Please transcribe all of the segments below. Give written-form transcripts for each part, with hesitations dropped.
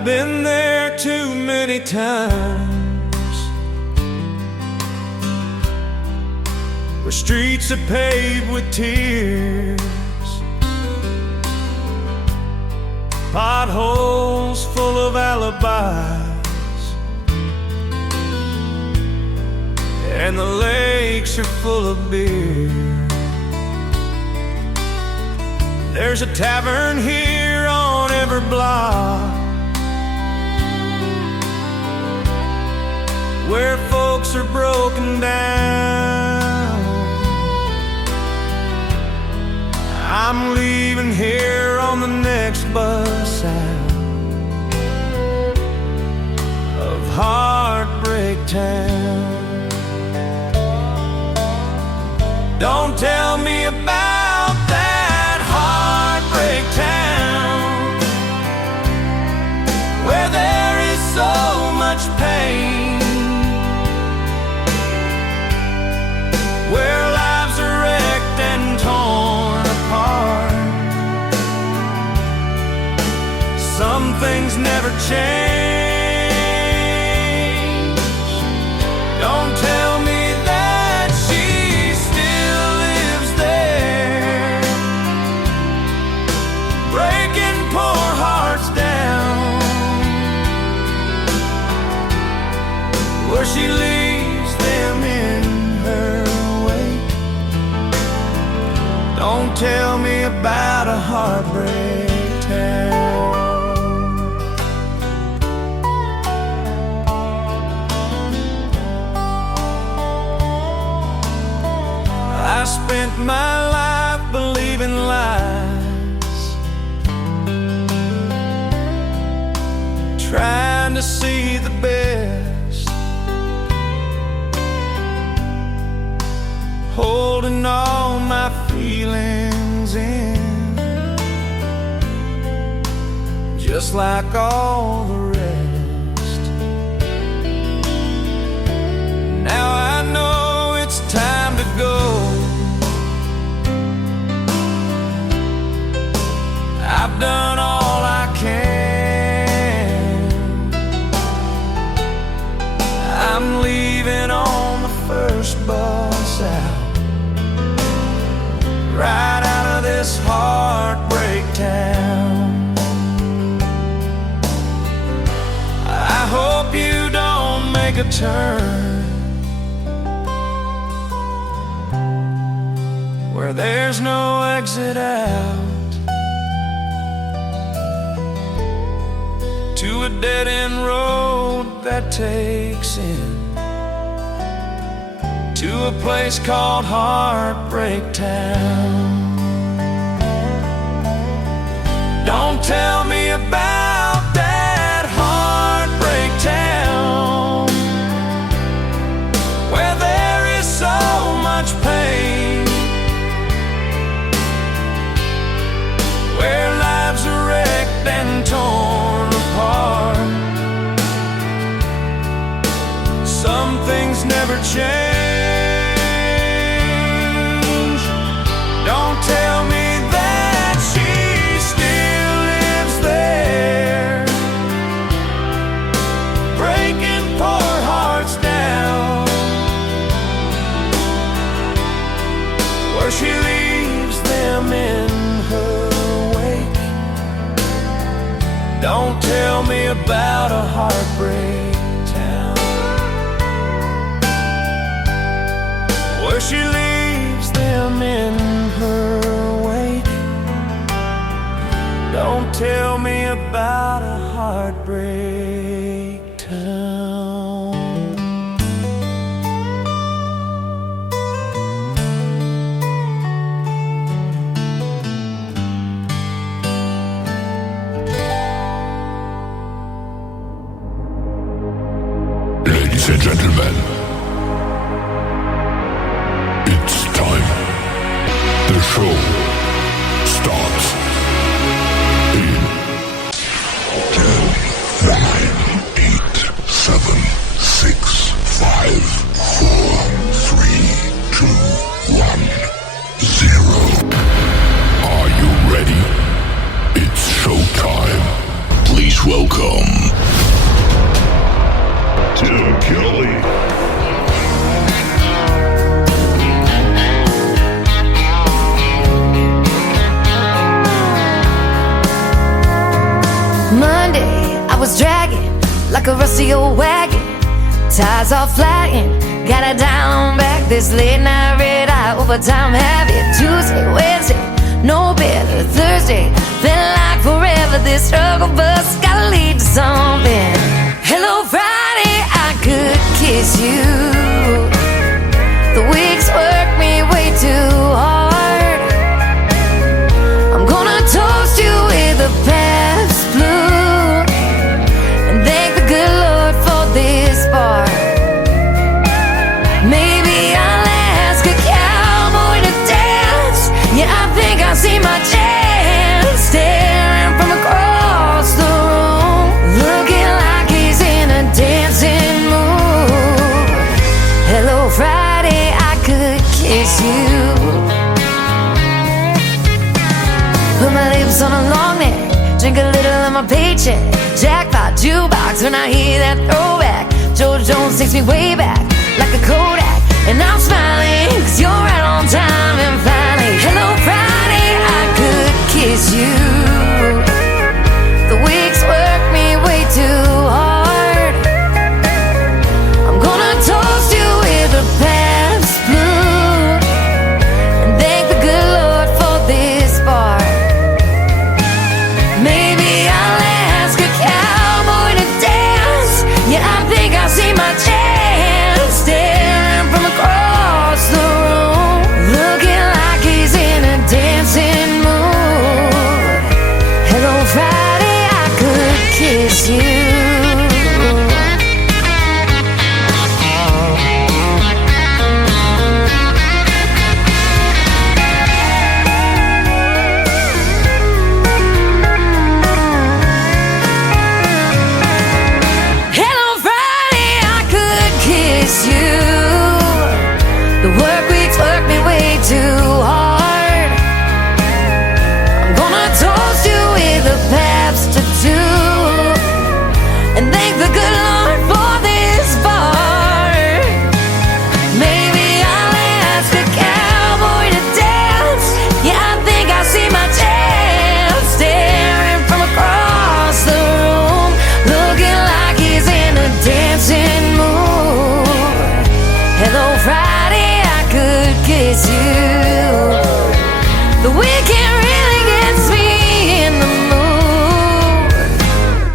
I've been there too many times, where streets are paved with tears, potholes full of alibis, and the lakes are full of beer. There's a tavern here on every block, where folks are broken down. I'm leaving here on the next bus out of Heartbreak Town. Don't tell me about that Heartbreak Town, where there is so much pain, where lives are wrecked and torn apart. Some things never change. Don't tell me that she still lives there, breaking poor hearts down, where she leaves them in her wake. Don't tell me about a heartbreak town. I spent my life believing lies, trying to see the best, holding all my feelings in, just like all the rest. Now I know it's time to go. I've done all I can. I'm leaving on the first bus out, right out of this heartbreak town. I hope you don't make a turn where there's no exit out, to a dead-end road that takes in to a place called Heartbreak Town. Don't tell me about that Heartbreak Town, where there is so much pain, where lives are wrecked and torn apart. Some things never change. Don't tell me that she still lives there, breaking poor hearts down, where she leaves them in her wake. Don't tell me about a heartbreak town, where she leaves them in her wake. Don't tell me about a heartbreak town. Ladies and gentlemen, it's time. The show starts in 10, 9, 8, 7, 6, 5, 4, 3, 2, 1, 0. Are you ready? It's showtime. Please welcome Kelly. Monday, I was dragging like a rusty old wagon. Tires all flying, got it down back. This late night red eye overtime habit. Tuesday, Wednesday, no better. Thursday, felt like forever. This struggle bus gotta lead to something. Hello Friday, I could kiss you. The weeks work me way too hard. I'm gonna toast you with a Pabst Blue and thank the good Lord for this bar. Maybe I'll ask a cowboy to dance. Yeah, I think I see my chance. Staring from across the room, looking like he's in a dancing mood. Hello Friday, I could kiss you. Put my lips on a long neck, drink a little of my paycheck. Jackpot jukebox when I hear that throwback. George Jones takes me way back like a Kodak, and I'm smiling 'cause you're right on time. And finally, hello Friday, I could kiss you. The weeks work me way too hard. I'm gonna toast you with a Pabst Blue and thank the good Lord for this bar. Maybe I'll ask a cowboy to dance. Yeah, I think I see my chance. Staring from across the room, looking like he's in a dancing mood. Hello Friday, I could kiss you. Hello Friday, I could kiss you. The work weeks work me way too hard. I'm gonna toast you with a Pabst or two and thank the good Lord for this bar. Maybe I'll ask a cowboy to dance. Yeah, I think I see my chance. Staring from across the room, looking like he's in a dancing mood. Hello Friday, I could kiss you. The weekend really gets me in the mood.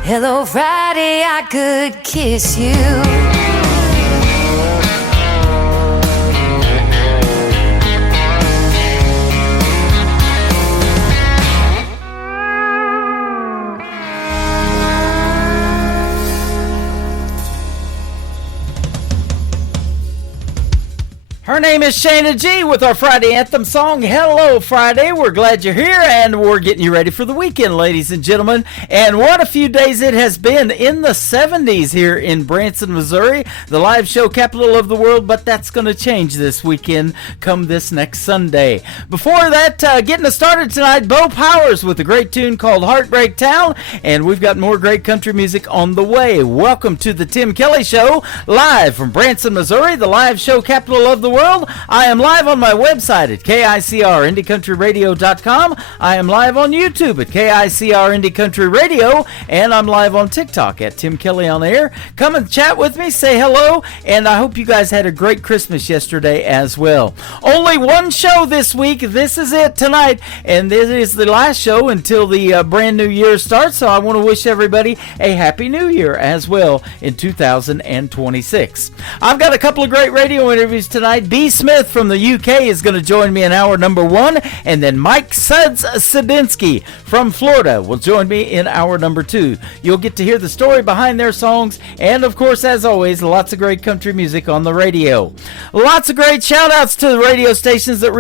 Hello Friday, I could kiss you. Her name is Shayna G with our Friday anthem song, Hello Friday. We're glad you're here, and we're getting you ready for the weekend, ladies and gentlemen. And what a few days it has been. In the 70s here in Branson, Missouri, the live show capital of the world, but that's going to change this weekend come this next Sunday. Before that, getting us started tonight, Bo Powers with a great tune called Heartbreak Town, and we've got more great country music on the way. Welcome to the Tim Kelly Show, live from Branson, Missouri, the live show capital of the world. I am live on my website at KICRIndieCountryRadio.com. I am live on YouTube at KICR Indie Country Radio, and I'm live on TikTok at Tim Kelly on Air. Come and chat with me, say hello, and I hope you guys had a great Christmas yesterday as well. Only one show this week. This is it tonight, and this is the last show until the brand new year starts, so I want to wish everybody a Happy New Year as well in 2026. I've got a couple of great radio interviews tonight. B. Smith from the UK is going to join me in hour number 1, and then Mike Suds-Sadinsky from Florida will join me in hour number 2. You'll get to hear the story behind their songs, and of course, as always, lots of great country music on the radio. Lots of great shout outs to the radio stations that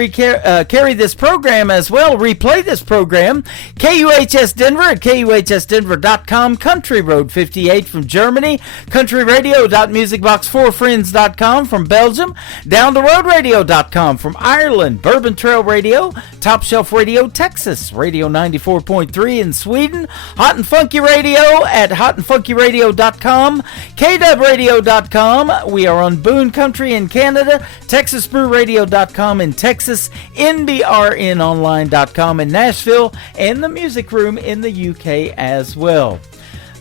carry this program as well, replay this program. KUHS Denver at KUHSdenver.com, Country Road 58 from Germany, countryradio.musicbox4friends.com from Belgium, down OnTheRoadRadio.com from Ireland, Bourbon Trail Radio, Top Shelf Radio Texas, Radio 94.3 in Sweden, Hot and Funky Radio at hotandfunkyradio.com, KWRadio.com. We are on Boone Country in Canada, TexasBrewRadio.com in Texas, NBRNonline.com in Nashville, and the Music Room in the UK as well.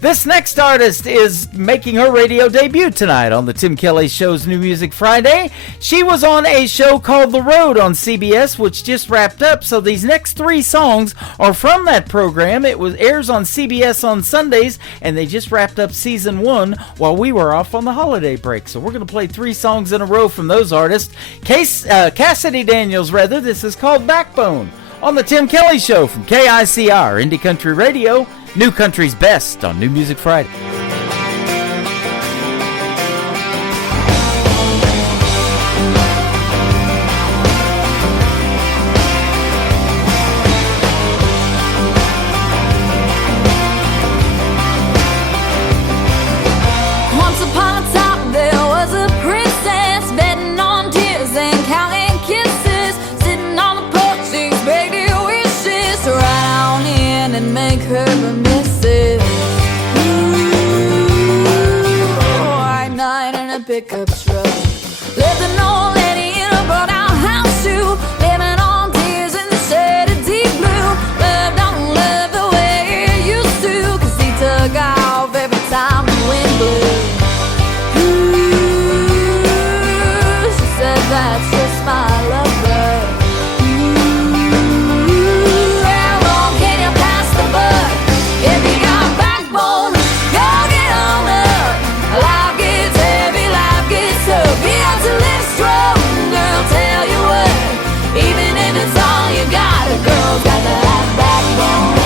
This next artist is making her radio debut tonight on the Tim Kelly Show's New Music Friday. She was on a show called The Road on CBS, which just wrapped up, so these next 3 songs are from that program. It airs on CBS on Sundays, and they just wrapped up season 1 while we were off on the holiday break. So we're going to play 3 songs in a row from those artists. Cassidy Daniels, rather. This is called Backbone on the Tim Kelly Show from KICR, Indie Country Radio, New Country's Best on New Music Friday. Once upon a time there was a princess betting on tears and counting kisses, sitting on the porch, she's begging wishes to ride on in and make her a missus. Ooh, white knight in a pickup truck, lived an old lady in a brought out house shoe, living on tears in the shade of deep blue. Love don't love the way it used to, 'cause he took off every time the wind blew. She said that's just my lover. How long can you pass the buck? If you got backbone, go get on up. Life gets heavy, life gets tough. You have to live strong, girl, tell you what. Even if it's all you got, a girl's got to have backbone.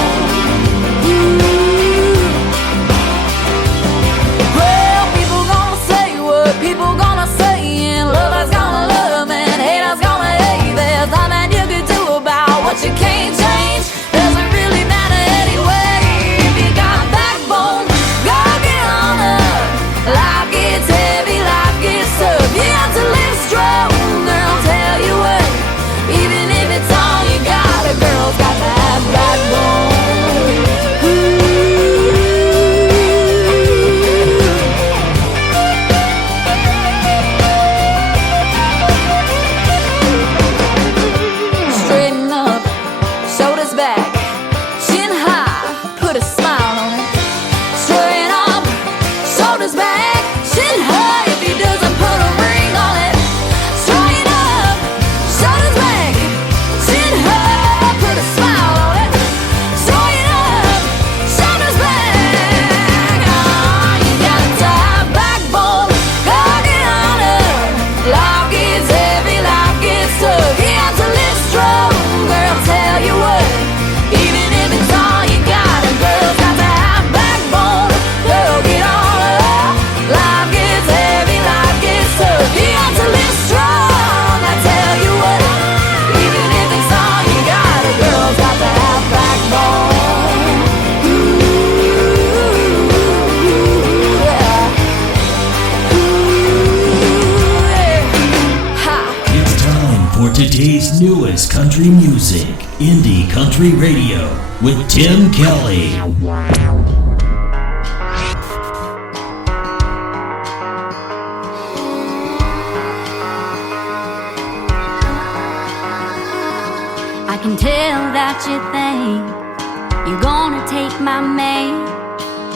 Well, people gonna say what people gonna say, and lovers gonna love and haters gonna hate. There's nothing you can do about what you can't change. Doesn't really matter anyway. If you got backbone, go get on up. Life gets heavy, life gets tough. You have to live strong, girl, tell you what. Even if it's all you got, a girl's got to have backbone. Straighten up, shoulders back, chin high, put a smile on it. Straighten up, shoulders back, chin high, if he doesn't put a ring on it. Straighten up, shoulders back, chin high, put a smile on it. Straighten up, shoulders back. Oh, you gotta have backbone, go get on up. Life gets heavy, life gets tough. You have to live strong, girl, tell you what. Even if it's all you got, a girl's got to have backbone. Girl, get on up. Life gets heavy, life gets tough. You have to live strong, I tell you what. Even if it's all you got, a girl's got to have backbone. Ooh, yeah. Ooh, yeah. Ha. It's time for today's newest country music, Indie Country Radio, with Tim Kelly. I can tell that you think you're gonna take my man.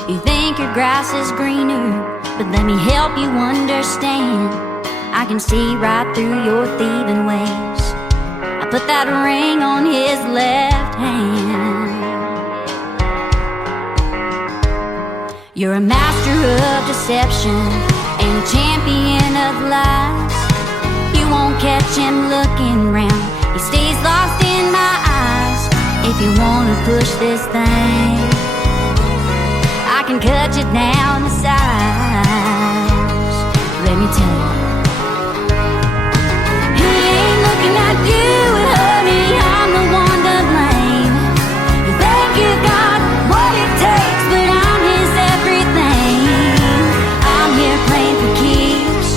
You think your grass is greener, but let me help you understand. I can see right through your thieving ways. I put that ring on his left hand. You're a master of deception and a champion of lies. You won't catch him looking round, he stays lost in my eyes. If you wanna push this thing, I can cut you down to size. Let me tell you, he ain't looking at you, honey, I'm the one to blame. You think you got what it takes, but I'm his everything. I'm here playing for keeps,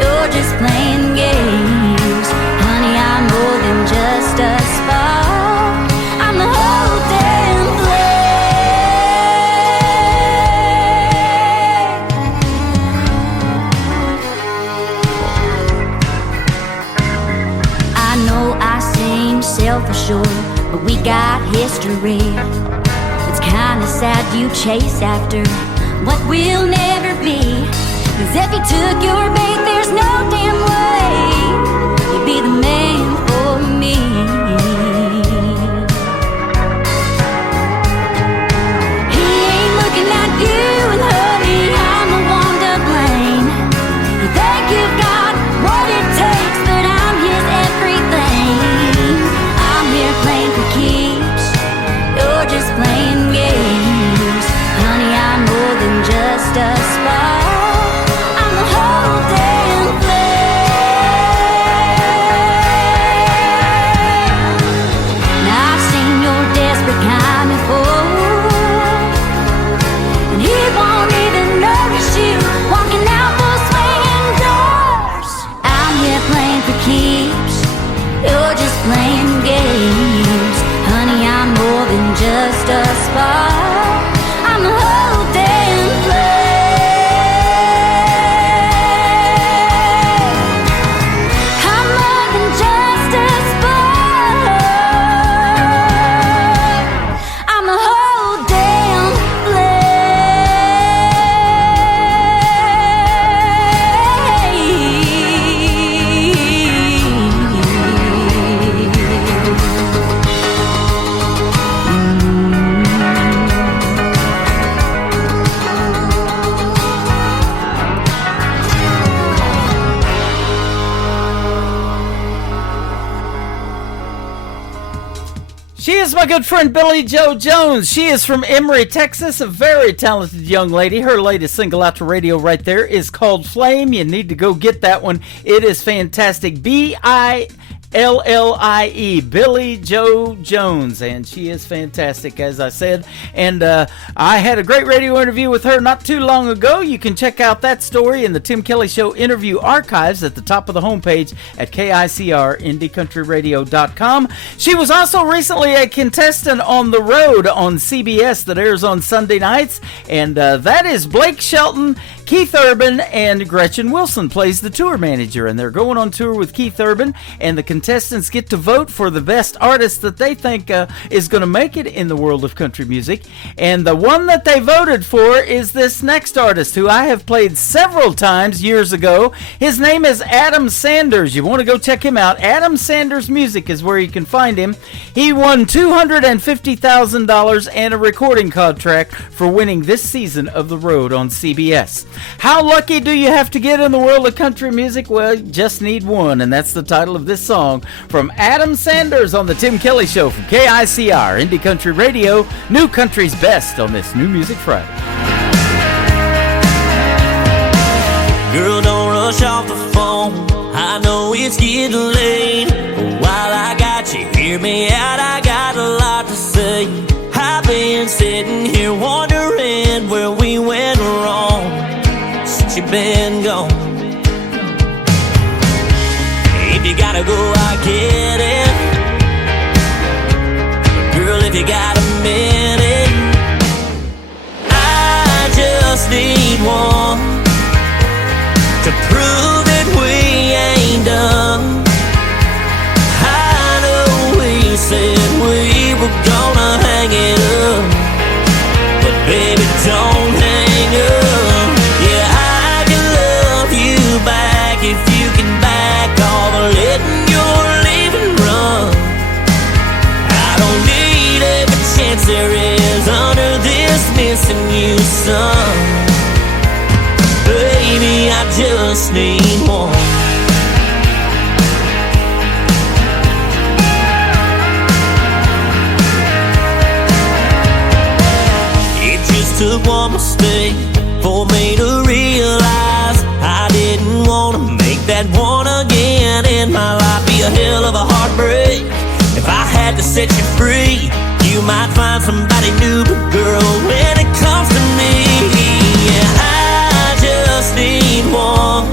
you're just playing games. love for sure, but we got history. It's kinda sad you chase after what will never be. 'Cause if you took your bait, there's no damn way you'd be the man for me. He ain't looking at you, and honey, I'm the one to blame. You think you've got what it takes, but I'm his everything. I'm here playing for keeps, you're just playing games. Honey, I'm more than just a spark, I'm the whole damn flame. Now I've seen your desperate kind before, and he won't even notice you walking out those swinging doors. I'm here playing for keeps, you're just playing games. Honey, I'm more than just a spark, I'm the whole damn flame. I'm more than just a spark, I'm the whole damn She is my good friend Billy Joe Jones. She is from Emory, Texas, a very talented young lady. Her latest single out to radio right there is called Flame. You need to go get that one. It is fantastic. Billie, Billy Joe Jones, and she is fantastic, as I said. And I had a great radio interview with her not too long ago. You can check out that story in the Tim Kelly Show interview archives at the top of the homepage at KICRIndieCountryRadio.com. She was also recently a contestant on The Road on CBS that airs on Sunday nights, and that is Blake Shelton, Keith Urban, and Gretchen Wilson plays the tour manager, and they're going on tour with Keith Urban, and the contestants get to vote for the best artist that they think is going to make it in the world of country music. And the one that they voted for is this next artist who I have played several times years ago. His name is Adam Sanders. You want to go check him out. Adam Sanders Music is where you can find him. He won $250,000 and a recording contract for winning this season of The Road on CBS. How lucky do you have to get in the world of country music? Well, you just need one, and that's the title of this song from Adam Sanders on the Tim Kelly Show from KICR, Indie Country Radio, New Country's Best on this New Music Friday. Girl, don't rush off the phone, I know it's getting late, but while I got you, hear me out, I got a lot to say. I've been sitting here wondering where we went wrong since you've been gone. If you gotta go, I get it, girl, if you got a minute, I just need one to prove that we ain't done. I know we said we were gonna hang it up, but baby, don't hang up. Yeah, I can love you back if you can back off letting your leaving run. I don't need every chance there is under this missing you, son. Baby, I just need one. It just took one mistake for me to realize I didn't want to make that one again in my life. Be a hell of a heartbreak if I had to set you free. You might find somebody new, but girl, when it comes to me, yeah, I just need one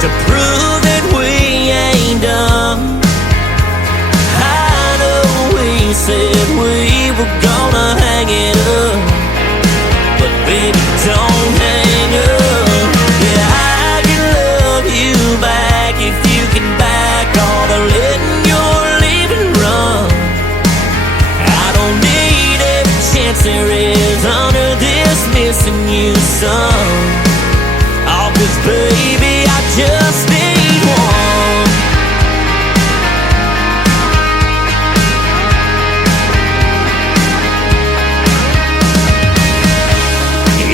to prove that we ain't done. I know we said we were gonna hang it up, but baby, don't hang up. Yeah, I can love you back if you can back all the letting your leaving Baby, I just need one.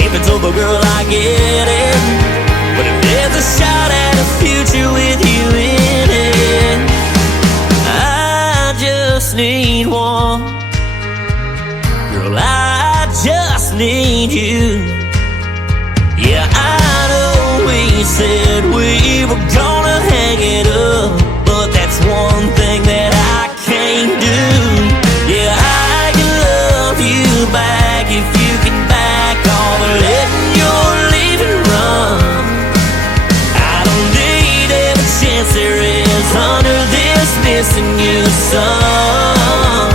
If it's over, girl, I get it. But if there's a shot at a future with you in it, I just need one. Girl, I just need you. Yeah, I know we said we were gonna hang it up, but that's one thing that I can't do. Yeah, I can love you back if you can back off letting your leaving run. I don't need every chance there is under this missing you sun.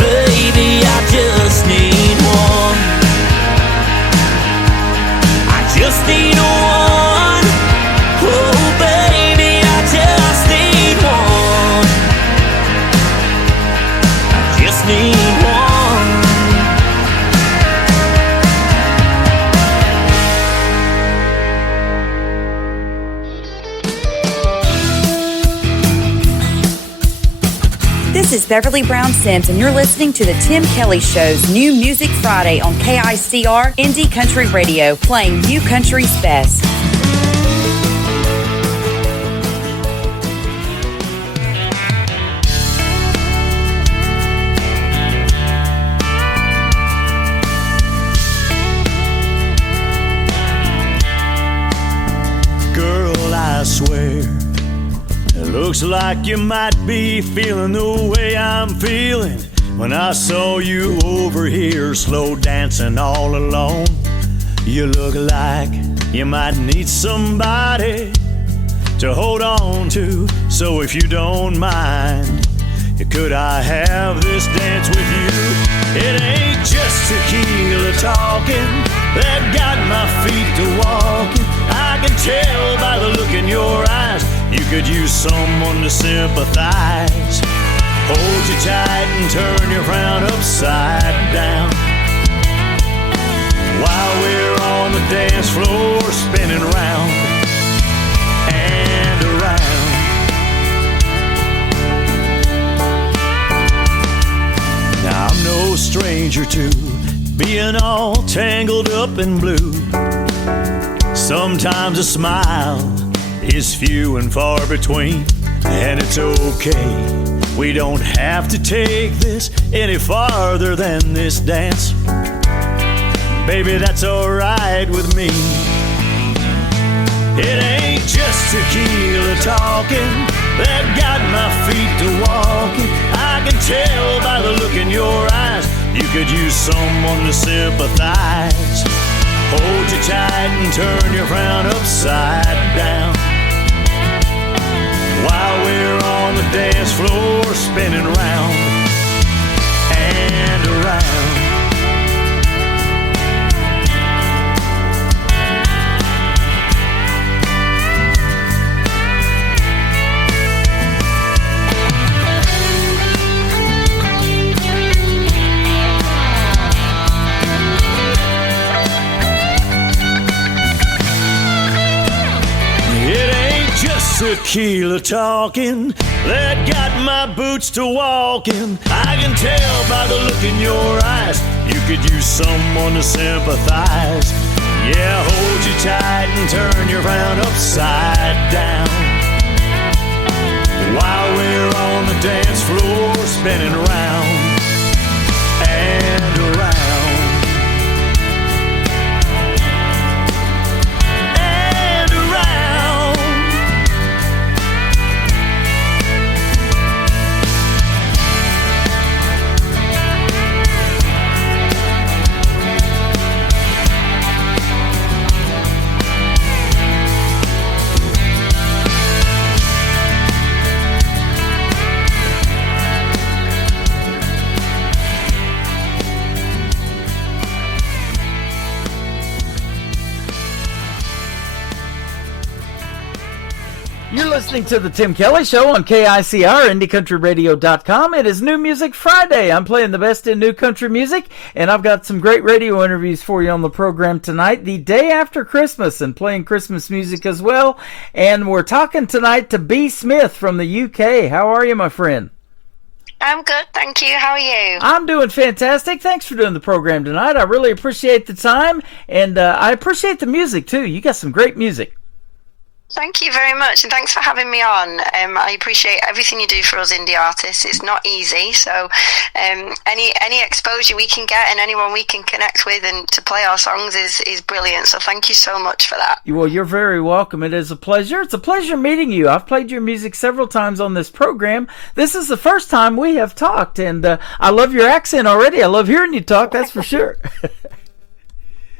Baby, I just need one. I just need one. Oh, baby, I just need one. I just need one. This is Beverly Brown Sims, and you're listening to the Tim Kelly Show's New Music Friday on KICR Indie Country Radio, playing you country's best. Girl, I swear, it looks like you might be feeling the way I'm feeling when I saw you over here slow dancing all alone. You look like you might need somebody to hold on to, so if you don't mind, could I have this dance with you? It ain't just tequila talking that got my feet to walking. I can tell by the look in your eyes you could use someone to sympathize. Hold you tight and turn your frown upside down while we're on the dance floor spinning round and around. Now I'm no stranger to being all tangled up in blue. Sometimes a smile is few and far between, and it's okay. We don't have to take this any farther than this dance. Baby, that's alright with me. It ain't just tequila talking that got my feet to walking. I can tell by the look in your eyes you could use someone to sympathize. Hold you tight and turn your frown upside down while we're on the dance floor spinning round and around. Tequila talking that got my boots to walking. I can tell by the look in your eyes you could use someone to sympathize. Yeah, hold you tight and turn your frown upside down while we're on the dance floor spinning round and around. You're listening to the Tim Kelly Show on KICR, IndieCountryRadio.com. It is New Music Friday. I'm playing the best in new country music, and I've got some great radio interviews for you on the program tonight, the day after Christmas, and playing Christmas music as well. And we're talking tonight to B. Smith from the UK. How are you, my friend? I'm good, thank you. How are you? I'm doing fantastic. Thanks for doing the program tonight. I really appreciate the time, and I appreciate the music, too. You got some great music. Thank you very much, and thanks for having me on. I appreciate everything you do for us indie artists. It's not easy, so any exposure we can get and anyone we can connect with and to play our songs is brilliant. So thank you so much for that. Well, you're very welcome. It is a pleasure. It's a pleasure meeting you. I've played your music several times on this program. This is the first time we have talked, and I love your accent already. I love hearing you talk, that's for sure.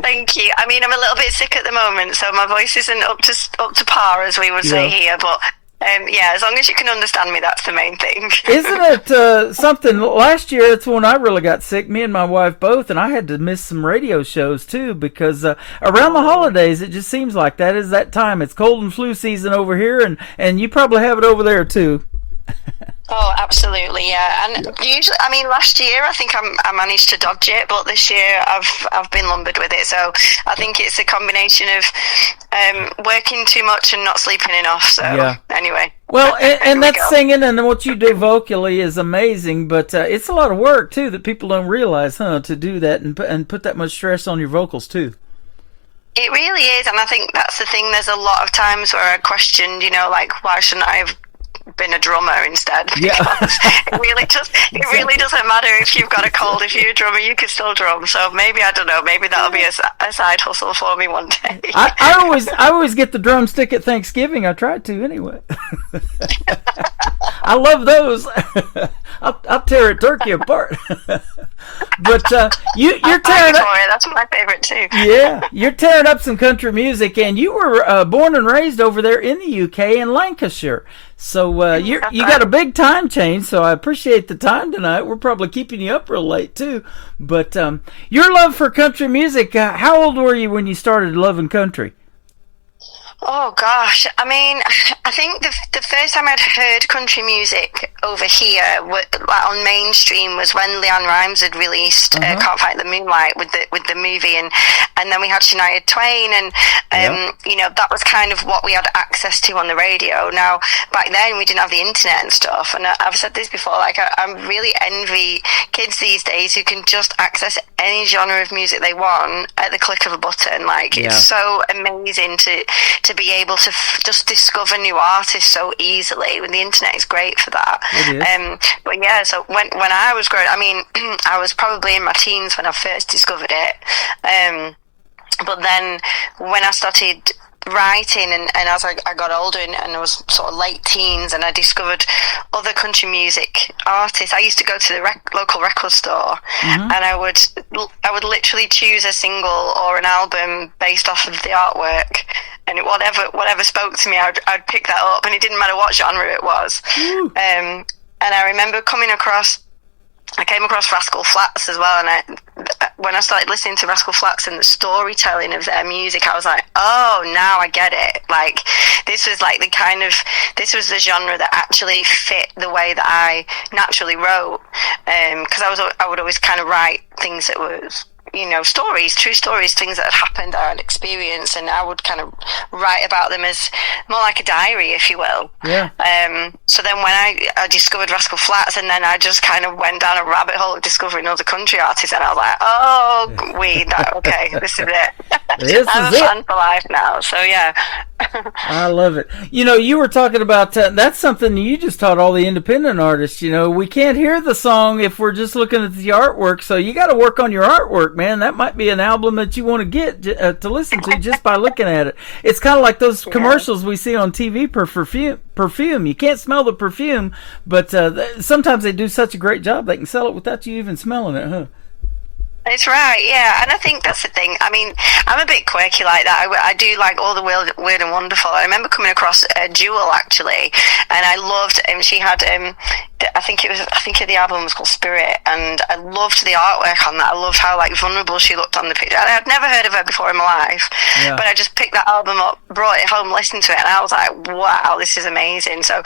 Thank you. I mean, I'm a little bit sick at the moment, so my voice isn't up to par, as we would say here. But yeah, as long as you can understand me, that's the main thing. Isn't it something? Last year, it's when I really got sick. Me and my wife both, and I had to miss some radio shows too because around the holidays, it just seems like that is that time. It's cold and flu season over here, and you probably have it over there too. Oh, absolutely, yeah. And usually, I mean, last year I think I managed to dodge it, but this year I've been lumbered with it. So I think it's a combination of working too much and not sleeping enough. So anyway. Well, and that singing and what you do vocally is amazing, but it's a lot of work too that people don't realize, to do that and put that much stress on your vocals too. It really is, and I think that's the thing. There's a lot of times where I questioned, like, why shouldn't I have been a drummer instead? Yeah. It really doesn't matter if you've got a cold. If you're a drummer, you can still drum. So maybe, I don't know, maybe that'll be a side hustle for me one day. I always get the drumstick at Thanksgiving. I try to anyway. I love those. I'll tear a turkey apart. But you're tearing up. That's my favorite too. Yeah, you're tearing up some country music, and you were born and raised over there in the UK in Lancashire. So you got a big time change. So I appreciate the time tonight. We're probably keeping you up real late too. But your love for country music. How old were you when you started loving country? Oh gosh, I mean, I think the first time I'd heard country music over here, like on mainstream, was when Leanne Rimes had released "Can't Fight the Moonlight" with the movie, and then we had Shania Twain, and that was kind of what we had access to on the radio. Now back then we didn't have the internet and stuff, and I've said this before, like I really envy kids these days who can just access any genre of music they want at the click of a button. Like it's so amazing to be able to just discover new artists so easily. When the internet is great for that. It is. But yeah, so when I was growing, I mean, I was probably in my teens when I first discovered it. But then when I started writing and as I got older and I was sort of late teens, and I discovered other country music artists. I used to go to the local record store, and I would literally choose a single or an album based off of the artwork, and whatever spoke to me, I'd pick that up, and it didn't matter what genre it was. And I remember I came across Rascal Flatts as well, and when I started listening to Rascal Flatts and the storytelling of their music, I was like, oh, now I get it. Like, this was the genre that actually fit the way that I naturally wrote, because I would always kind of write things that was, stories, true stories, things that had happened, I had experienced, and I would kind of write about them as more like a diary, if you will. Yeah. So then when I discovered Rascal Flatts, and then I just kind of went down a rabbit hole of discovering other country artists, and I was like, oh, okay, this is it. I'm a fan for life now, so yeah. I love it. You were talking about that's something you just taught all the independent artists. We can't hear the song if we're just looking at the artwork, so you got to work on your artwork, man. That might be an album that you want to get to listen to just by looking at it. It's kind of like those commercials we see on TV for perfume. You can't smell the perfume, but sometimes they do such a great job they can sell it without you even smelling it, huh? It's right, yeah, and I think that's the thing. I mean, I'm a bit quirky like that. I do like all the weird and wonderful. I remember coming across Jewel, actually, and I loved, she had I think the album was called Spirit, and I loved the artwork on that. I loved how like vulnerable she looked on the picture. I had never heard of her before in my life, but I just picked that album up, brought it home, listened to it, and I was like, wow, this is amazing. So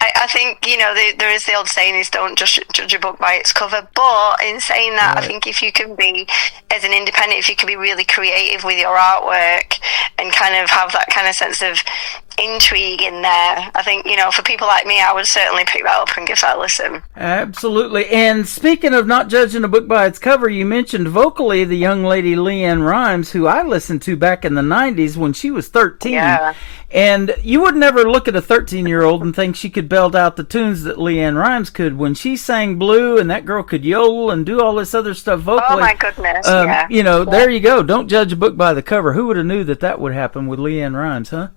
I think, you know, there is the old saying is don't just judge a book by its cover, but in saying that, I think if you can be, as an independent, if you can be really creative with your artwork and kind of have that kind of sense of intrigue in there, I think, you know, for people like me, I would certainly pick that up and give that a listen. Absolutely. And speaking of not judging a book by its cover, you mentioned vocally the young lady LeAnn Rimes, who I listened to back in the 90s when she was 13. Yeah. And you would never look at a 13-year-old and think she could belt out the tunes that LeAnn Rimes could. When she sang Blue, and that girl could yodel and do all this other stuff vocally. Oh, my goodness. You know, there you go. Don't judge a book by the cover. Who would have knew that would happen with LeAnn Rimes, huh?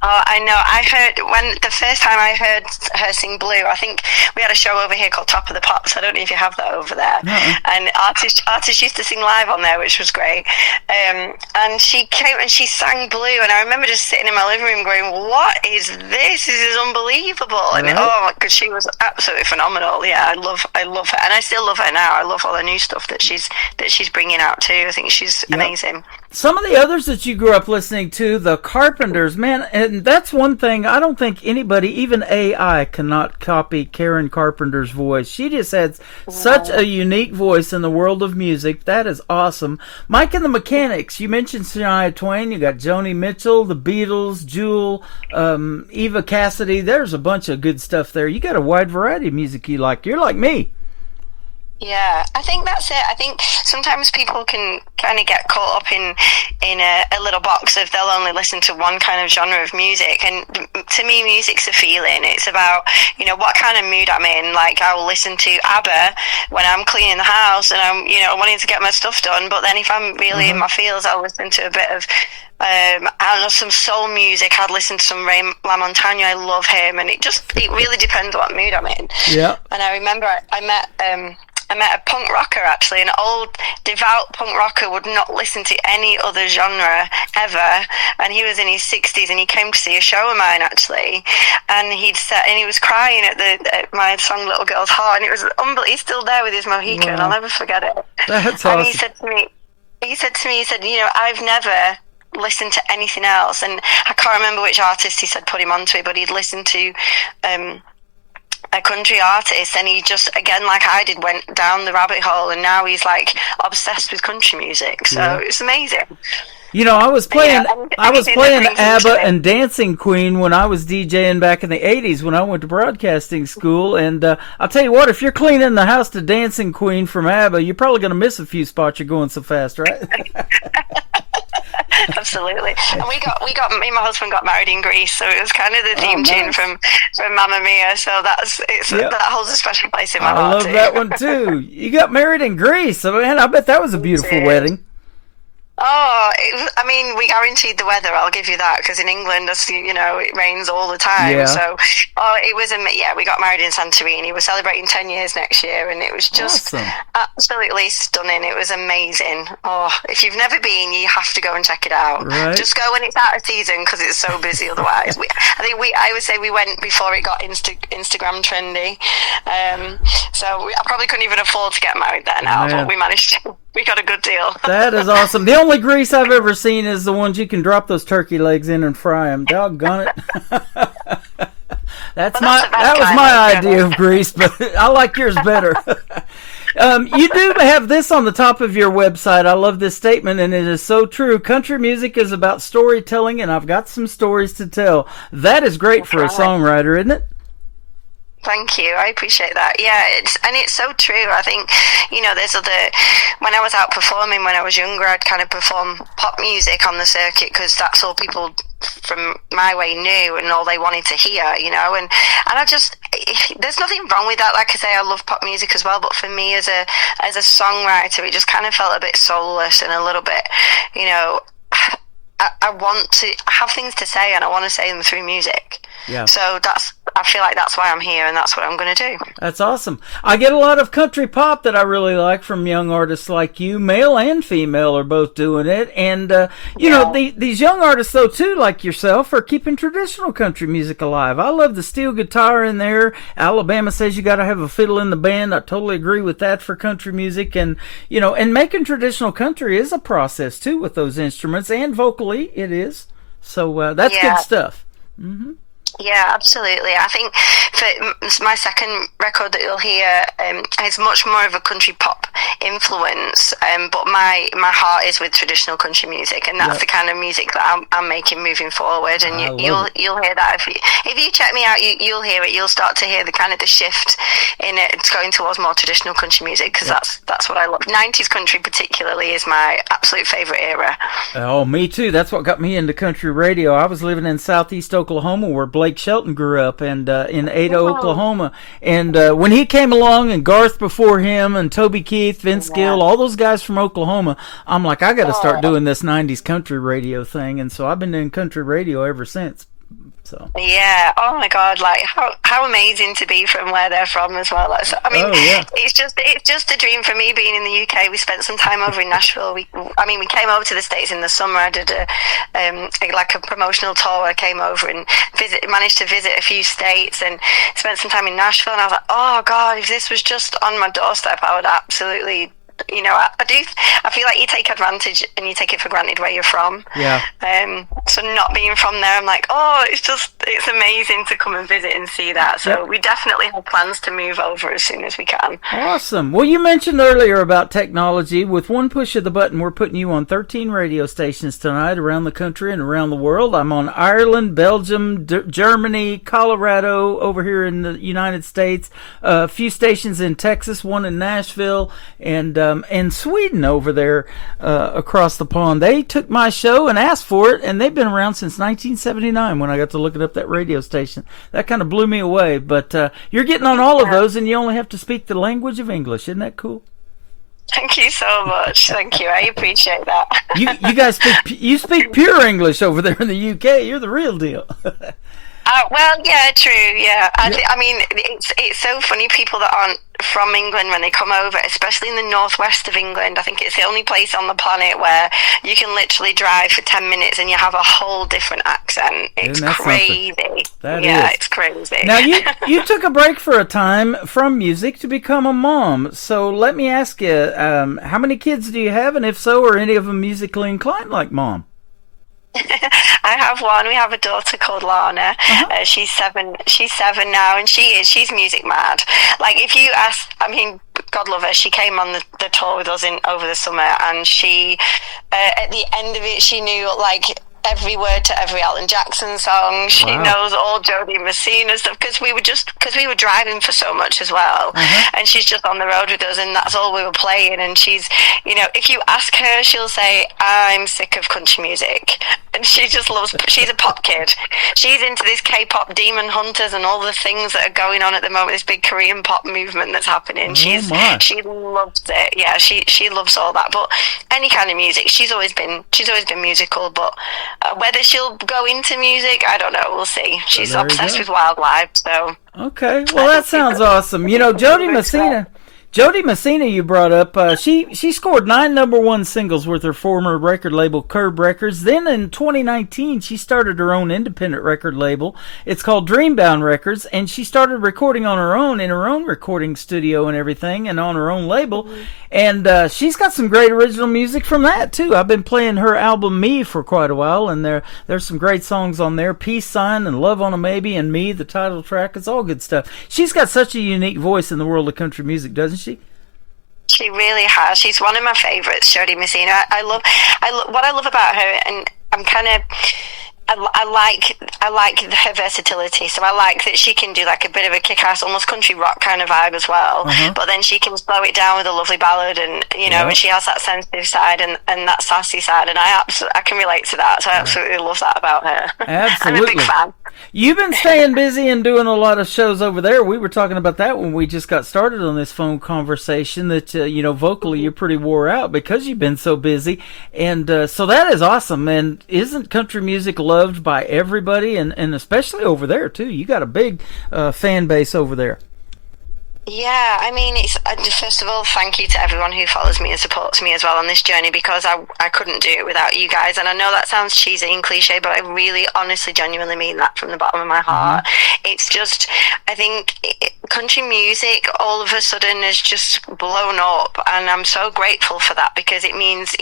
Oh, I know. I heard when the first time I heard her sing Blue, I think we had a show over here called Top of the Pops. I don't know if you have that over there. And artists used to sing live on there, which was great. And she came and she sang Blue, and I remember just sitting in my living room going, "What is this? This is unbelievable!" And because she was absolutely phenomenal. Yeah, I love her, and I still love her now. I love all the new stuff that she's bringing out too. I think she's amazing. Some of the others that you grew up listening to, the Carpenters, man, and that's one thing. I don't think anybody, even AI, cannot copy Karen Carpenter's voice. She just has such a unique voice in the world of music. That is awesome. Mike and the Mechanics, you mentioned Shania Twain. You got Joni Mitchell, the Beatles, Jewel, Eva Cassidy. There's a bunch of good stuff there. You got a wide variety of music you like. You're like me. Yeah, I think that's it. I think sometimes people can kind of get caught up in a little box of they'll only listen to one kind of genre of music. And to me, music's a feeling. It's about, you know, what kind of mood I'm in. Like, I will listen to ABBA when I'm cleaning the house and I'm, you know, wanting to get my stuff done. But then if I'm really in my feels, I'll listen to a bit of I don't know, some soul music. I'd listen to some Ray LaMontagne. I love him, and it really depends what mood I'm in. Yeah. And I remember I met a punk rocker, actually, an old devout punk rocker, would not listen to any other genre ever, and he was in his 60s, and he came to see a show of mine, actually, and he was crying at my song Little Girl's Heart, and it was unbelievable. He's still there with his Mohican. I'll never forget it. That's awesome. And he said to me, you know, I've never listened to anything else, and I can't remember which artist he said put him onto it, but he'd listened to a country artist, and he just, again, like I did, went down the rabbit hole, and now he's like obsessed with country music. So it's amazing. You know, I was playing ABBA and Dancing Queen when I was DJing back in the 80s when I went to broadcasting school, and I'll tell you what, if you're cleaning the house to Dancing Queen from ABBA, you're probably going to miss a few spots. You're going so fast, right? Absolutely. And me and my husband got married in Greece, so it was kind of the theme tune from Mamma Mia, so that holds a special place in my heart. I love that one too. You got married in Greece, so man, I bet that was a beautiful wedding. Oh, we guaranteed the weather, I'll give you that, because in England, you know, it rains all the time. Yeah. So, it was, we got married in Santorini. We're celebrating 10 years next year, and it was just absolutely stunning. It was amazing. Oh, if you've never been, you have to go and check it out. Right. Just go when it's out of season, because it's so busy otherwise. I would say we went before it got Instagram trendy. So I probably couldn't even afford to get married there now, but we managed to. We got a good deal. That is awesome. The only grease I've ever seen is the ones you can drop those turkey legs in and fry them. Doggone it. That was my idea of grease, but I like yours better. You do have this on the top of your website. I love this statement, and it is so true. Country music is about storytelling, and I've got some stories to tell. That is great for a songwriter, isn't it? Thank you. I appreciate that. Yeah, it's so true. I think, you know, when I was out performing when I was younger, I'd kind of perform pop music on the circuit because that's all people from my way knew and all they wanted to hear, you know, and I just, there's nothing wrong with that. Like I say, I love pop music as well, but for me as a songwriter, it just kind of felt a bit soulless and a little bit, you know, I have things to say and I want to say them through music. Yeah. So I feel like that's why I'm here, and that's what I'm going to do. That's awesome. I get a lot of country pop that I really like from young artists like you. Male and female are both doing it. And, you know, these young artists, though, too, like yourself, are keeping traditional country music alive. I love the steel guitar in there. Alabama says you got to have a fiddle in the band. I totally agree with that for country music. And, you know, and making traditional country is a process, too, with those instruments. And vocally, it is. So that's good stuff. Mm-hmm. Yeah, absolutely. I think for my second record that you'll hear is much more of a country pop influence, but my heart is with traditional country music, and that's the kind of music that I'm making moving forward. And you'll hear that if you check me out, you'll hear it. You'll start to hear the kind of the shift in it. It's going towards more traditional country music because that's what I love. 90s country particularly is my absolute favorite era. Oh, me too. That's what got me into country radio. I was living in southeast Oklahoma where Blake Shelton grew up, and in Ada, Oklahoma. And when he came along, and Garth before him, and Toby Keith, Vince Gill, all those guys from Oklahoma, I'm like, I got to start doing this 90s country radio thing. And so I've been doing country radio ever since. So. Yeah. Oh my God! Like how amazing to be from where they're from as well. Like, so, I mean, it's just a dream for me being in the UK. We spent some time over in Nashville. We came over to the States in the summer. I did a promotional tour. I came over and managed to visit a few states and spent some time in Nashville. And I was like, oh God, if this was just on my doorstep, I would absolutely. You know, I feel like you take advantage and you take it for granted where you're from. Yeah. So not being from there, I'm like, oh, it's amazing to come and visit and see that. So we definitely have plans to move over as soon as we can. Awesome. Well, you mentioned earlier about technology. With one push of the button, we're putting you on 13 radio stations tonight around the country and around the world. I'm on Ireland, Belgium, Germany, Colorado, over here in the United States, a few stations in Texas, one in Nashville, and Sweden over there across the pond. They took my show and asked for it, and they've been around since 1979 when I got to looking up that radio station. That kind of blew me away. But you're getting on all of those, and you only have to speak the language of English. Isn't that cool? Thank you so much. Thank you. I appreciate that. you guys speak pure English over there in the UK. You're the real deal. Well, yeah, true, yeah. I mean, it's so funny, people that aren't from England, when they come over, especially in the northwest of England, I think it's the only place on the planet where you can literally drive for 10 minutes and you have a whole different accent. It's crazy. It's crazy. Now, you took a break for a time from music to become a mom. So let me ask you, how many kids do you have? And if so, are any of them musically inclined like Mom? I have one. We have a daughter called Lana. She's 7 now, and she's music mad. Like, if you ask, I mean, God love her, she came on the tour with us over the summer, and she at the end of it, she knew like every word to every Alan Jackson song. She knows all Jody Messina stuff because we were driving for so much as well. And she's just on the road with us, and that's all we were playing. And she's, you know, if you ask her, she'll say, I'm sick of country music. And she just loves, she's a pop kid. She's into this K-pop Demon Hunters and all the things that are going on at the moment, this big Korean pop movement that's happening. She loves it. Yeah, she loves all that. But any kind of music, she's always been musical, but whether she'll go into music, I don't know. We'll see. She's obsessed with wildlife, so. Okay, well, that sounds awesome. You know, Jody Messina, you brought up, she scored 9 #1 singles with her former record label, Curb Records. Then in 2019, she started her own independent record label. It's called Dreambound Records, and she started recording on her own in her own recording studio and everything, and on her own label. And she's got some great original music from that, too. I've been playing her album, Me, for quite a while, and there's some great songs on there. Peace Sign and Love on a Maybe and Me, the title track. It's all good stuff. She's got such a unique voice in the world of country music, doesn't she? She really has. She's one of my favorites, Jody Messina. What I love about her, and I'm kind of... I like her versatility. So I like that she can do like a bit of a kick-ass, almost country rock kind of vibe as well. But then she can slow it down with a lovely ballad, and you know, and she has that sensitive side and that sassy side, and I can relate to that. So I absolutely love that about her. Absolutely. I'm a big fan. You've been staying busy and doing a lot of shows over there. We were talking about that when we just got started on this phone conversation, that, vocally you're pretty wore out because you've been so busy. And so that is awesome. And isn't country music loved by everybody, and especially over there, too? You got a big fan base over there. Yeah, I mean, it's first of all, thank you to everyone who follows me and supports me as well on this journey, because I couldn't do it without you guys. And I know that sounds cheesy and cliche, but I really, honestly, genuinely mean that from the bottom of my heart. It's just, I think country music all of a sudden has just blown up, and I'm so grateful for that, because it means,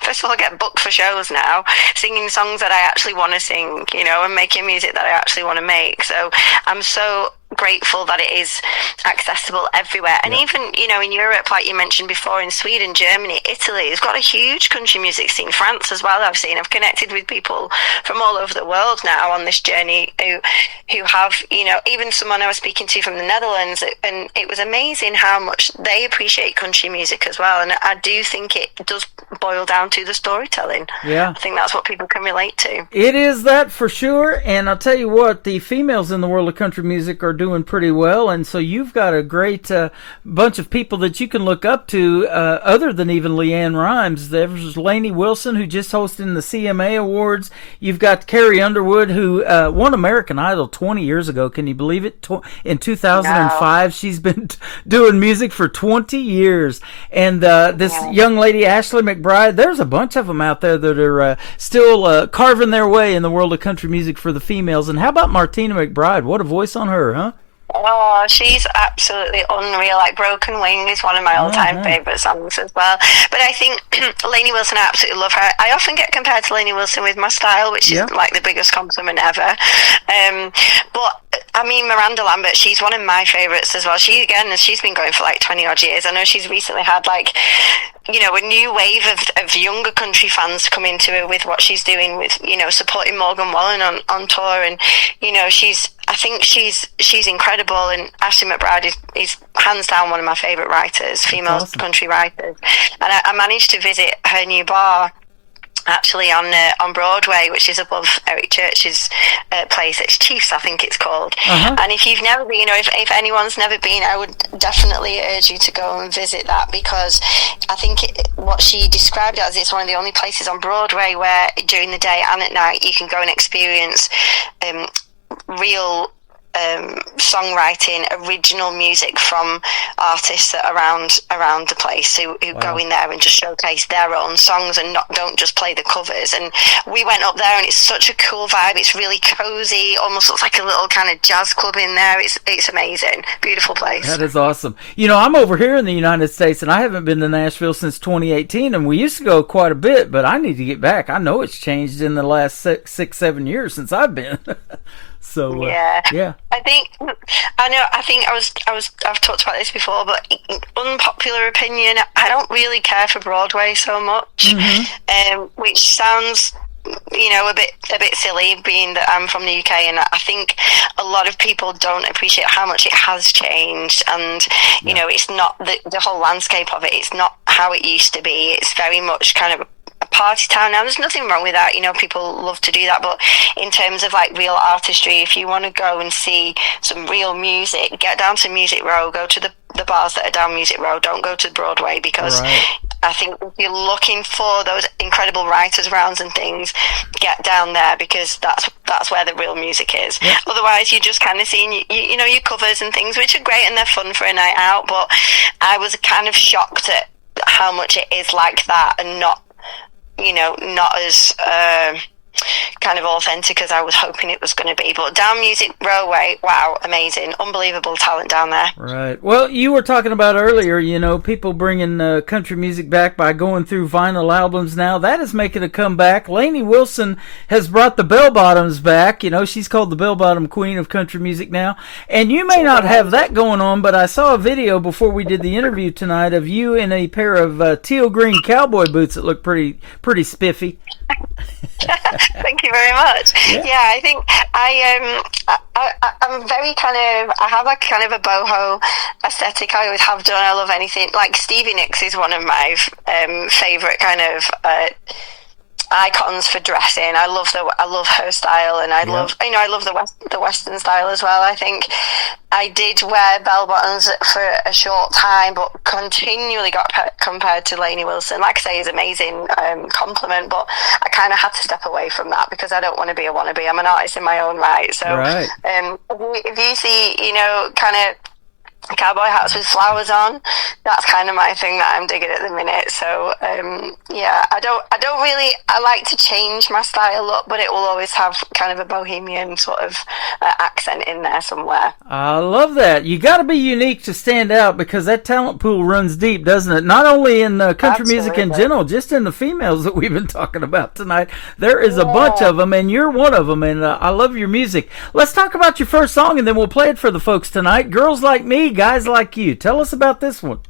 first of all, I get booked for shows now, singing songs that I actually want to sing, and making music that I actually want to make. So I'm so grateful that it is accessible everywhere. And even, in Europe, like you mentioned before, in Sweden, Germany, Italy, it's got a huge country music scene. France as well, I've connected with people from all over the world now on this journey who have, even someone I was speaking to from the Netherlands, and it was amazing how much they appreciate country music as well. And I do think it does boil down to the storytelling. Yeah. I think that's what people can relate to. It is that for sure. And I'll tell you what, the females in the world of country music are doing pretty well, and so you've got a great bunch of people that you can look up to, other than even Leanne Rimes. There's Lainey Wilson, who just hosted the CMA Awards. You've got Carrie Underwood, who won American Idol 20 years ago. Can you believe it? In 2005, no. She's been doing music for 20 years. And this young lady, Ashley McBryde, there's a bunch of them out there that are still carving their way in the world of country music for the females. And how about Martina McBride? What a voice on her, huh? Oh, she's absolutely unreal. Like Broken Wing is one of my all-time favourite songs as well. But I think Lainey Wilson, I absolutely love her. I often get compared to Lainey Wilson with my style, which is like the biggest compliment ever. But I mean, Miranda Lambert, she's one of my favourites as well. She's been going for like 20 odd years. I know she's recently had a new wave of younger country fans come into her with what she's doing with, supporting Morgan Wallen on tour. And, I think she's incredible. And Ashley McBryde is hands down one of my favourite writers, female country writers. And I managed to visit her new bar, actually on Broadway, which is above Eric Church's place. It's Chiefs, I think it's called. And if you've never been, or if anyone's never been, I would definitely urge you to go and visit that, because I think what she described it as, it's one of the only places on Broadway where during the day and at night you can go and experience real songwriting, original music from artists that are around the place who go in there and just showcase their own songs and don't just play the covers. And we went up there, and it's such a cool vibe. It's really cozy, almost looks like a little kind of jazz club in there. It's amazing, beautiful place. That is awesome. I'm over here in the United States, and I haven't been to Nashville since 2018, and we used to go quite a bit, but I need to get back. I know it's changed in the last 6-7 years since I've been. So I think I've talked about this before, but unpopular opinion, I don't really care for Broadway so much, which sounds a bit silly, being that I'm from the UK, and I think a lot of people don't appreciate how much it has changed. And it's not the whole landscape of it. It's not how it used to be. It's very much kind of a party town now. There's nothing wrong with that, people love to do that, but in terms of like real artistry, if you want to go and see some real music, get down to Music Row, go to the bars that are down Music Row, don't go to Broadway, because I think if you're looking for those incredible writers' rounds and things, get down there, because that's where the real music is. Otherwise you're just kind of seeing your covers and things, which are great and they're fun for a night out, but I was kind of shocked at how much it is like that, and not as kind of authentic as I was hoping it was going to be. But down Music Row way, wow, amazing, unbelievable talent down there. Right. Well, you were talking about earlier, people bringing country music back by going through vinyl albums now. That is making a comeback. Lainey Wilson has brought the Bell Bottoms back. She's called the Bell Bottom Queen of country music now. And you may not have that going on, but I saw a video before we did the interview tonight of you in a pair of teal green cowboy boots that look pretty spiffy. Thank you very much. Yeah, I think I'm very I have a kind of a boho aesthetic. I always have done. I love anything. Like Stevie Nicks is one of my favourite kind of icons for dressing. I love her style, and I love the Western style as well. I think I did wear bell bottoms for a short time, but continually got compared to Lainey Wilson. Like I say, is amazing compliment, but I kind of had to step away from that because I don't want to be a wannabe. I'm an artist in my own right. So right. If you see, kind of cowboy hats with flowers on, that's kind of my thing that I'm digging at the minute. So I like to change my style up, but it will always have kind of a bohemian sort of accent in there somewhere. I love that. You got to be unique to stand out, because that talent pool runs deep, doesn't it? Not only in country music in general, just in the females that we've been talking about tonight. There is a bunch of them, and you're one of them, and I love your music. Let's talk about your first song, and then we'll play it for the folks tonight. Girls Like Me, Guys Like You. Tell us about this one.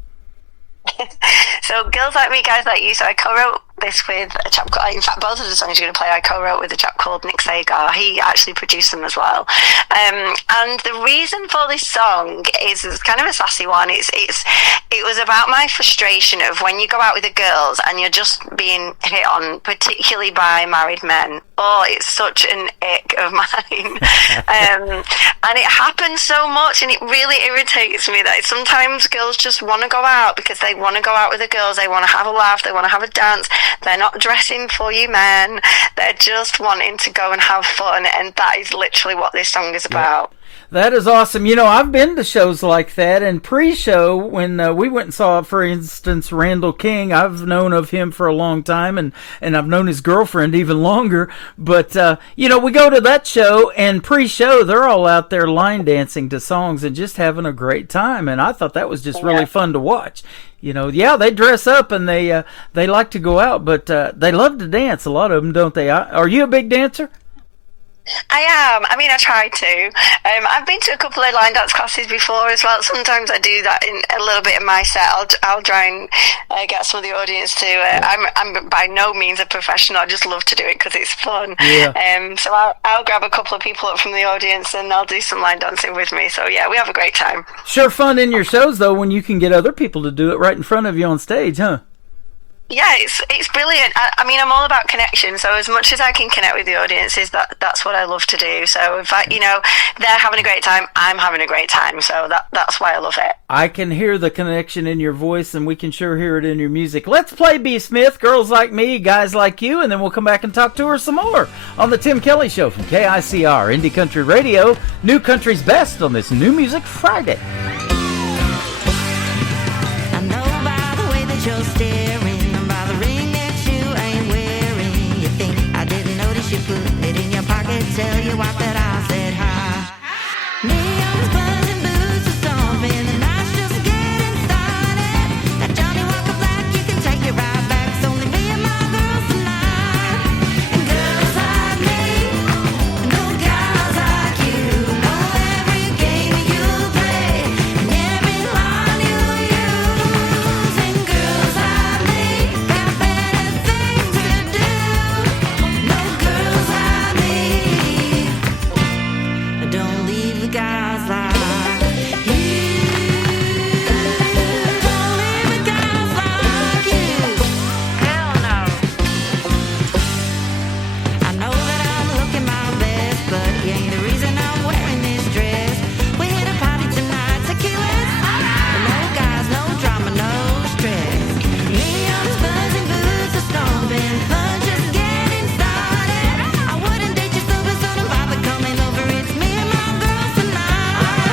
So Girls Like Me, Guys Like You. So I co-wrote this with a chap called, in fact, both of the songs you're going to play I co-wrote with a chap called Nick Sagar. He actually produced them as well. And the reason for this song is kind of a sassy one. It was about my frustration of when you go out with the girls and you're just being hit on, particularly by married men. Oh, it's such an ick of mine. And it happens so much, and it really irritates me that sometimes girls just want to go out because they want to go out with the girls. They want to have a laugh. They want to have a dance. They're not dressing for you men. They're just wanting to go and have fun, and that is literally what this song is about. That is awesome. I've been to shows like that, and pre-show, when we went and saw, for instance, Randall King, I've known of him for a long time, and I've known his girlfriend even longer. But, we go to that show, and pre-show, they're all out there line dancing to songs and just having a great time, and I thought that was just really fun to watch. They dress up and they like to go out, but they love to dance, a lot of them, don't they? Are you a big dancer? I am. I mean, I try to. I've been to a couple of line dance classes before as well. Sometimes I do that in a little bit of my set. I'll try and get some of the audience to. I'm by no means a professional. I just love to do it because it's fun. Yeah. So I'll grab a couple of people up from the audience and they'll do some line dancing with me. So yeah, we have a great time. Sure fun in your shows though when you can get other people to do it right in front of you on stage, huh? Yeah, it's brilliant. I mean, I'm all about connection. So as much as I can connect with the audiences, that's what I love to do. So if they're having a great time, I'm having a great time. So that's why I love it. I can hear the connection in your voice, and we can sure hear it in your music. Let's play B. Smith, Girls Like Me, Guys Like You, and then we'll come back and talk to her some more on the Tim Kelly Show from KICR, Indie Country Radio, New Country's Best on this New Music Friday. I know by the way that you're staring, you put it in your pocket, tell your wife that I said hi. Neon's buzzing, boots are stomping, the night's just getting started. That Johnny Walker Black, you can take it right back. It's only me and my girls tonight. And girls like me, no guys like you, know every game you play, and every line you use. And girls like me got better things to do. No girls like me. Don't leave the guys like you. Don't leave the guys like you. Hell no. I know that I'm looking my best, but you ain't the reason I'm wearing this dress. We hit a party tonight, tequila. No guys, no drama, no stress. Neon's buzzing, boots are stomping, fun just getting started. I wouldn't date you sober, so don't bother coming over. It's me and my girls tonight.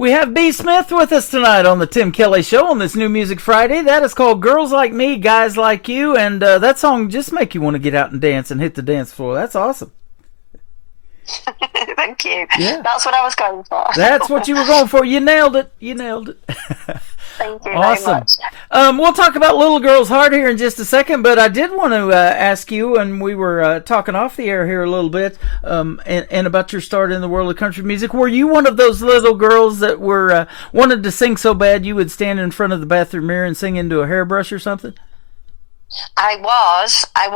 We have B. Smith with us tonight on the Tim Kelly Show on this New Music Friday. That is called Girls Like Me, Guys Like You, and that song just make you want to get out and dance and hit the dance floor. That's awesome. Thank you. Yeah. That's what I was going for. That's what you were going for. You nailed it. You nailed it. Thank you Awesome. very much. We'll talk about Little Girl's Heart here in just a second, but I did want to ask you, and we were talking off the air here a little bit, and about your start in the world of country music. Were you one of those little girls that were wanted to sing so bad you would stand in front of the bathroom mirror and sing into a hairbrush or something? I was. I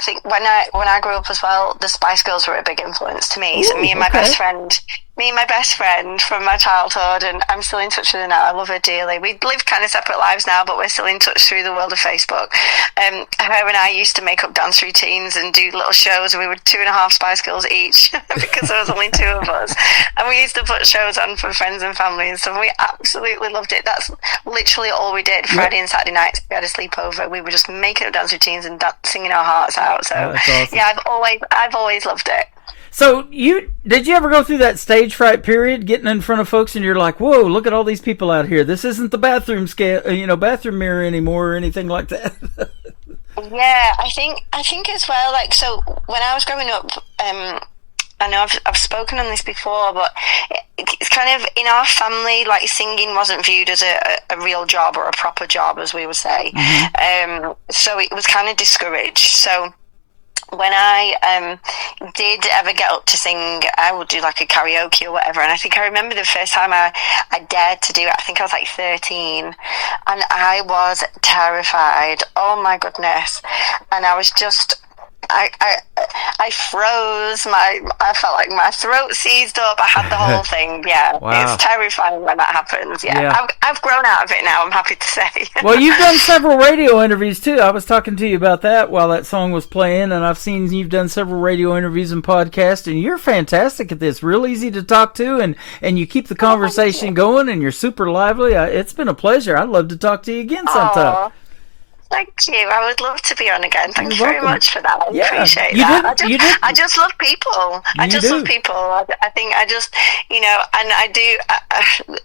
think when I grew up as well, the Spice Girls were a big influence to me. So me and my best friend from my childhood, and I'm still in touch with her now. I love her dearly. We live kind of separate lives now, but we're still in touch through the world of Facebook. Her and I used to make up dance routines and do little shows. We were 2.5 Spice Girls each because there was only 2 of us, and we used to put shows on for friends and family and stuff. We absolutely loved it. That's literally all we did. Friday and Saturday nights, we had a sleepover. We were just making up dance routines and singing our hearts out. So awesome. Yeah, I've always loved it. So did you ever go through that stage fright period, getting in front of folks, and you're like, "Whoa, look at all these people out here. This isn't the bathroom bathroom mirror anymore, or anything like that." Yeah, I think as well. Like, so when I was growing up, I know I've spoken on this before, but it's kind of in our family, like singing wasn't viewed as a real job or a proper job, as we would say. Mm-hmm. So it was kind of discouraged. So when I did ever get up to sing, I would do like a karaoke or whatever. And I think I remember the first time I dared to do it, I think I was like 13. And I was terrified. Oh my goodness. And I was just... I froze. I felt like my throat seized up. I had the whole thing. Yeah, wow. It's terrifying when that happens. Yeah. I've grown out of it now, I'm happy to say. Well, you've done several radio interviews too. I was talking to you about that while that song was playing, and I've seen you've done several radio interviews and podcasts, and you're fantastic at this. Real easy to talk to, and you keep the conversation going, and you're super lively. It's been a pleasure. I'd love to talk to you again sometime. Aww. Thank you. I would love to be on again. Thank you very much for that. I appreciate that. I just love people. Love people. I think I just, and I do.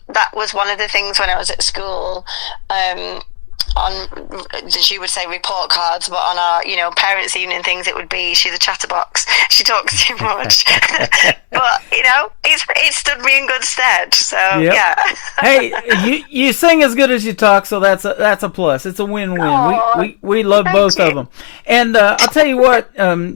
That was one of the things when I was at school. On, as you would say, report cards, but on our, parents' evening things, it would be, she's a chatterbox, she talks too much. But, it stood me in good stead, so, yeah. Hey, you sing as good as you talk, so that's a plus. It's a win-win. We love both of them. And I'll tell you what,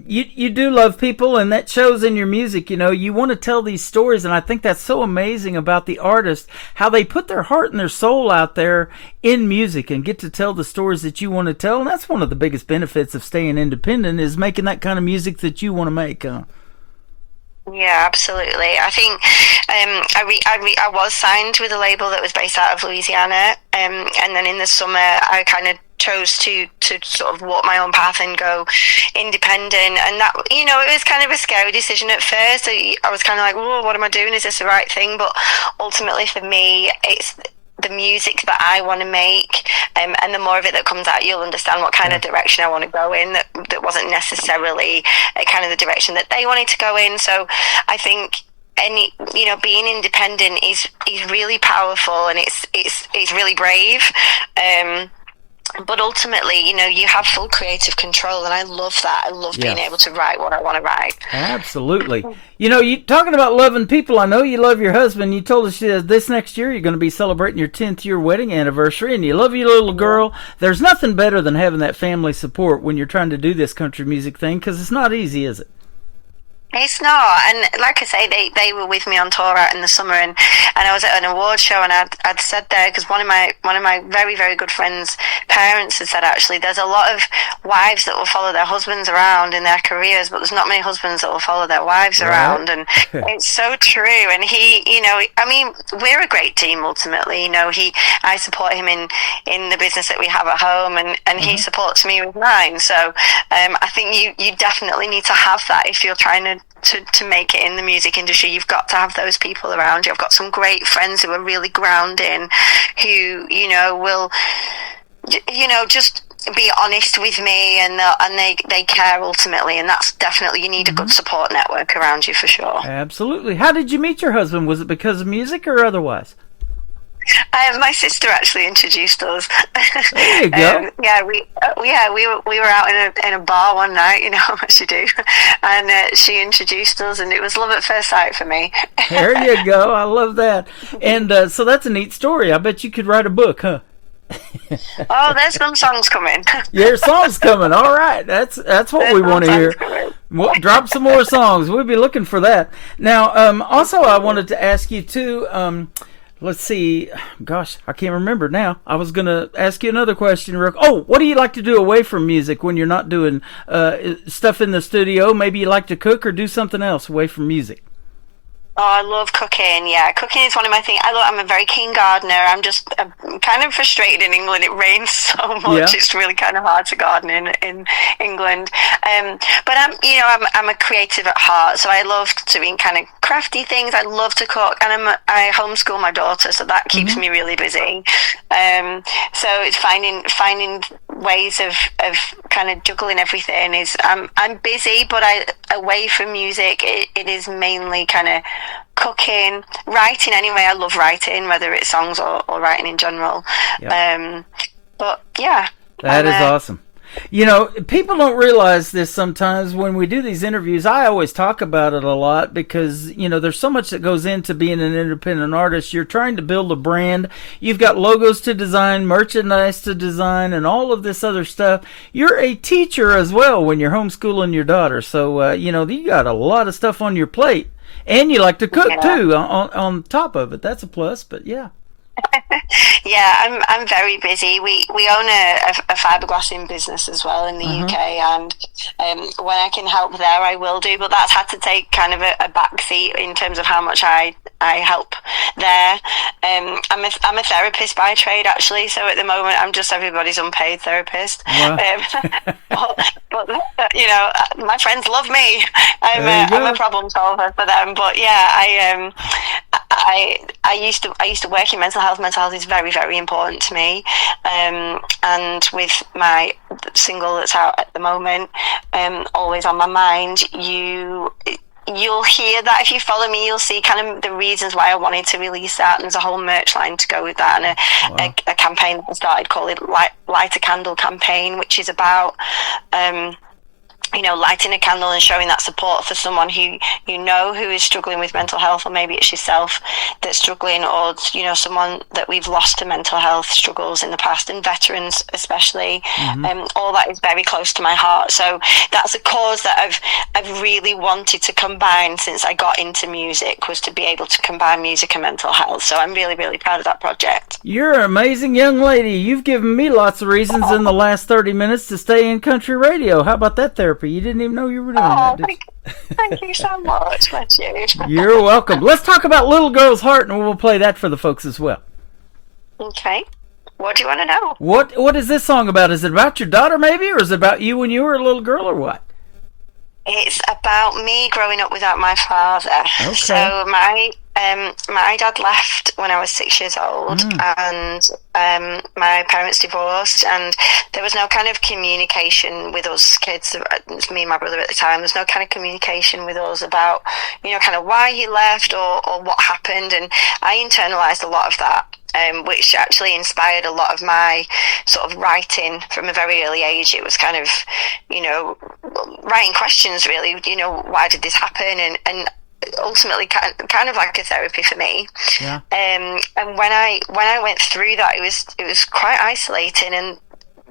you do love people, and that shows in your music. You want to tell these stories, and I think that's so amazing about the artist, how they put their heart and their soul out there in music and get to tell the stories that you want to tell. And that's one of the biggest benefits of staying independent, is making that kind of music that you want to make. Yeah, absolutely. I think I was signed with a label that was based out of Louisiana, and then in the summer I kind of chose to sort of walk my own path and go independent, and that, it was kind of a scary decision at first. I was kind of like, whoa, what am I doing? Is this the right thing? But ultimately for me, it's the music that I want to make, and the more of it that comes out, you'll understand what kind of direction I want to go in, that wasn't necessarily kind of the direction that they wanted to go in. So I think being independent is really powerful, and it's really brave. But ultimately, you have full creative control, and I love that. I love being able to write what I want to write. Absolutely. You talking about loving people, I know you love your husband. You told us this next year you're going to be celebrating your 10th year wedding anniversary, and you love your little girl. There's nothing better than having that family support when you're trying to do this country music thing, because it's not easy, is it? It's not, and like I say, they were with me on tour out in the summer, and I was at an award show, and I'd said there, because one of my very, very good friends' parents had said, actually, there's a lot of wives that will follow their husbands around in their careers, but there's not many husbands that will follow their wives around, and it's so true. And he, we're a great team ultimately. I support him in the business that we have at home, and he supports me with mine. So I think you definitely need to have that if you're trying to make it in the music industry. You've got to have those people around you. I've got some great friends who are really grounding, who will just be honest with me, and they care ultimately, and that's definitely, you need a good support network around you for sure. Absolutely. How did you meet your husband? Was it because of music or otherwise? My sister actually introduced us. There you go. We were out in a bar one night, as you do, and she introduced us, and it was love at first sight for me. There you go. I love that. And so that's a neat story. I bet you could write a book, huh? Oh, there's some songs coming. Your songs coming. All right. That's what we want to hear. Well, drop some more songs. We'll be looking for that. Now, also, I wanted to ask you too. Let's see. Gosh, I can't remember now. I was going to ask you another question. What do you like to do away from music when you're not doing stuff in the studio? Maybe you like to cook or do something else away from music. Oh, I love cooking. Yeah, cooking is one of my things. I'm a very keen gardener. I'm kind of frustrated in England. It rains so much. Yeah. It's really kind of hard to garden in England. But I'm a creative at heart, so I love doing kind of crafty things. I love to cook, and I homeschool my daughter, so that keeps me really busy. So it's finding ways of kind of juggling everything. I'm busy, but away from music, it is mainly kind of cooking, writing anyway. I love writing, whether it's songs or writing in general. Yep. But yeah. That is awesome. People don't realize this sometimes when we do these interviews. I always talk about it a lot because, there's so much that goes into being an independent artist. You're trying to build a brand. You've got logos to design, merchandise to design, and all of this other stuff. You're a teacher as well when you're homeschooling your daughter. So, you got a lot of stuff on your plate. And you like to cook, too, on top of it. That's a plus, but yeah. Yeah, I'm very busy. We own a fiberglassing business as well in the UK, and when I can help there, I will do. But that's had to take kind of a back seat in terms of how much I help there. I'm a therapist by trade, actually. So at the moment, I'm just everybody's unpaid therapist. Wow. But my friends love me. I'm a problem solver for them. But yeah, I used to work in mental health. Mental health is very, very important to me. And with my single that's out at the moment, always on my mind, you'll hear that. If you follow me, you'll see kind of the reasons why I wanted to release that, and there's a whole merch line to go with that, and a campaign that I started called Light a Candle campaign, which is about lighting a candle and showing that support for someone who who is struggling with mental health, or maybe it's yourself that's struggling, or someone that we've lost to mental health struggles in the past, and veterans especially. All that is very close to my heart. So that's a cause that I've really wanted to combine since I got into music, was to be able to combine music and mental health. So I'm really, really proud of that project. You're an amazing young lady. You've given me lots of reasons in the last 30 minutes to stay in country radio. How about that therapy? You didn't even know you were doing that, did you? Thank you so much. Thank you. You're welcome. Let's talk about Little Girl's Heart, and we'll play that for the folks as well. Okay. What do you want to know? What is this song about? Is it about your daughter, maybe, or is it about you when you were a little girl, or what? It's about me growing up without my father. Okay. So my dad left when I was 6 years old, and my parents divorced, and there was no kind of communication with us kids. It was me and my brother at the time. There's no kind of communication with us about, kind of why he left or what happened, and I internalized a lot of that. Which actually inspired a lot of my sort of writing from a very early age. It was kind of, writing questions really, why did this happen? And ultimately kind of like a therapy for me. Yeah. And when I went through that, it was quite isolating, and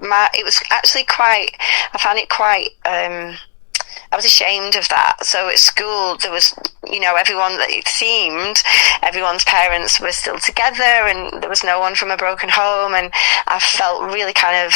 it was actually quite, I found it quite, I was ashamed of that. So at school, there was, everyone that it seemed, everyone's parents were still together, and there was no one from a broken home. And I felt really kind of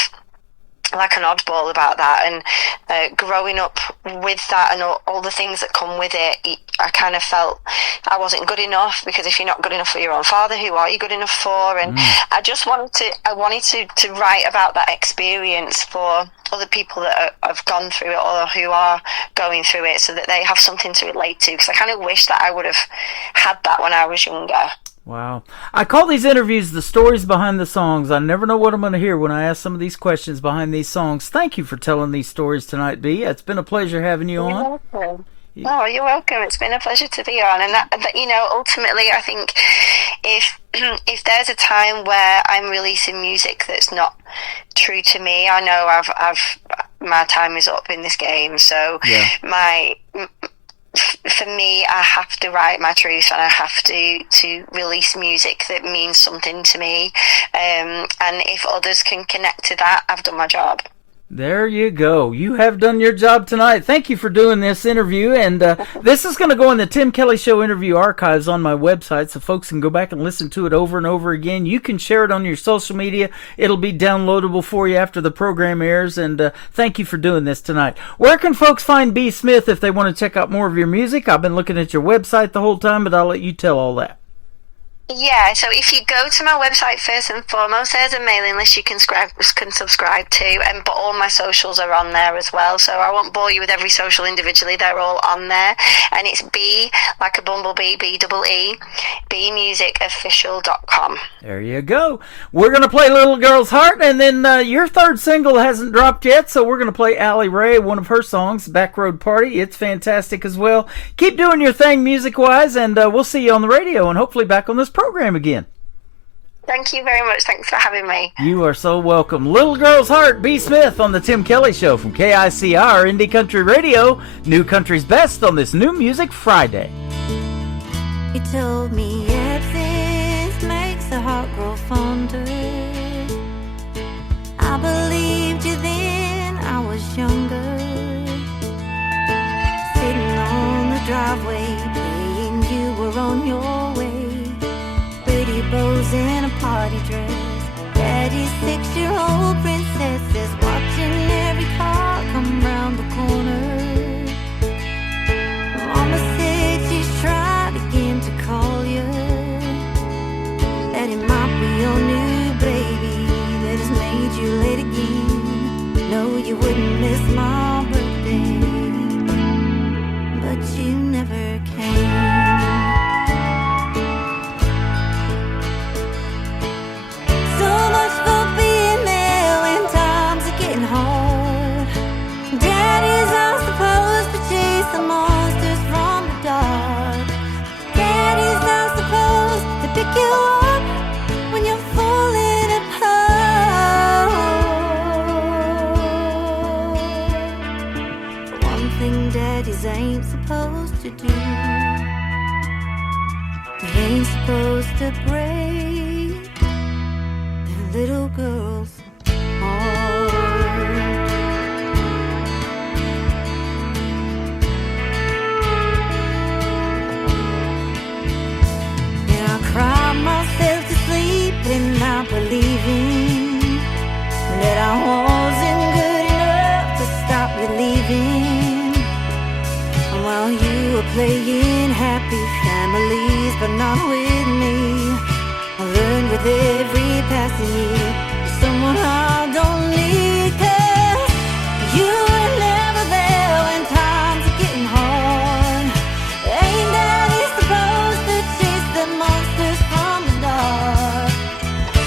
like an oddball about that. And growing up with that and all the things that come with it, I kind of felt I wasn't good enough, because if you're not good enough for your own father, who are you good enough for? And I just wanted to write about that experience for other people that have gone through it or who are going through it, so that they have something to relate to, because I kind of wish that I would have had that when I was younger. Wow. I call these interviews the stories behind the songs. I never know what I'm going to hear when I ask some of these questions behind these songs. Thank you for telling these stories tonight, B. It's been a pleasure having you on. You're welcome. Oh, you're welcome. It's been a pleasure to be on. And that ultimately, I think if there's a time where I'm releasing music that's not true to me, I know my time is up in this game. So for me, I have to write my truth, and I have to release music that means something to me. And if others can connect to that, I've done my job. There you go. You have done your job tonight. Thank you for doing this interview. And this is going to go in the Tim Kelly Show interview archives on my website, so folks can go back and listen to it over and over again. You can share it on your social media. It'll be downloadable for you after the program airs. And thank you for doing this tonight. Where can folks find B. Smith if they want to check out more of your music? I've been looking at your website the whole time, but I'll let you tell all that. Yeah, so if you go to my website first and foremost, there's a mailing list you can subscribe to, but all my socials are on there as well. So I won't bore you with every social individually; they're all on there. And it's B like a bumblebee, BEE, bmusicofficial.com. There you go. We're gonna play "Little Girl's Heart," and then your third single hasn't dropped yet, so we're gonna play Allie Ray, one of her songs, "Back Road Party." It's fantastic as well. Keep doing your thing music-wise, and we'll see you on the radio and hopefully back on this program again. Thank you very much. Thanks for having me. You are so welcome. Little Girl's Heart, B. Smith on the Tim Kelly Show from KICR Indie Country Radio, New Country's Best on this New Music Friday. You told me absence makes the heart grow fonder. I believed you then, I was younger. Sitting on the driveway, praying you were on your way. Pretty bows in a party dress, Daddy's 6-year-old princesses, watching every car come round the corner. Mama said she's tried again to call you, that it might be your new baby that has made you late again. No, you wouldn't miss my birthday, but you never came. Ain't supposed to do. We ain't supposed to break the little girl's heart. And I cry myself to sleep and not believing that I wasn't good enough to stop you leaving. While you were playing happy families, but not with me. I learned with every passing year, someone I don't need, 'cause you were never there when times are getting hard. Ain't Daddy supposed to chase the monsters from the dark?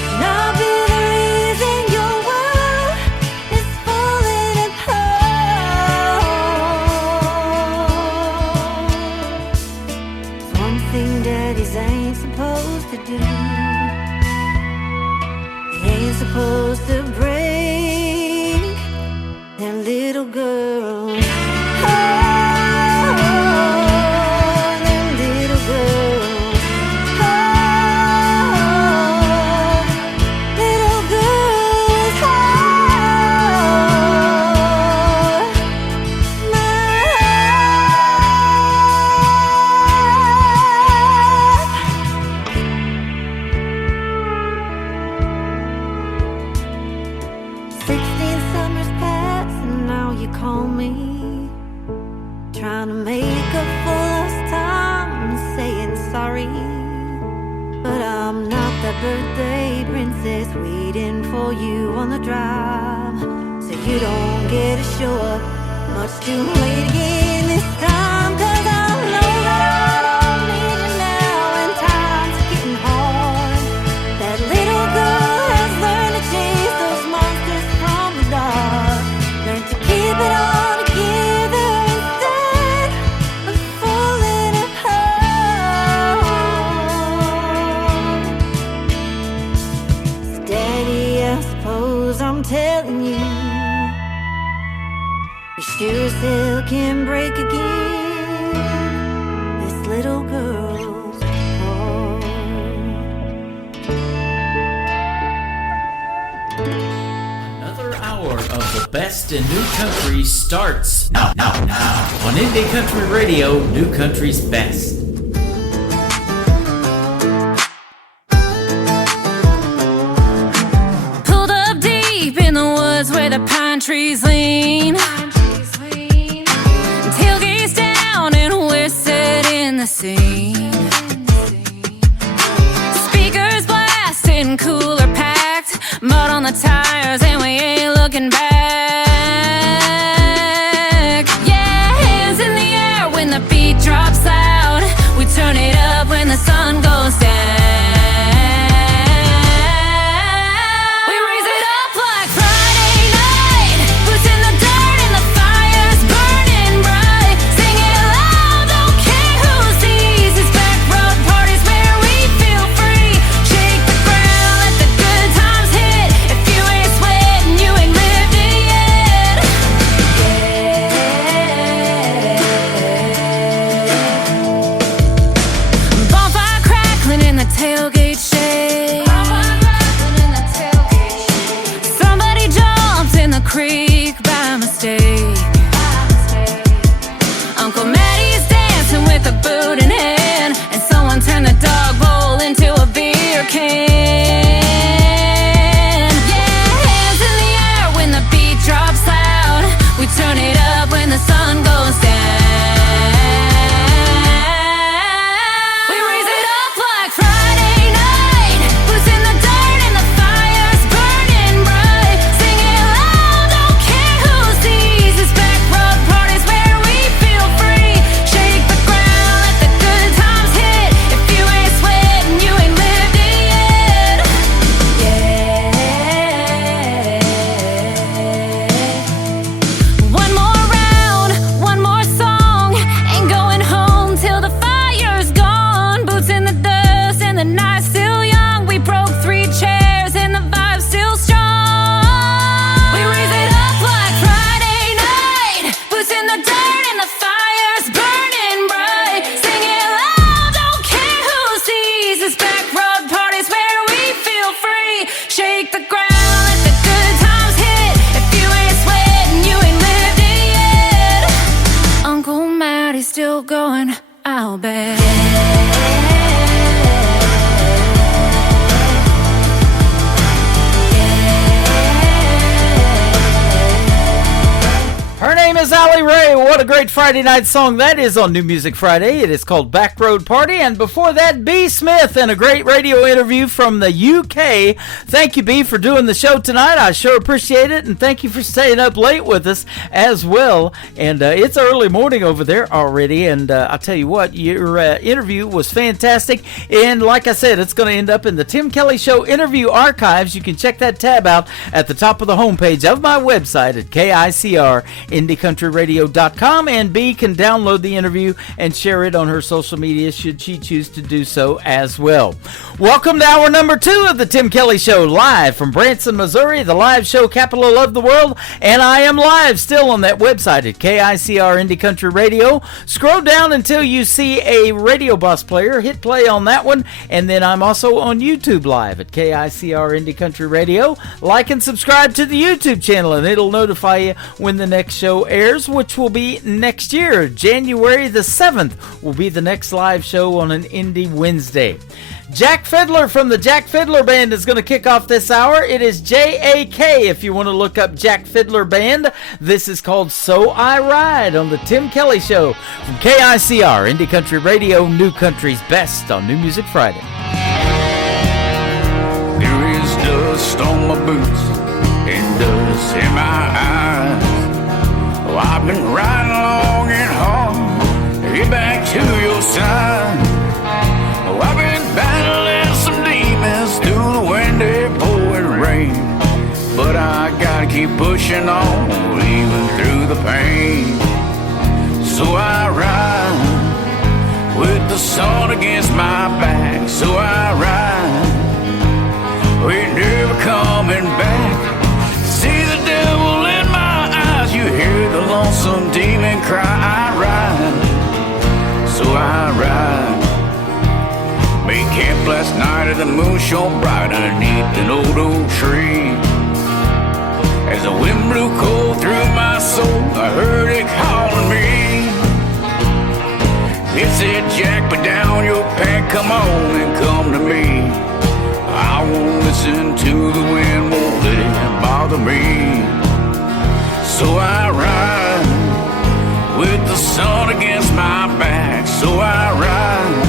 And I'll be the reason your world is falling apart. One thing daddies ain't supposed to do, they ain't supposed to break their little girls. Oh, their little girls. Oh, little girls' heart. My heart. 16 summers pass and now you call me, trying to make up for lost time and saying sorry. But I'm not that birthday princess waiting for you on the drive, so you don't get to show up much too late again this time. 'Cause I know that I don't need you now when times are getting hard. girls call. Another hour of the best in new country starts now on Indie Country Radio, New Country's Best. Pulled up deep in the woods where the pine trees lean. Tailgates down and we're setting the scene. Speakers blasting, cooler packed, mud on the tires and we ain't looking back. Yeah, hands in the air when the beat drops loud. We turn it up when the sun goes down. We raise it up like Friday night. Boots in the dirt and the fire's burning bright. Sing it loud, don't care who sees. It's back road parties where we feel free. Shake the ground, let the good times hit. If you ain't sweating, you ain't lived it yet. Bonfire crackling in the tailgate shade. Somebody jumped in the creek by mistake. Uncle Maddie's dancing with a boot in hand, and someone turned the dog bowl into a beer can. Yeah, hands in the air when the beat drops loud. We turn it up when the sun goes down. We raise it up like Friday night. Boots in the dirt and the fire's burning bright. Sing it loud, don't care who sees. It's back road parties where we feel free. Shake the ground, let the good times hit. If you ain't sweating, you ain't lived it yet. One more round, one more song. Ain't going home till the fire's gone. Boots in the dust and the night's still young. We broke 3 chairs and the vibe's still strong. We raise it up like Friday night. Boots in the dirt and the fire's burning bright. Sing it loud, don't care who sees. It's back road parties where we feel free. Shake the ground, let the good times hit. If you ain't sweating, you ain't lived it yet. Uncle Maddie's still going, I'll bet. Her name is Allie Ray. What a great Friday night song that is on New Music Friday. It is called Back Road Party. And before that, B. Smith and a great radio interview from the UK. Thank you, B, for doing the show tonight. I sure appreciate it. And thank you for staying up late with us as well. And it's early morning over there already. And I'll tell you what, your interview was fantastic. And like I said, it's going to end up in the Tim Kelly Show interview archives. You can check that tab out at the top of the homepage of my website at KICR.IndieCountryRadio.com, and B can download the interview and share it on her social media should she choose to do so as well. Welcome to hour number 2 of the Tim Kelly Show, live from Branson, Missouri, the live show capital of the world, and I am live still on that website at KICR Indie Country Radio. Scroll down until you see a Radio Boss player, hit play on that one, and then I'm also on YouTube live at KICR Indie Country Radio. Like and subscribe to the YouTube channel, and it'll notify you when the next show airs, which will be next year. January the 7th will be the next live show on an Indie Wednesday. Jack Fiddler from the Jack Fiddler Band is going to kick off this hour. It is J-A-K if you want to look up Jack Fiddler Band. This is called So I Ride on the Tim Kelly Show from KICR, Indie Country Radio, New Country's Best on New Music Friday. There is dust on my boots and dust in my eyes. Oh, I've been riding long and hard to get back to your side. Oh, I've been battling some demons through the windy pouring rain, but I gotta keep pushing on even through the pain. So I ride with the sun against my back. So I ride, we're never coming back. See the devil in my eyes, you hear the lonesome demon cry. I ride, so I ride. Made camp last night and the moon shone bright underneath an old oak tree. As the wind blew cold through my soul, I heard it calling me. It said, Jack, put down your pen, come on and come to me. I won't listen to the wind, won't let it bother me. So I ride with the sun against my back. So I ride,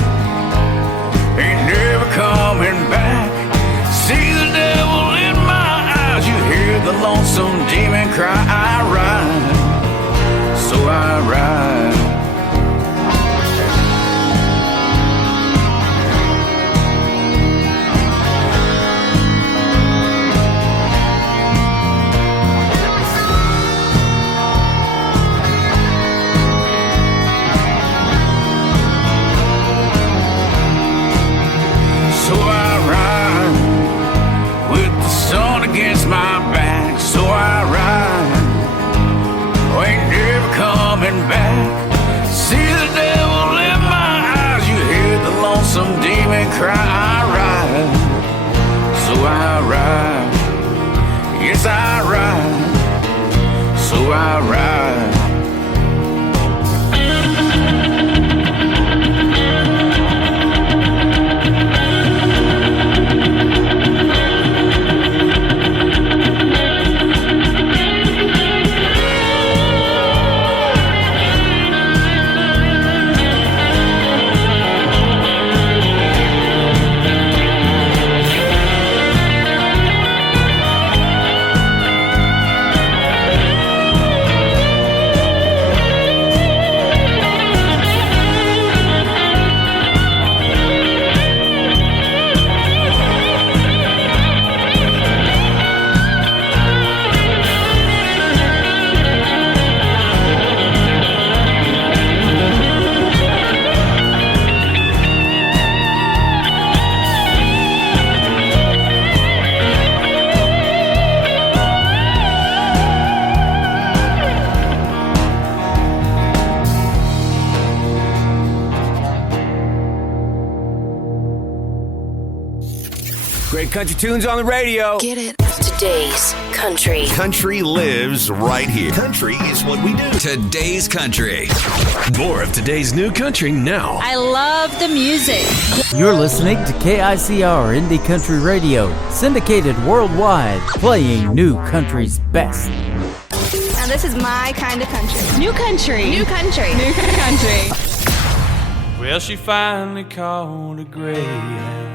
ain't never coming back. See the devil in my eyes, you hear the lonesome demon cry. I ride, so I ride. Against my back, so I ride. Oh, ain't never coming back. See the devil in my eyes, you hear the lonesome demon cry. I ride, so I ride. Yes, I ride, so I ride. Great country tunes on the radio. Get it? Today's country. Country lives right here. Country is what we do. Today's country. More of today's new country now. I love the music. You're listening to KICR Indie Country Radio, syndicated worldwide, playing new country's best. Now this is my kind of country. New country. New country. New country. Well, she finally called a greyhound.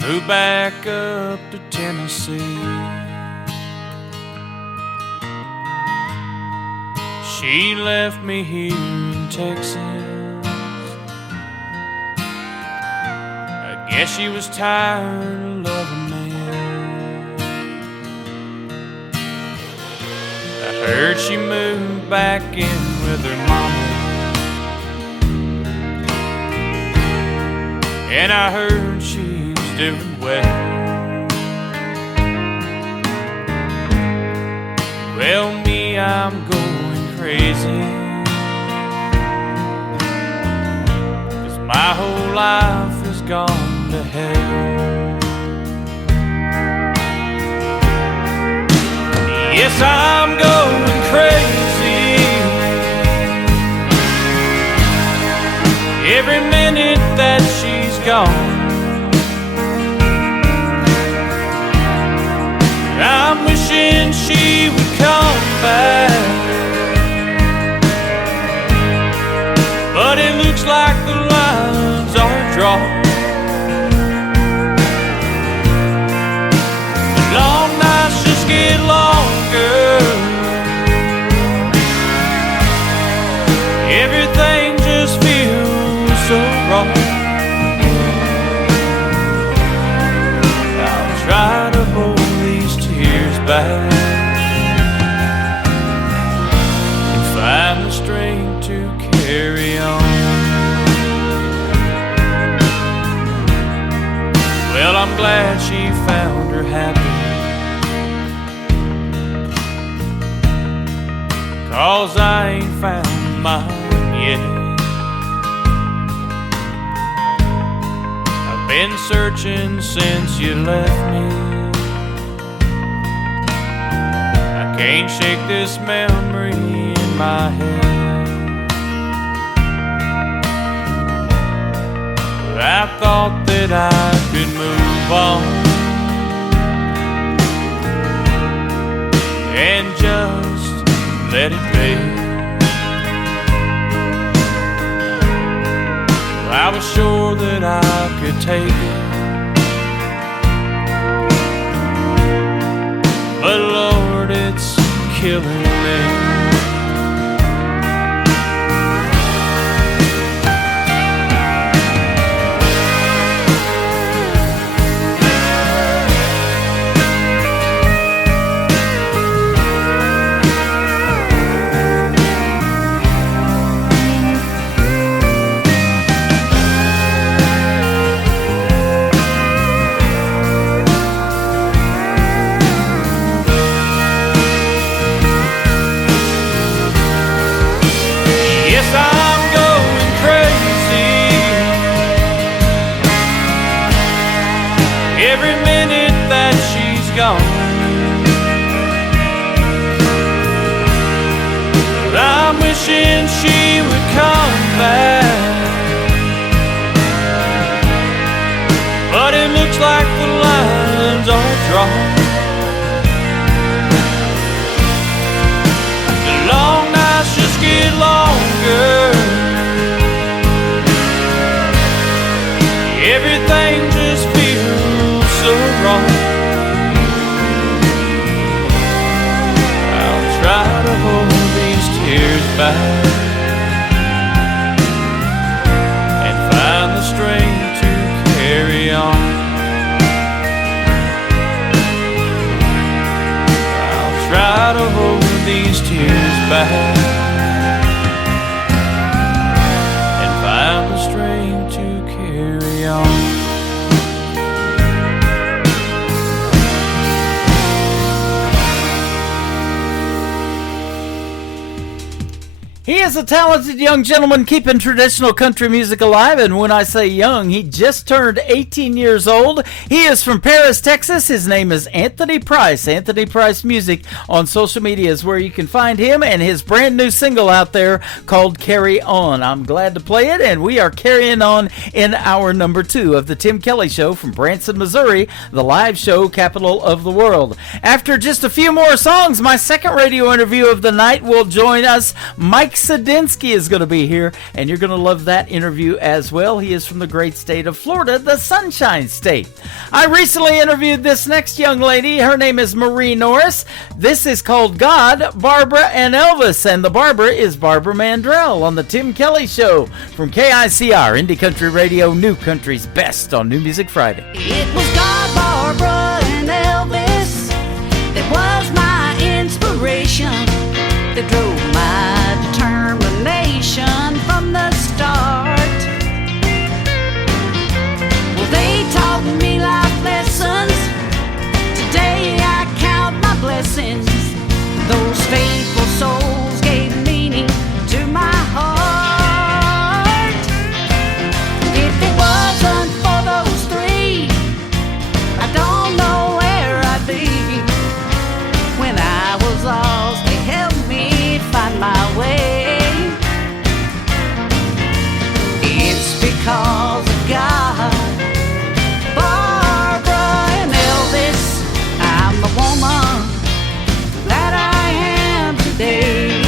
Moved back up to Tennessee. She left me here in Texas. I guess she was tired of loving me. I heard she moved back in with her mama, and I heard she's doing well. Well, me, I'm going crazy, 'cause my whole life has gone to hell. Yes, I'm going crazy every minute that she's gone. I'm wishing she would come back, but it looks like the lines are drawn. The long nights just get longer. Everything just feels so wrong. I'll try to hold back and find the strength to carry on. Well, I'm glad she found her happy, 'cause I ain't found mine yet. Been searching since you left me. I can't shake this memory in my head. But I thought that I could move on and just let it be. I was sure that I could take it, but Lord, it's killing me. She would come back, but it looks like the lines are drawn. The long nights just get longer. Everything just feels so wrong. I'll try to hold these tears back and find the strength to carry on. I'll try to hold these tears back and find the strength to carry on. He is a talented young gentleman keeping traditional country music alive, and when I say young, he just turned 18 years old. He is from Paris, Texas. His name is Anthony Price. Anthony Price Music on social media is where you can find him and his brand new single out there called Carry On. I'm glad to play it, and we are carrying on in hour number 2 of the Tim Kelly Show from Branson, Missouri, the live show capital of the world. After just a few more songs, my second radio interview of the night will join us. Mike Sadinsky is going to be here, and you're going to love that interview as well. He is from the great state of Florida, the Sunshine State. I recently interviewed this next young lady. Her name is Marie Norris. This is called God, Barbara, and Elvis, and the Barbara is Barbara Mandrell on the Tim Kelly Show from KICR, Indie Country Radio, New Country's best on New Music Friday. It was God, Barbara, and Elvis that was my inspiration, that drove my determination from the start. Well, they taught me life lessons. Today I count my blessings. Those faithful souls gave meaning to my heart. If it wasn't for those three, I don't know where I'd be. When I was lost, they helped me find my way. It's because of God, Barbara, and Elvis, I'm the woman that I am today.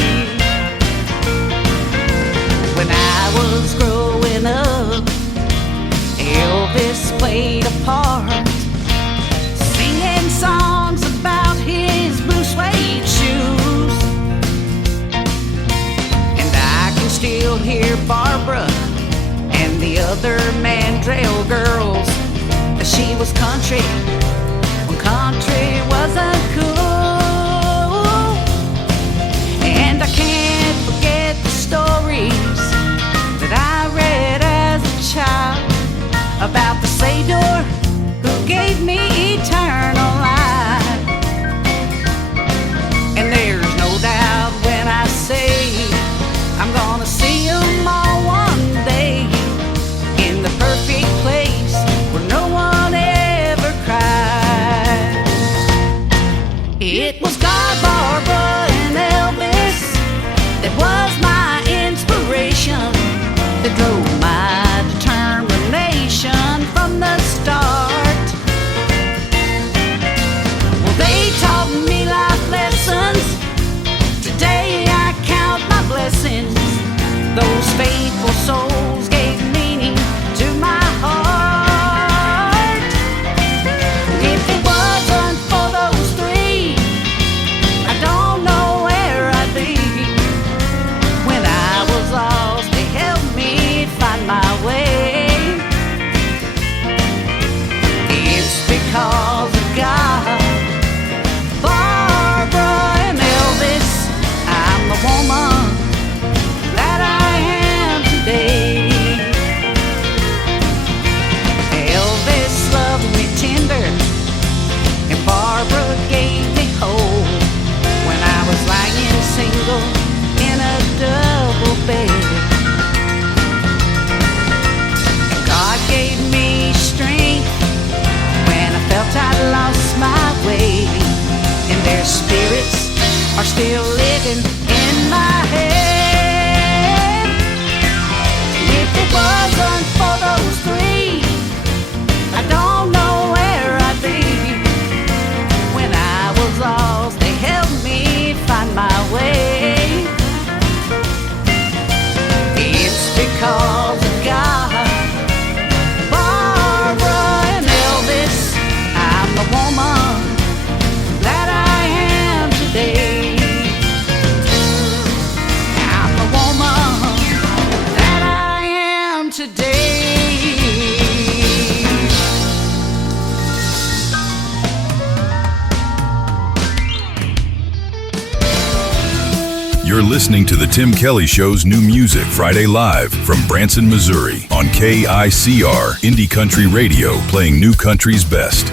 When I was growing up, Elvis played a part, singing songs about his blue suede shoes. And I can still hear Barbara and the other Mandrell girls, that she was country when country wasn't cool. And I can't forget the stories that I read as a child about the Savior who gave me eternal life. And there's no doubt when I say I'm gonna see 'em all one day in the perfect place where are still living in my head. If it wasn't for those three, I don't know where I'd be. When I was lost, they helped me find my way. It's because of God, Barbara and Elvis, I'm the woman that I am today. I'm the woman that I am today. You're listening to The Tim Kelly Show's New Music Friday Live from Branson, Missouri on KICR Indie Country Radio, playing new country's best.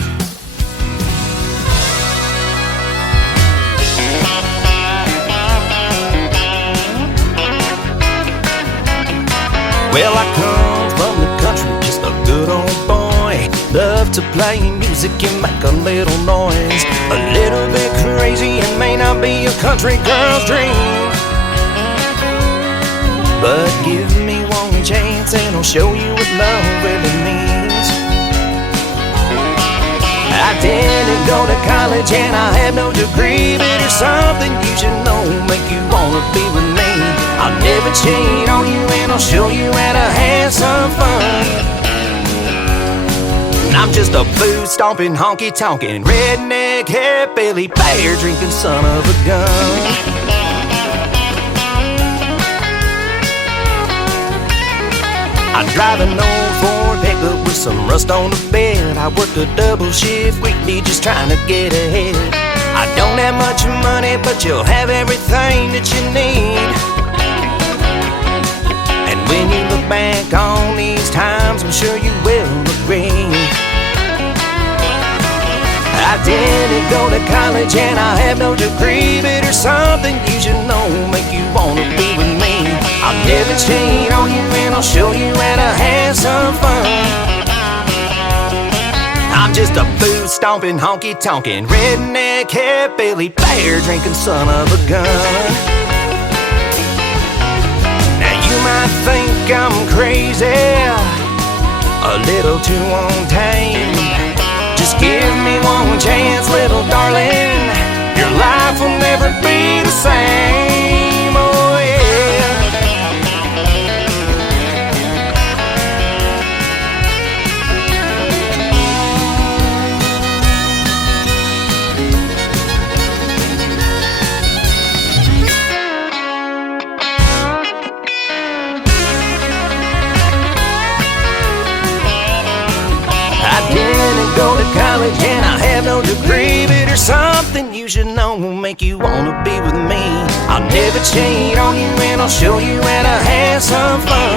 Well, I come from the country, just a good old boy. Love to play music and make a little noise. A little bit crazy and may not be a country girl's dream, but give me one chance and I'll show you what love really means. I didn't go to college and I have no degree, but there's something you should know, make you wanna be with me. I'll never cheat on you and I'll show you how to have some fun. I'm just a food-stomping, honky-tonkin', redneck, hillbilly, beer-drinking son of a gun. I drive an old Ford pickup with some rust on the bed. I work a double shift weekly just trying to get ahead. I don't have much money, but you'll have everything that you need. And when you look back on these times, I'm sure you will agree. I didn't go to college and I have no degree, but there's something you should know, make you wanna be with me. I'll never cheat on you and I'll show you how to have some fun. I'm just a food-stomping, honky-tonkin', redneck, hillbilly, beer-drinking son of a gun. Now you might think I'm crazy, a little too untamed. Just give me one chance, little darling, your life will never be the same, oh yeah. I didn't go to college and I have no degree, but there's something you should know, make you wanna be with me. I'll never cheat on you and I'll show you how to have some fun.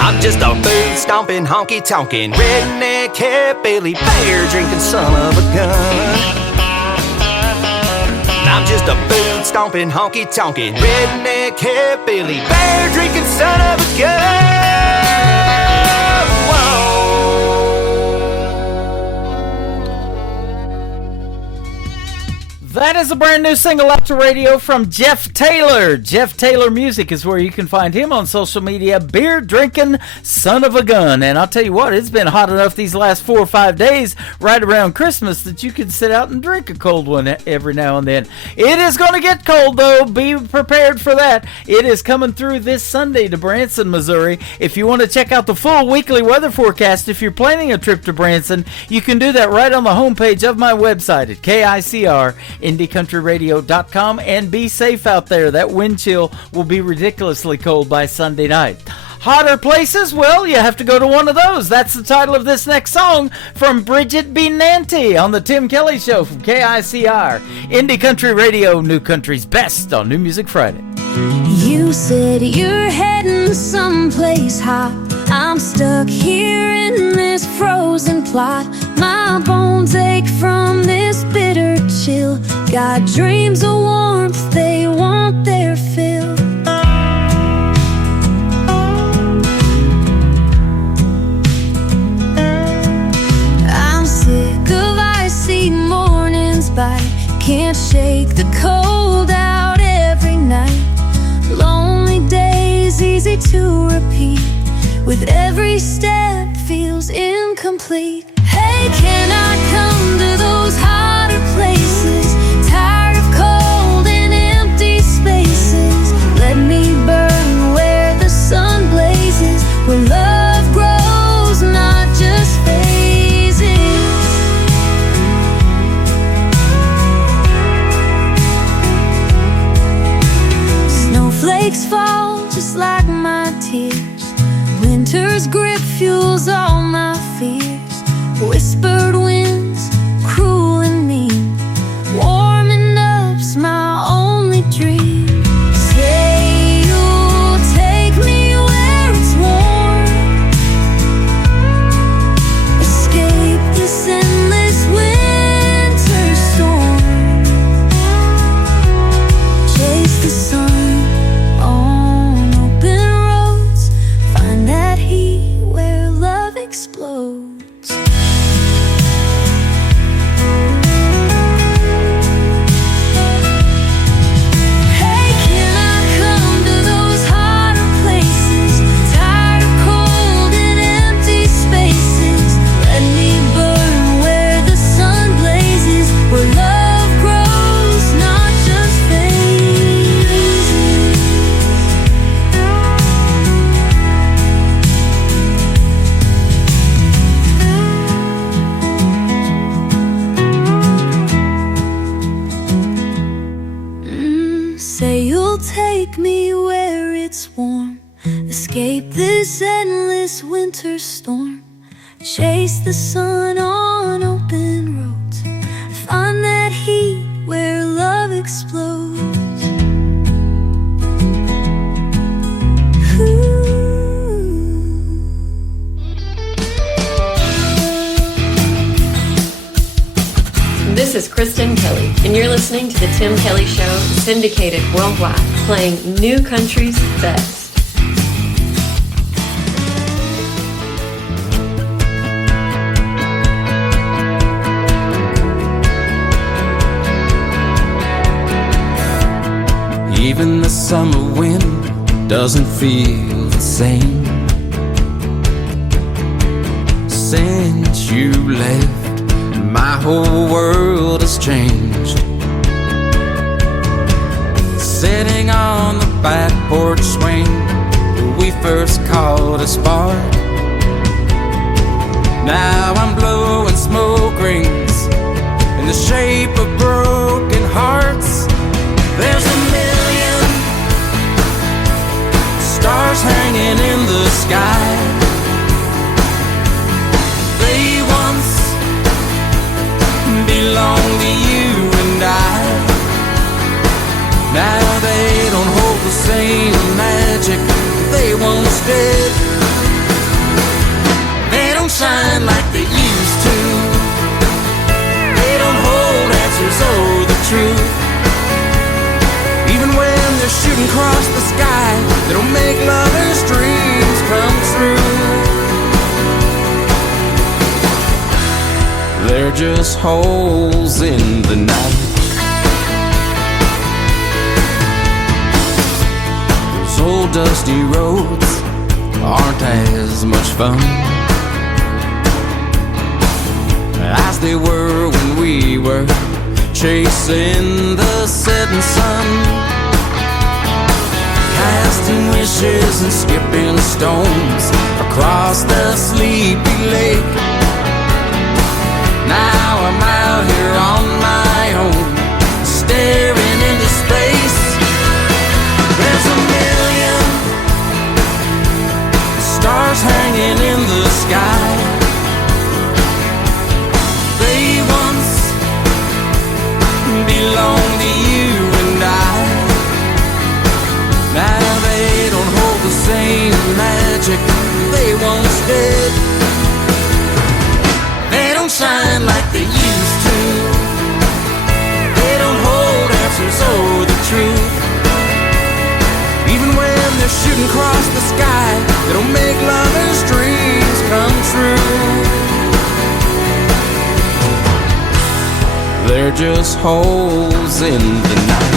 I'm just a food-stomping, honky-tonkin', redneck, hillbilly, beer-drinking son of a gun. I'm just a food-stomping, honky-tonkin', redneck, hillbilly, beer-drinking son of a gun. That is a brand new single out to radio from Jeff Taylor. Jeff Taylor Music is where you can find him on social media, beer drinking son of a gun. And I'll tell you what, it's been hot enough these last 4 or 5 days right around Christmas that you can sit out and drink a cold one every now and then. It is going to get cold though. Be prepared for that. It is coming through this Sunday to Branson, Missouri. If you want to check out the full weekly weather forecast, if you're planning a trip to Branson, you can do that right on the homepage of my website at KICR. IndieCountryRadio.com, and be safe out there. That wind chill will be ridiculously cold by Sunday night. Hotter places? Well, you have to go to one of those. That's the title of this next song from Bridget B. Nanty on the Tim Kelly Show from KICR. Indie Country Radio, New Country's best on New Music Friday. You said you're heading someplace hot. I'm stuck here in this frozen plot. My bones ache from this bitter chill. Got dreams of warmth, they want their fill. I'm sick of icy mornings by. Can't with every step feels incomplete. Hey, can I come to those hotter places? Tired of cold and empty spaces. Let me burn where the sun blazes, where love grows, not just phases. Snowflakes fall just like my tears. Winter's grip fuels all my fears. Whispered winds, cruel and mean, warming up's my only dream. Say you'll take me where it's warm, escape this endless winter storm, chase the sun on open roads, find that heat where love explodes. Hey, can I come to those hotter places? Tired of cold and empty spaces. Let me burn where the sun blazes, where love grows, not just phases. Say you'll take me where it's warm, escape this endless winter storm, chase the sun on open roads, find that heat where love explodes. This is Kristen Kelly, and you're listening to The Tim Kelly Show, syndicated worldwide, playing new country's best. Even the summer wind doesn't feel the same since you left. My whole world has changed. Sitting on the back porch swing where we first caught a spark. Now I'm blowing smoke rings in the shape of broken hearts. There's a million stars hanging in the sky. They once belonged to you and I. Now they don't hold the same magic they once did. They don't shine like they used to. They don't hold answers or the truth. Even when they're shooting across the sky, they don't make lovers' dreams come true. They're just holes in the night. Those old dusty roads aren't as much fun as they were when we were chasing the setting sun, casting wishes and skipping stones across the sleepy lake. Now I'm out here on my own, staring into space. There's a million stars hanging in the sky. They once belonged to you and I. Now they don't hold the same magic they once did. They don't shine like they used to. They don't hold answers or the truth. Even when they're shooting across the sky, they don't make lovers' dreams come true. They're just holes in the night.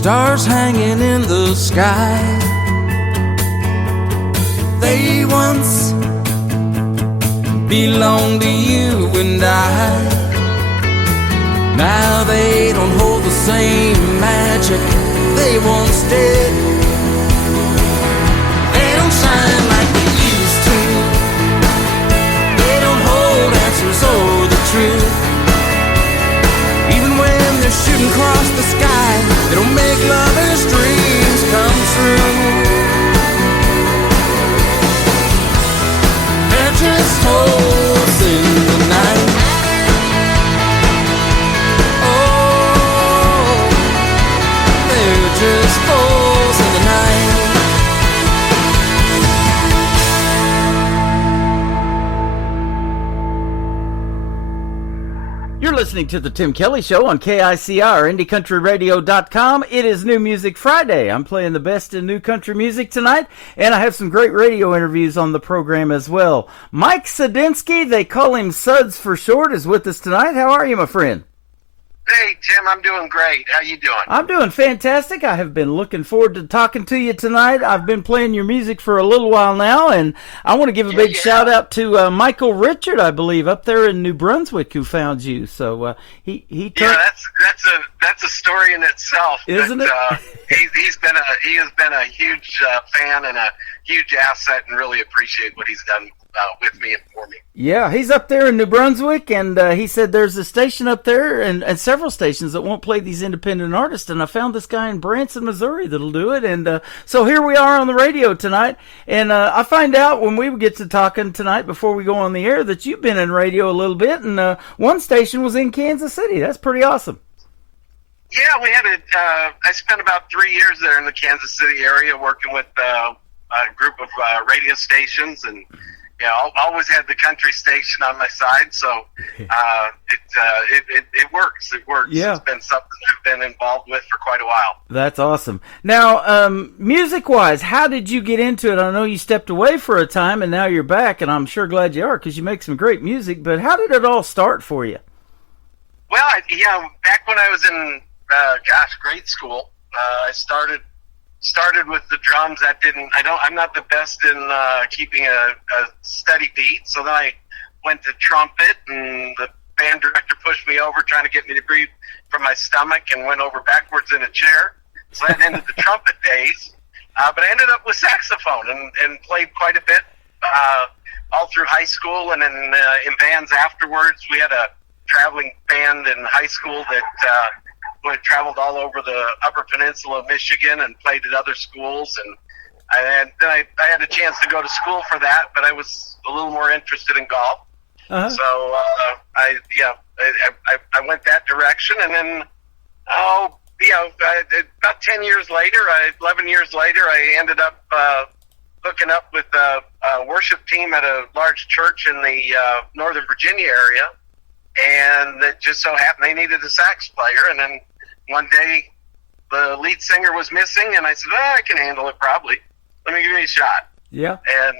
stars hanging in the sky. They once belonged to you and I. Now they don't hold the same magic they once did. They don't shine like they used to. They don't hold answers or the truth. Even when they're shooting across the sky, they don't make lovers' dreams come true. They're just holes in the night. Oh, they're just holes in the night. You're listening to the Tim Kelly Show on KICR, IndieCountryRadio.com. It is New Music Friday. I'm playing the best in new country music tonight, and I have some great radio interviews on the program as well. Mike Sudinsky, they call him Suds for short, is with us tonight. How are you, my friend? Hey, Tim, I'm doing great. How you doing? I'm doing fantastic. I have been looking forward to talking to you tonight. I've been playing your music for a little while now, and I want to give a big shout out to Michael Richard, I believe, up there in New Brunswick, who found you. So he that's a story in itself, isn't it? He has been a huge fan and a huge asset, and really appreciate what he's done with me and for me. Yeah, he's up there in New Brunswick, and he said there's a station up there and several stations that won't play these independent artists, and I found this guy in Branson, Missouri that'll do it, and so here we are on the radio tonight, and I find out when we get to talking tonight before we go on the air that you've been in radio a little bit, and one station was in Kansas City. That's pretty awesome. Yeah, we had I spent about 3 years there in the Kansas City area working with a group of radio stations, and always had the country station on my side, so it works. It works. Yeah. It's been something I've been involved with for quite a while. That's awesome. Now, music-wise, how did you get into it? I know you stepped away for a time, and now you're back, and I'm sure glad you are because you make some great music, but how did it all start for you? Well, back when I was in, grade school, I started with the drums. I'm not the best in keeping a steady beat, so then I went to trumpet, and the band director pushed me over trying to get me to breathe from my stomach and went over backwards in a chair. So that ended the trumpet days. But I ended up with saxophone and played quite a bit all through high school, and then in bands afterwards. We had a traveling band in high school that we traveled all over the Upper Peninsula of Michigan and played at other schools, and then I had a chance to go to school for that, but I was a little more interested in golf. Uh-huh. So I went that direction, and then about 11 years later, I ended up hooking up with a worship team at a large church in the Northern Virginia area, and it just so happened they needed a sax player, and then one day the lead singer was missing, and I said, I can handle it probably. Let me give it a shot. Yeah. And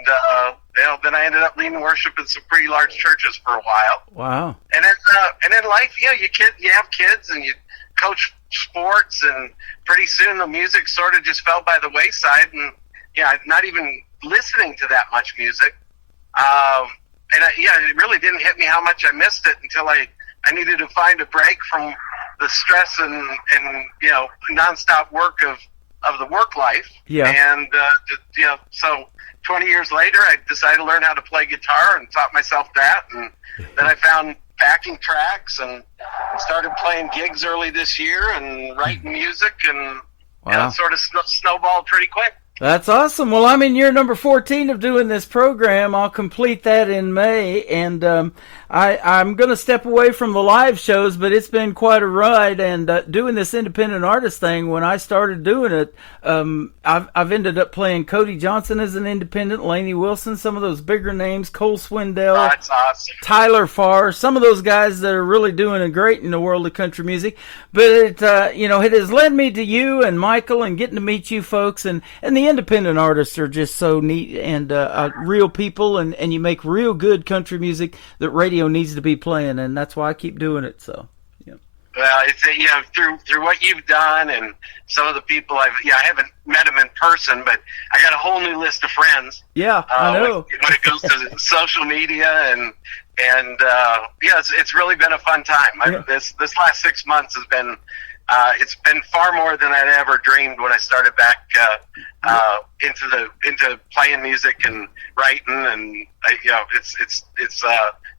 then I ended up leading worship in some pretty large churches for a while. Wow. And then life, you have kids and you coach sports, and pretty soon the music sort of just fell by the wayside, and not even listening to that much music. It really didn't hit me how much I missed it until I needed to find a break from the stress and nonstop work of the work life. Yeah. And so 20 years later, I decided to learn how to play guitar and taught myself that, and then I found backing tracks and started playing gigs early this year and writing music, and wow. Sort of snowballed pretty quick. That's awesome. Well, I'm in year number 14 of doing this program. I'll complete that in May, and I'm going to step away from the live shows, but it's been quite a ride, and doing this independent artist thing, when I started doing it, I've ended up playing Cody Johnson as an independent, Lainey Wilson, some of those bigger names, Cole Swindell, that's awesome. Tyler Farr, some of those guys that are really doing it great in the world of country music. But it has led me to you and Michael and getting to meet you folks, and the independent artists are just so neat and real people, and you make real good country music that radio needs to be playing, and that's why I keep doing it. So, yeah. It's through what you've done and some of the people I haven't met them in person, but I got a whole new list of friends. Yeah, I know. When it goes to social media and it's really been a fun time. This last 6 months has been it's been far more than I'd ever dreamed when I started back into playing music and writing, and it's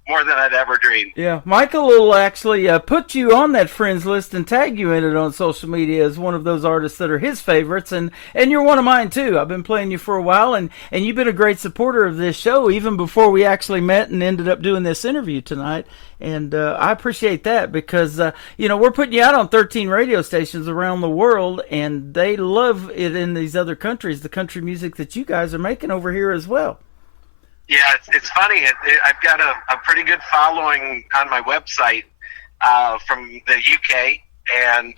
more than I'd ever dreamed. Yeah, Michael will actually put you on that friends list and tag you in it on social media as one of those artists that are his favorites, and you're one of mine too. I've been playing you for a while, and you've been a great supporter of this show even before we actually met and ended up doing this interview tonight. And I appreciate that because, we're putting you out on 13 radio stations around the world, and they love it in these other countries, the country music that you guys are making over here as well. Yeah, it's funny. I've got a pretty good following on my website from the UK, and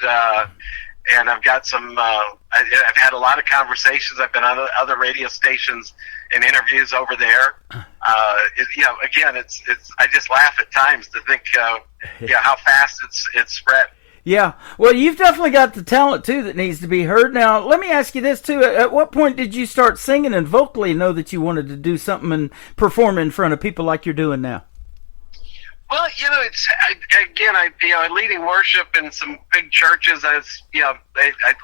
I've got some. I've had a lot of conversations. I've been on other radio stations and interviews over there. Again, it's. I just laugh at times to think, how fast it's spread. Yeah, well, you've definitely got the talent, too, that needs to be heard. Now, let me ask you this, too. At what point did you start singing and vocally know that you wanted to do something and perform in front of people like you're doing now? Well, I leading worship in some big churches. I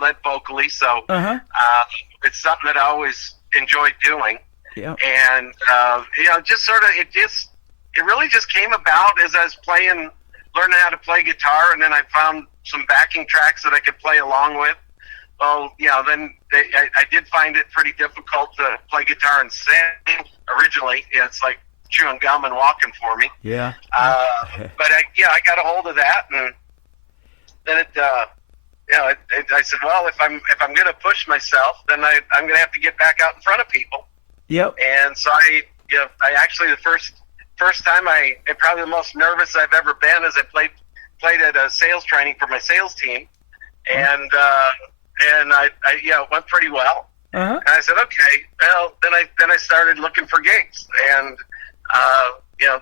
led vocally, so it's something that I always enjoyed doing. Yeah. And, it really just came about as I was learning how to play guitar, and then I found some backing tracks that I could play along with. Well, then I did find it pretty difficult to play guitar and sing originally. It's like chewing gum and walking for me. Yeah. But I got a hold of that, and then I said, well, if I'm going to push myself, then I'm going to have to get back out in front of people. Yep. And so I actually, the first time and probably the most nervous I've ever been is I played at a sales training for my sales team, and it went pretty well. Uh-huh. And I said, okay, well, then I started looking for gigs, and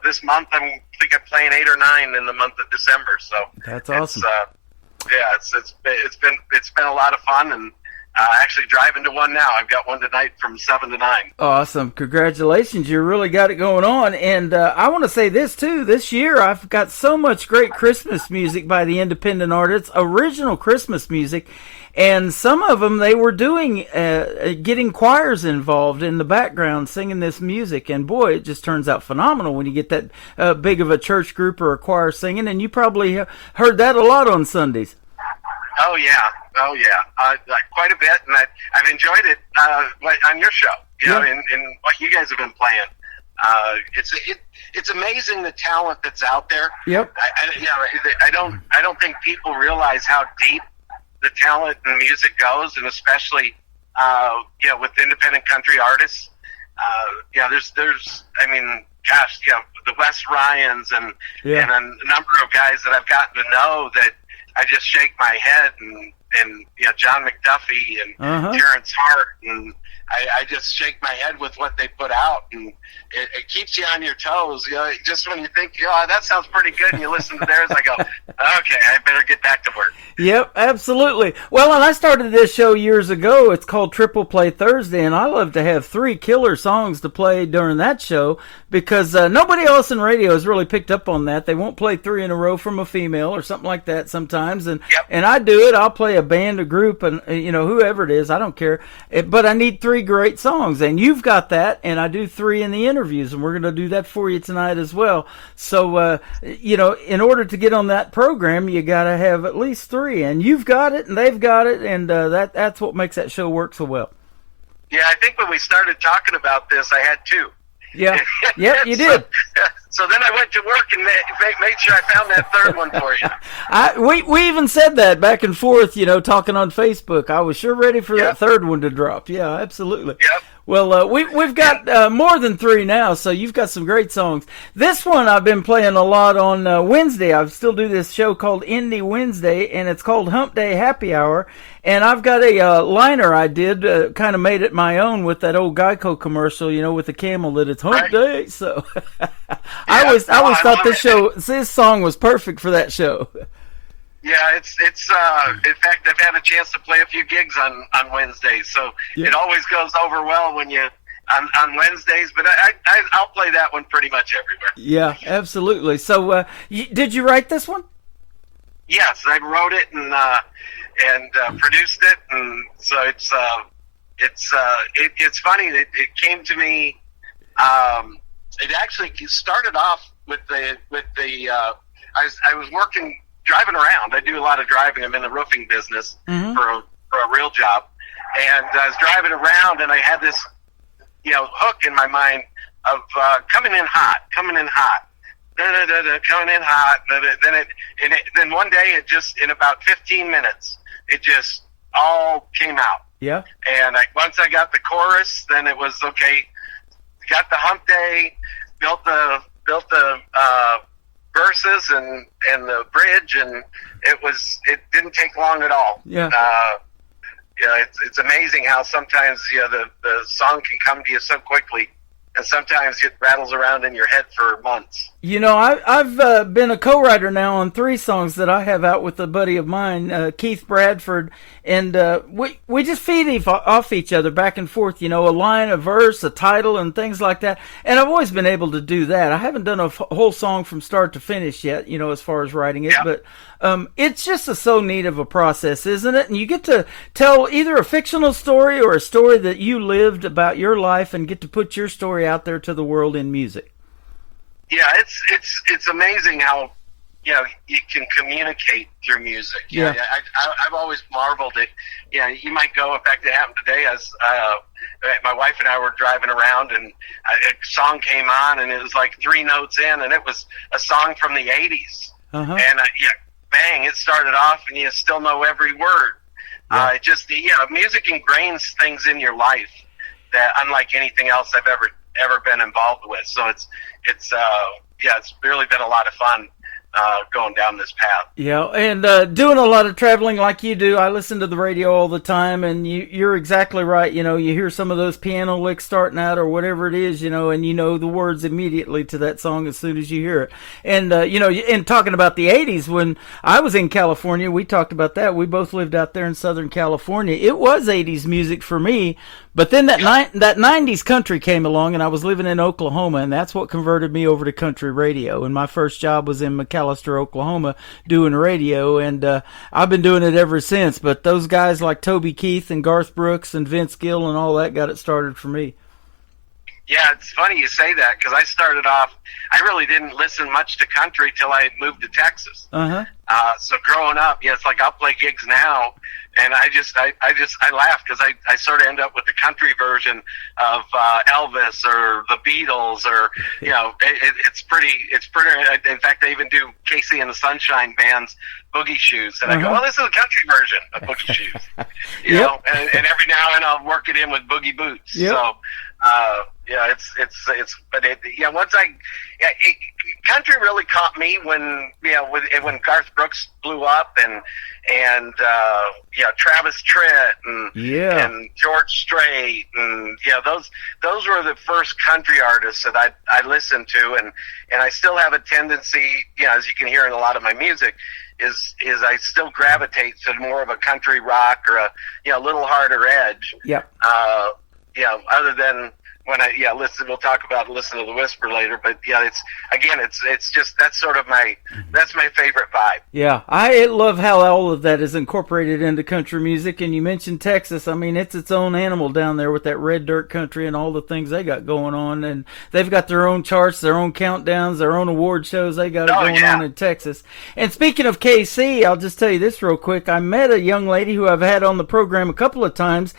this month I think I'm playing 8 or 9 in the month of December. So that's awesome. It's been a lot of fun, and actually driving to one now. I've got one tonight from 7 to 9. Awesome. Congratulations. You really got it going on. And I want to say this, too. This year, I've got so much great Christmas music by the independent artists, original Christmas music. And some of them, they were doing, getting choirs involved in the background singing this music. And boy, it just turns out phenomenal when you get that big of a church group or a choir singing. And you probably heard that a lot on Sundays. Oh, yeah. Quite a bit, and I've enjoyed it on your show. In what you guys have been playing. It's amazing the talent that's out there. Yep. I don't think people realize how deep the talent in music goes, and especially with independent country artists. There's the Wes Ryans and a number of guys that I've gotten to know that I just shake my head, and John McDuffie and Terrence Hart, and I just shake my head with what they put out, and it keeps you on your toes. Just when you think, that sounds pretty good, and you listen to theirs, I go, okay, I better get back to work. Yep, absolutely. Well, and I started this show years ago. It's called Triple Play Thursday, and I love to have 3 killer songs to play during that show because nobody else in radio has really picked up on that. They won't play 3 in a row from a female or something like that sometimes, and I do it. I'll play a band, a group, and whoever it is, I don't care. But I need 3 great songs, and you've got that, and I do 3 in the interviews, and we're going to do that for you tonight as well. So, in order to get on that program, you got to have at least 3. And you've got it, and they've got it, and that's what makes that show work so well. Yeah, I think when we started talking about this, I had 2. Yeah, yep, you did. So then I went to work and made sure I found that 3rd one for you. We even said that back and forth, talking on Facebook. I was sure ready for that 3rd one to drop. Yeah, absolutely. Yep. Well, we've got more than 3 now, so you've got some great songs. This one I've been playing a lot on Wednesday. I still do this show called Indie Wednesday, and it's called Hump Day Happy Hour. And I've got a liner I did, kind of made it my own with that old Geico commercial, with the camel that it's Hump Day. So I always thought this song was perfect for that show. Yeah, it's in fact, I've had a chance to play a few gigs on Wednesdays, so Yeah. it always goes over well when you on Wednesdays. But I'll play that one pretty much everywhere. Yeah, absolutely. So, did you write this one? Yes, I wrote it and produced it, and so it's funny that it came to me. It actually started off with the I was driving around. I do a lot of driving. I'm in the roofing business for a real job, and I was driving around, and I had this hook in my mind of coming in hot, coming in hot. Then one day it just, in about 15 minutes, it just all came out. Yeah. And once I got the chorus, then it was okay. Got the hump day, built the verses and the bridge, and it didn't take long at all. Yeah. It's amazing how sometimes the song can come to you so quickly. And sometimes it rattles around in your head for months. I've been a co-writer now on 3 songs that I have out with a buddy of mine, Keith Bradford, and we just feed off each other back and forth, a line, a verse, a title, and things like that. And I've always been able to do that. I haven't done a whole song from start to finish yet, as far as writing it, but it's just so neat of a process, isn't it? And you get to tell either a fictional story or a story that you lived about your life, and get to put your story out there to the world in music. Yeah, it's amazing how you can communicate through music. Yeah. I've always marveled at. You might go. In fact, it happened today. As my wife and I were driving around, and a song came on, and it was like 3 notes in, and it was a song from the '80s. And bang! It started off, and you still know every word. Yeah. Music ingrains things in your life that unlike anything else I've ever been involved with. So it's really been a lot of fun going down this path. Yeah, and doing a lot of traveling like you do. I listen to the radio all the time, and you're exactly right. You hear some of those piano licks starting out or whatever it is, and you know the words immediately to that song as soon as you hear it. And, and talking about the 80s, when I was in California, we talked about that. We both lived out there in Southern California. It was 80s music for me. But then that 90s country came along, and I was living in Oklahoma, and that's what converted me over to country radio. And my first job was in McAlester, Oklahoma, doing radio, and I've been doing it ever since. But those guys like Toby Keith and Garth Brooks and Vince Gill and all that got it started for me. Yeah, it's funny you say that, because I started off, I really didn't listen much to country till I moved to Texas. So growing up, it's like I'll play gigs now, and I laugh because I sort of end up with the country version of Elvis or the Beatles, or it's pretty. In fact, I even do Casey and the Sunshine Band's Boogie Shoes, and I go, well, this is a country version of Boogie Shoes, you know, and every now and then I'll work it in with Boogie Boots. So. Once country really caught me when Garth Brooks blew up, and Travis Tritt and George Strait, and those were the first country artists that I listened to, and I still have a tendency, as you can hear in a lot of my music, is I still gravitate to more of a country rock or a little harder edge. Other than when I listen, we'll talk about Listen to the Whisper later, but it's just that's my favorite vibe. Yeah, I love how all of that is incorporated into country music. And you mentioned Texas. I mean, it's its own animal down there with that red dirt country and all the things they got going on. And they've got their own charts, their own countdowns, their own award shows. They got it going on in Texas. And speaking of KC, I'll just tell you this real quick. I met a young lady who I've had on the program a couple of times.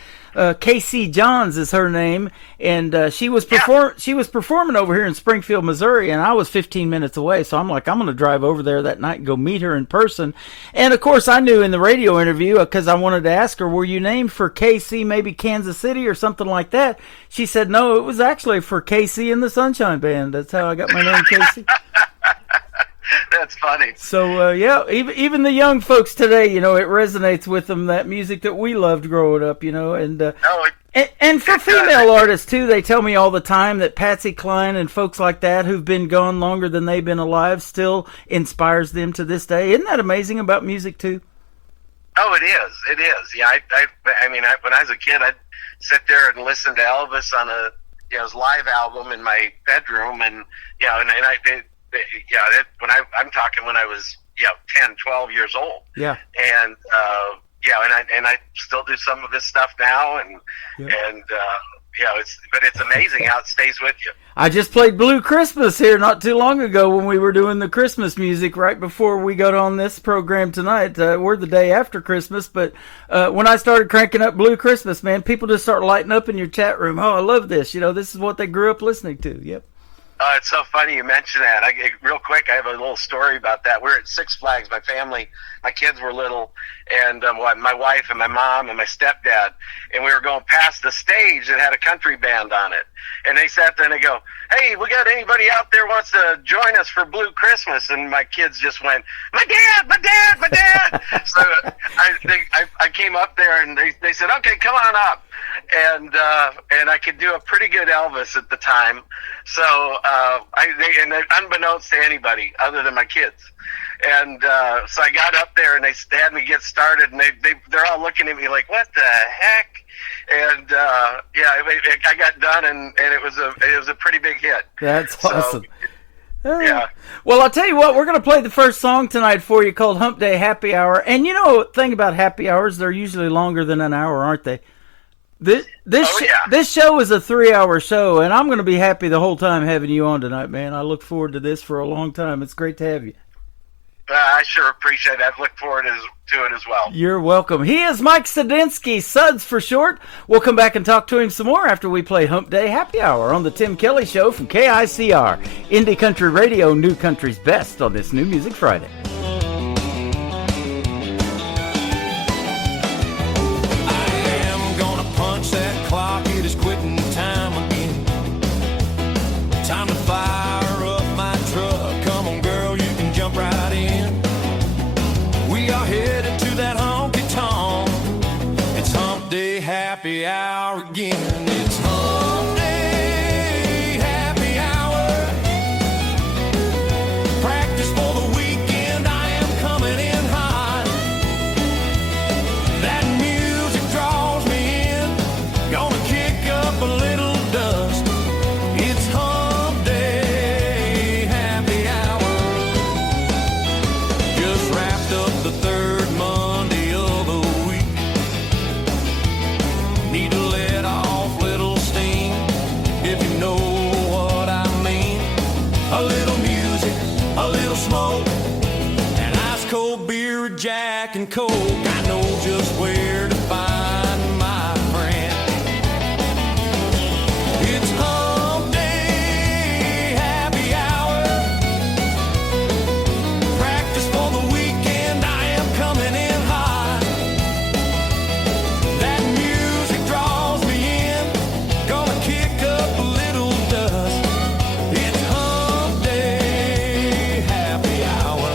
Casey Johns is her name, and she was performing over here in Springfield, Missouri, and I was 15 minutes away, so I'm like, I'm going to drive over there that night and go meet her in person. And of course, I knew in the radio interview, because I wanted to ask her, were you named for KC, maybe Kansas City or something like that? She said, no, it was actually for Casey and the Sunshine Band. That's how I got my name, Casey. That's funny. So, even the young folks today, it resonates with them, that music that we loved growing up, and... And for female artists, too, they tell me all the time that Patsy Cline and folks like that who've been gone longer than they've been alive still inspires them to this day. Isn't that amazing about music, too? Oh, it is. It is. Yeah, I mean, when I was a kid, I'd sit there and listen to Elvis on his live album in my bedroom, and I'm talking when I was 10, 12 years old. Yeah. And and I still do some of this stuff now, and it's amazing how it stays with you. I just played Blue Christmas here not too long ago when we were doing the Christmas music right before we got on this program tonight. We're the day after Christmas, but when I started cranking up Blue Christmas, man, people just start lighting up in your chat room. Oh, I love this. This is what they grew up listening to. Yep. It's so funny you mention that. Real quick, I have a little story about that. We're at Six Flags. My family, my kids were little, and my wife and my mom and my stepdad, and we were going past the stage that had a country band on it. And they sat there and they go, "Hey, we got anybody out there wants to join us for Blue Christmas?" And my kids just went, "My dad!" So I came up there and they said, "Okay, come on up." And I could do a pretty good Elvis at the time. So unbeknownst to anybody other than my kids. And so I got up there and they had me get started, and they're all looking at me like, "What the heck?" And I got done, and it was a pretty big hit. That's awesome. Yeah. Well, I'll tell you what, we're going to play the first song tonight for you called Hump Day Happy Hour. And the thing about happy hours, they're usually longer than an hour, aren't they? This show is a 3-hour show, and I'm going to be happy the whole time having you on tonight, man. I look forward to this for a long time. It's great to have you. I sure appreciate that. Look forward to it as well. You're welcome. He is Mike Sadinsky, Suds for short. We'll come back and talk to him some more after we play Hump Day Happy Hour on the Tim Kelly Show from KICR, Indie Country Radio, New Country's Best on this New Music Friday. Clock, it is quitting time again. Time to fire up my truck. Come on, girl, you can jump right in. We are headed to that honky tonk. It's Hump Day Happy Hour again. It's Hump Day Happy Hour. Practice for the weekend. I am coming in hot. That music draws me in. Gonna kick up a little dust. It's Hump Day Happy Hour. Just wrapped up the third Monday of the week. Need to let off little steam, if you know what I mean. A little music, a little smoke, and ice cold beer, a Jack and Coke. I know just where to find my friend. It's Hump Day Happy Hour. Practice for the weekend. I am coming in hot. That music draws me in. Gonna kick up a little dust. It's Hump Day Happy Hour.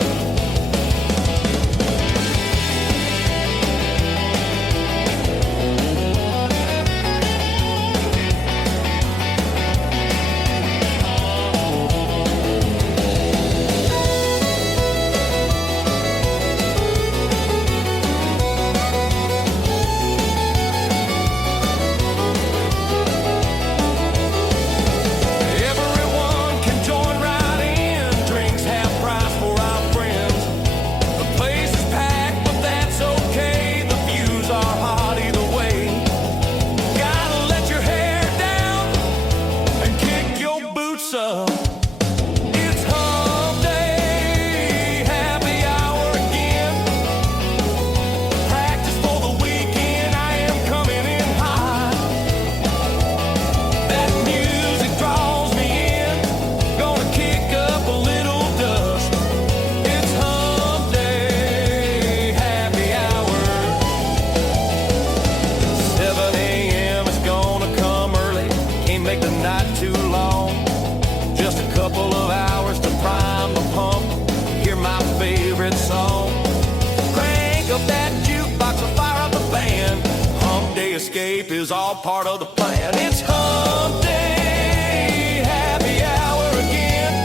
is all part of the plan. It's hump day, happy hour again.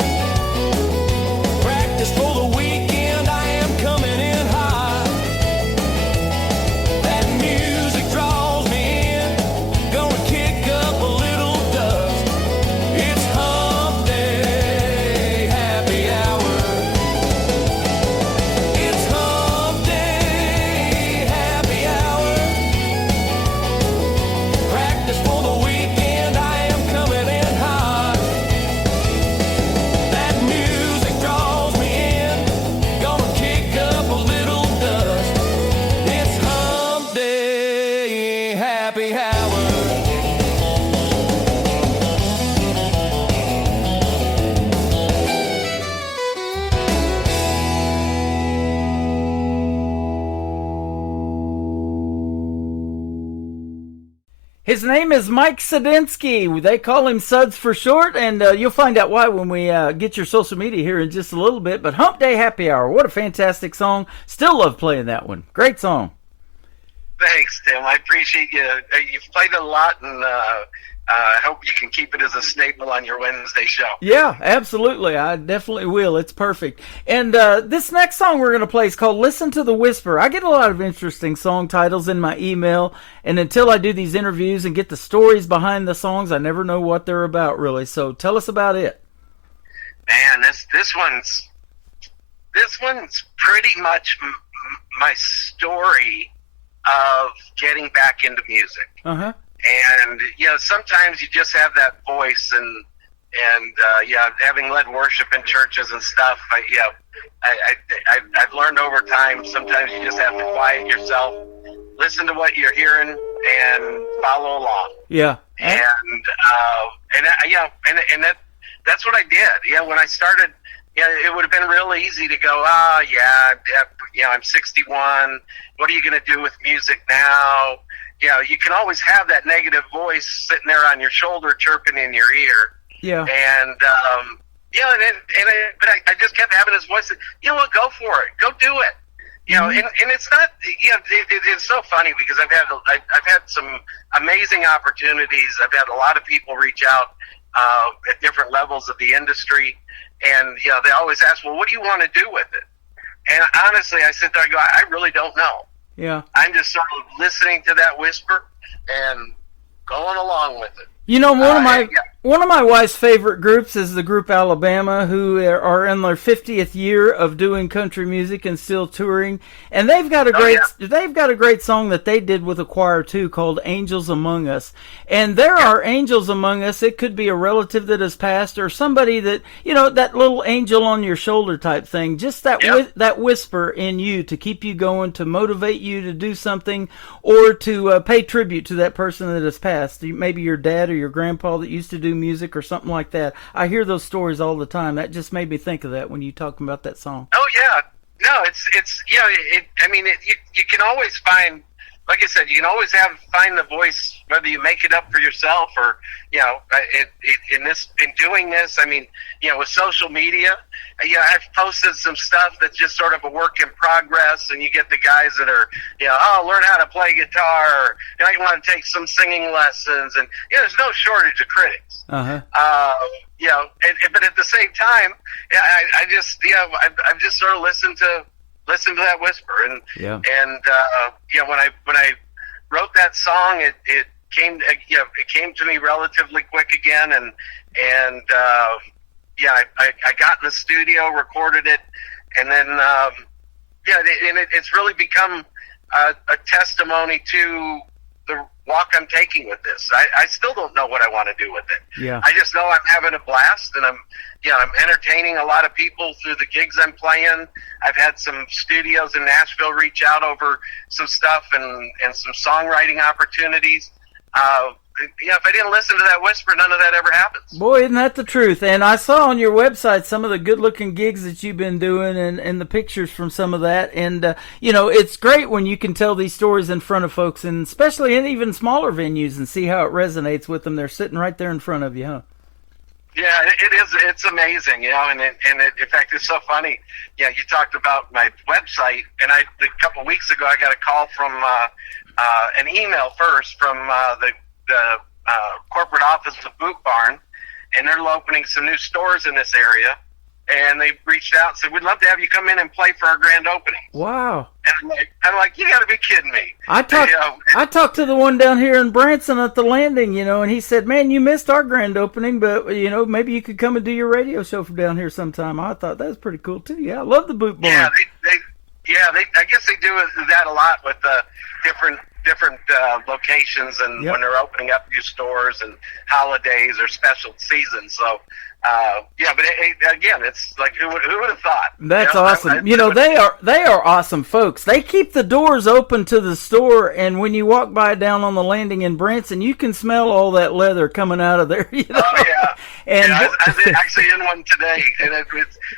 Practice for the weekend, I am coming in hot. That music draws me in, gonna kick up a little dust. It's hump day, happy hour. It's hump day, happy hour. Practice for the weekend, I am coming in hot. That music draws me in, gonna kick up a little dust. It's hump day, happy hour. His name is Mike Sadinsky. They call him Suds for short, and you'll find out why when we get your social media here in just a little bit. But Hump Day Happy Hour, what a fantastic song. Still love playing that one. Great song. Thanks, Tim. I appreciate you. You've played it a lot, and I hope you can keep it as a staple on your Wednesday show. Yeah, absolutely. I definitely will. It's perfect. And this next song we're going to play is called Listen to the Whisper. I get a lot of interesting song titles in my email, and until I do these interviews and get the stories behind the songs, I never know what they're about, really. So tell us about it. Man, this one's pretty much my story of getting back into music. Uh-huh. And sometimes you just have that voice, and having led worship in churches and stuff, I've learned over time. Sometimes you just have to quiet yourself, listen to what you're hearing, and follow along. Yeah. That's what I did. Yeah, when I started, it would have been real easy to go, I'm 61. What are you going to do with music now? You can always have that negative voice sitting there on your shoulder, chirping in your ear. Yeah. And but I just kept having this voice. You know what? Go for it. Go do it. And it's not. It's so funny because I've had some amazing opportunities. I've had a lot of people reach out at different levels of the industry, and they always ask, well, what do you want to do with it? And honestly, I sit there and go, I really don't know. Yeah. I'm just sort of listening to that whisper and going along with it. One of my wife's favorite groups is the group Alabama, who are in their 50th year of doing country music and still touring, and they've got a great song that they did with a choir too called "Angels Among Us." And there are angels among us. It could be a relative that has passed or somebody that that little angel on your shoulder type thing. Just that whisper in you to keep you going, to motivate you to do something, or to pay tribute to that person that has passed. Maybe your dad or your grandpa that used to do music or something like that. I hear those stories all the time. That just made me think of that when you talking about that song. Oh yeah, no, you can always find, like I said, you can always find the voice, whether you make it up for yourself or in doing this. With social media, I've posted some stuff that's just sort of a work in progress, and you get the guys that are learn how to play guitar, or you want to take some singing lessons, and there's no shortage of critics. Uh-huh. But at the same time, I've just sort of listened to that whisper, and when I wrote that song, it came to me relatively quick again, and I got in the studio, recorded it, and then it's really become a testimony to the walk I'm taking with this. I still don't know what I want to do with it. Yeah. I just know I'm having a blast, and I'm entertaining a lot of people through the gigs I'm playing. I've had some studios in Nashville reach out over some stuff and some songwriting opportunities. If I didn't listen to that whisper, none of that ever happens. Boy, isn't that the truth? And I saw on your website some of the good-looking gigs that you've been doing and the pictures from some of that. And, it's great when you can tell these stories in front of folks, and especially in even smaller venues, and see how it resonates with them. They're sitting right there in front of you, huh? Yeah, it is. It's amazing, you know, and in fact, it's so funny. Yeah, you talked about my website, and a couple weeks ago, I got a call from an email first from the corporate office of Boot Barn, and they're opening some new stores in this area. And they reached out and said, "We'd love to have you come in and play for our grand opening." Wow. And I'm like, you got to be kidding me. I talked to the one down here in Branson at the Landing, you know, and he said, "Man, you missed our grand opening, but you know, maybe you could come and do your radio show from down here sometime." I thought that was pretty cool too. Yeah, I love the Boot Barn. Yeah, I guess they do that a lot with different locations, and when they're opening up new stores and holidays or special seasons. So. Yeah, but again, it's like who would have thought? That's awesome. You know, they are awesome folks. They keep the doors open to the store, and when you walk by down on the Landing in Branson, you can smell all that leather coming out of there. You know? Oh yeah. And I was actually in one today, and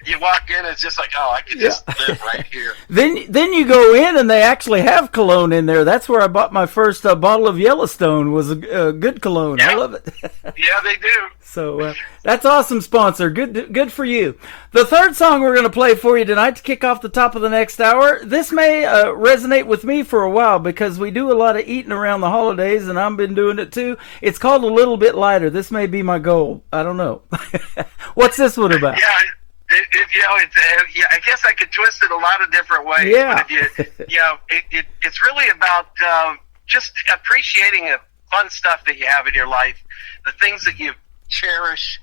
you walk in, it's just like, oh, I could just live right here. Then you go in, and they actually have cologne in there. That's where I bought my first bottle of Yellowstone. Was a good cologne. Yeah. I love it. Yeah, they do. So that's awesome, sponsor. Good for you. The third song we're going to play for you tonight to kick off the top of the next hour. This may resonate with me for a while because we do a lot of eating around the holidays, and I've been doing it too. It's called A Little Bit Lighter. This may be my goal. I don't know. What's this one about? Yeah. I guess I could twist it a lot of different ways. Yeah. But it's really about just appreciating the fun stuff that you have in your life, the things that you cherish.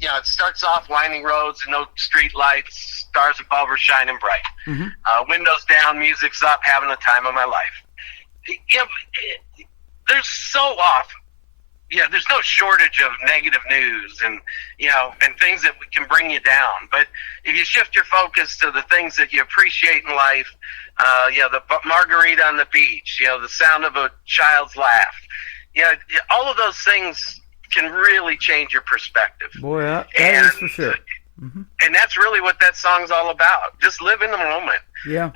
It starts off winding roads and no street lights, stars above are shining bright. Mm-hmm. Windows down, music's up, having the time of my life. There's so often. Yeah, there's no shortage of negative news and things that can bring you down. But if you shift your focus to the things that you appreciate in life, the margarita on the beach, the sound of a child's laugh, all of those things can really change your perspective. Boy, that is for sure. Mm-hmm. And that's really what that song's all about. Just live in the moment. Yeah.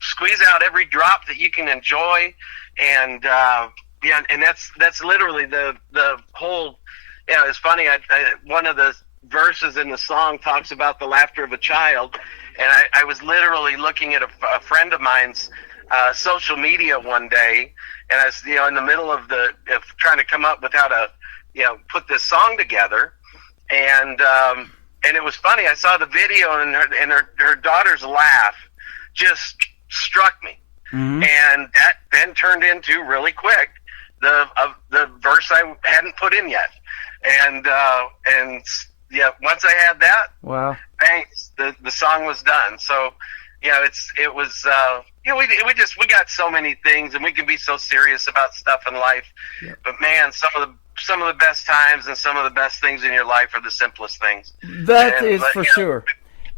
Squeeze out every drop that you can enjoy, and and that's literally the whole. It's funny. One of the verses in the song talks about the laughter of a child, and I was literally looking at a friend of mine's social media one day, and I was in the middle of trying to come up with how to put this song together, and it was funny. I saw the video, and her daughter's laugh just struck me, mm-hmm. and that then turned into really quick the verse I hadn't put in yet, and once I had that, wow, thanks, the song was done. So we got so many things, and we can be so serious about stuff in life, but man, some of the best times and some of the best things in your life are the simplest things. That is for sure.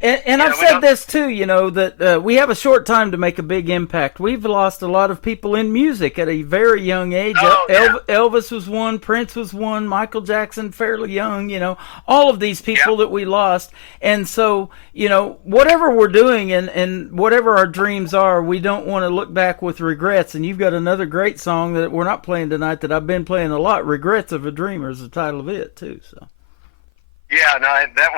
And I've said this too, that we have a short time to make a big impact. We've lost a lot of people in music at a very young age. Elvis was one, Prince was one, Michael Jackson fairly young, all of these people that we lost. And so, whatever we're doing and whatever our dreams are, we don't want to look back with regrets. And you've got another great song that we're not playing tonight that I've been playing a lot, Regrets of a Dreamer is the title of it too, so. Yeah, no, that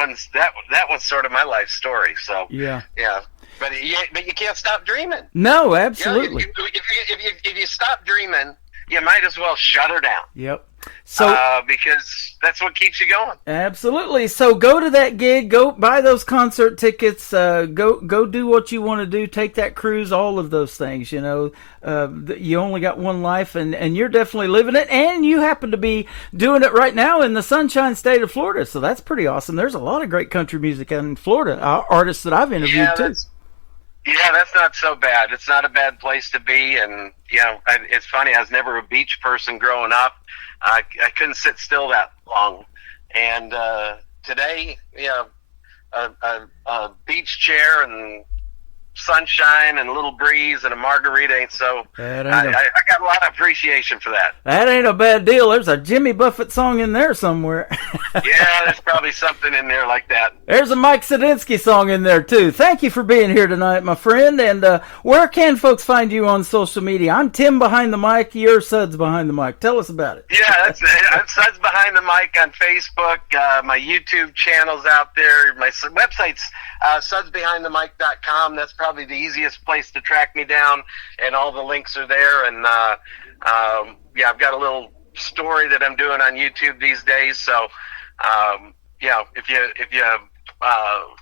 one's sort of my life story. So yeah, but you can't stop dreaming. No, absolutely. If you stop dreaming, you might as well shut her down. Yep. So because that's what keeps you going. Absolutely. So go to that gig, go buy those concert tickets, go do what you want to do, take that cruise, all of those things. You only got one life, and you're definitely living it, and you happen to be doing it right now in the Sunshine State of Florida. So that's pretty awesome. There's a lot of great country music in Florida, artists that I've interviewed too. Yeah, that's not so bad. It's not a bad place to be, and it's funny. I was never a beach person growing up. I couldn't sit still that long, and today, a beach chair and sunshine and a little breeze and a margarita ain't so. I got a lot of appreciation for that. That ain't a bad deal. There's a Jimmy Buffett song in there somewhere. Yeah, there's probably something in there like that. There's a Mike Sadinsky song in there, too. Thank you for being here tonight, my friend. And where can folks find you on social media? I'm Tim Behind the Mic. You're Suds Behind the Mic. Tell us about it. Yeah, that's Suds Behind the Mic on Facebook. My YouTube channel's out there. My website's sudsbehindthemic.com. That's probably the easiest place to track me down, and all the links are there. And yeah, I've got a little story that I'm doing on YouTube these days. So yeah, if you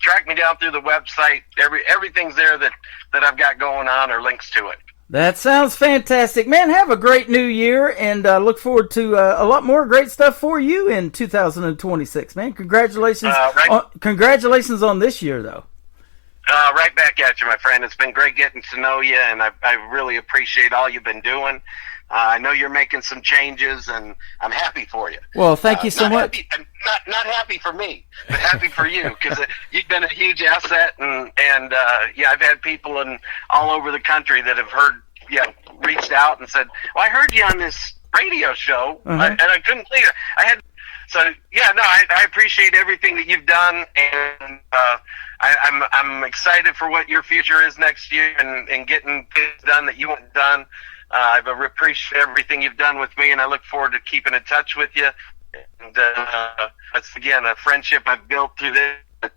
track me down through the website, everything's there that I've got going on, or links to it. That sounds fantastic, man. Have a great new year, and look forward to a lot more great stuff for you in 2026, man. Congratulations! Congratulations on this year, though. Right back at you, my friend. It's been great getting to know you, and I really appreciate all you've been doing. I know you're making some changes, and I'm happy for you. Well, thank you so much. Not happy for me, but happy for you, because you've been a huge asset, and yeah, I've had people all over the country that have reached out and said, "Well, I heard you on this radio show," and I couldn't believe it. So yeah, no, I appreciate everything that you've done, and I'm excited for what your future is next year, and getting things done that you want done. I've appreciated everything you've done with me, and I look forward to keeping in touch with you. And it's, again, a friendship I've built through this that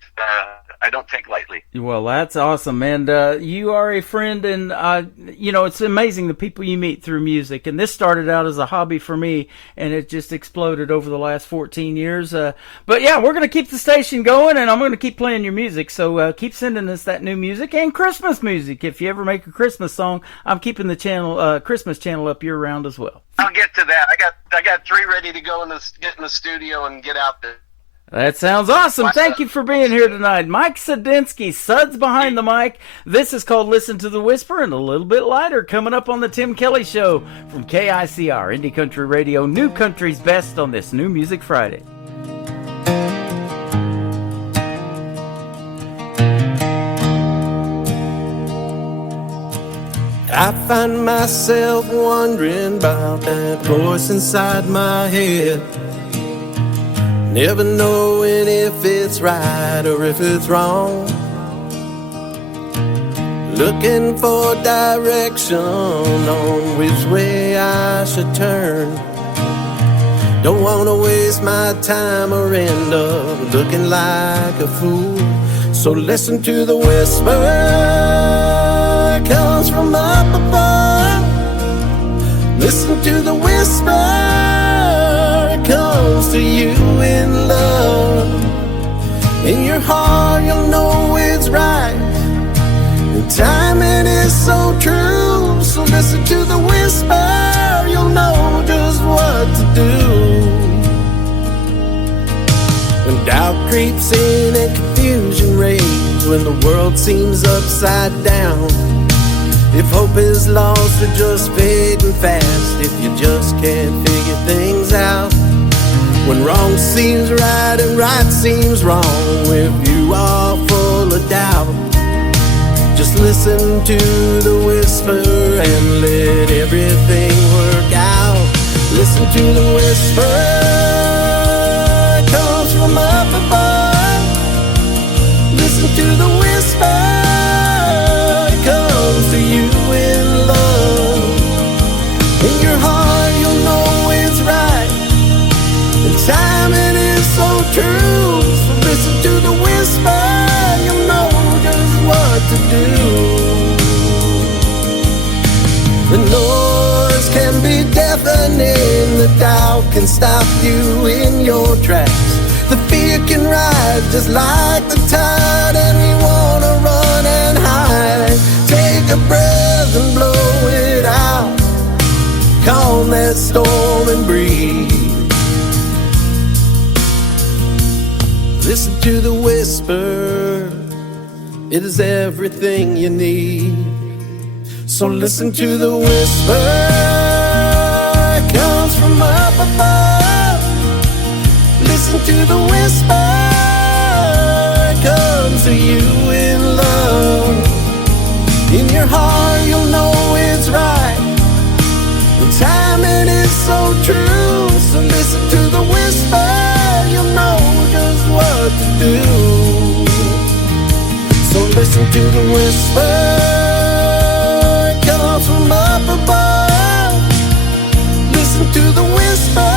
I don't take lightly. Well, that's awesome, and you are a friend, and it's amazing the people you meet through music. And this started out as a hobby for me, and it just exploded over the last 14 years. But yeah, we're going to keep the station going, and I'm going to keep playing your music. So keep sending us that new music and Christmas music. If you ever make a Christmas song, I'm keeping the channel, Christmas channel, up year round as well. I'll get to that. I got 3 ready to go get in the studio and get out there. That sounds awesome. Thank you for being here tonight. Mike Sadinsky, Suds Behind the Mic. This is called Listen to the Whisper, and a little bit lighter coming up on the Tim Kelly Show from KICR, Indie Country Radio, New Country's Best on this New Music Friday. I find myself wondering about that voice inside my head, never knowing if it's right or if it's wrong, looking for direction on which way I should turn. Don't want to waste my time or end up looking like a fool. So listen to the whisper, it comes from up above. Listen to the whisper, comes to you in love. In your heart you'll know it's right, and timing is so true. So listen to the whisper, you'll know just what to do. When doubt creeps in and confusion reigns, when the world seems upside down, if hope is lost or just fading fast, if you just can't figure things out, when wrong seems right and right seems wrong, if you are full of doubt, just listen to the whisper and let everything work out. Listen to the whisper, it comes from up above. Listen to the whisper, it comes to you in love. In your heart you'll know it's right, and timing is so true. So listen to the whisper, you'll know just what to do. The noise can be deafening, the doubt can stop you in your tracks. The fear can rise just like the tide, and you wanna run and hide. Take a breath and blow it out, calm that storm and breathe. Listen to the whisper, it is everything you need. So listen to the whisper, it comes from up above. Listen to the whisper, it comes to you in love. your heart, you'll know it's right. The timing is so true. So listen to the whisper, you'll know just what to do. So listen to the whisper, it comes from up above. Listen to the whisper,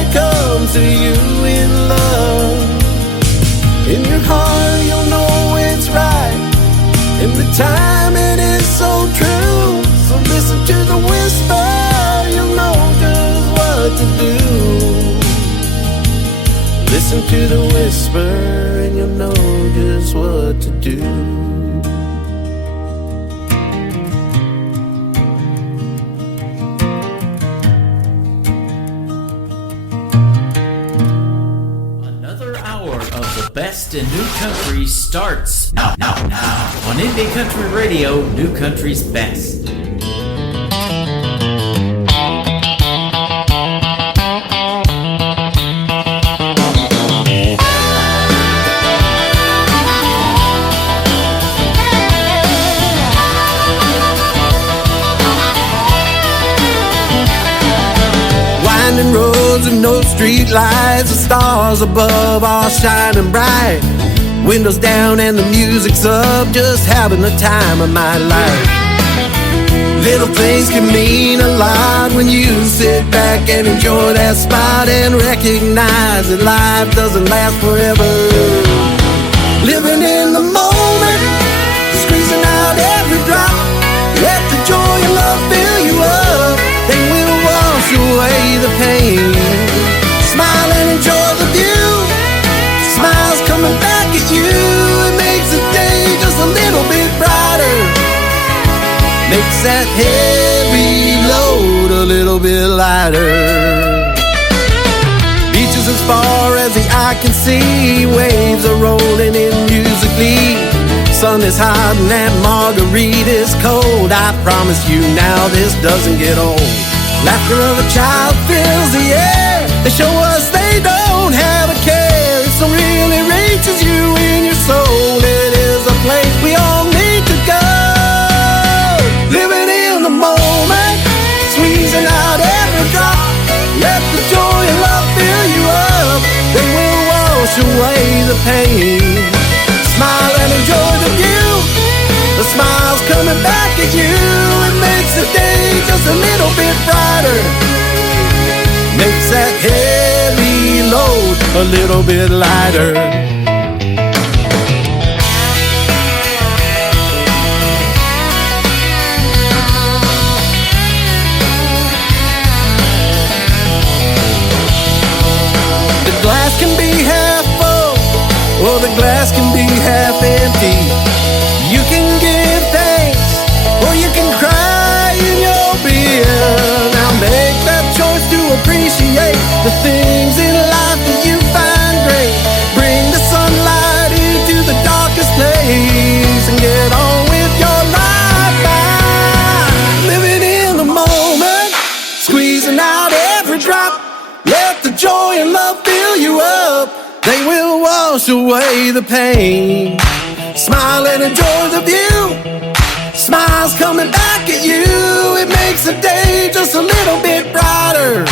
it comes to you in love. In your heart, you'll know it's right, and the timing is so true. So listen to the whisper, you'll know just what to do. Listen to the whisper, and you'll know just what to do. Best in New Country starts now on Indie Country Radio, New Country's Best. Winding roads and no street lights, the stars above are shining bright. Windows down and the music's up, just having the time of my life. Little things can mean a lot when you sit back and enjoy that spot and recognize that life doesn't last forever. Living in the moment, squeezing out every drop. Let the joy and love fill you up, they will wash away the pain. Smile and enjoy the view. Smiles coming back at you. It makes the day just a little bit brighter. Makes that heavy load a little bit lighter. Beaches as far as the eye can see. Waves are rolling in musically. Sun is hot and that margarita's cold. I promise you now this doesn't get old. Laughter of a child fills the air. They show us they don't have a care. It so really reaches you in your soul. It is a place we all need to go. Living in the moment, squeezing out every drop. Let the joy and love fill you up. They will wash away the pain. Smile and enjoy the view. The smile's coming back at you. It makes the day just a little bit brighter. Makes that heavy load a little bit lighter. The glass can be half full, or the glass can be half empty. You can give thanks, or you can cry in your beer. Now make that choice to appreciate the things in life that you find great. Bring the sunlight into the darkest place and get on with your life by living in the moment, squeezing out every drop. Let the joy and love fill you up. They will wash away the pain. Smile and enjoy the view. Smiles coming back at you. It makes the day just a little bit brighter.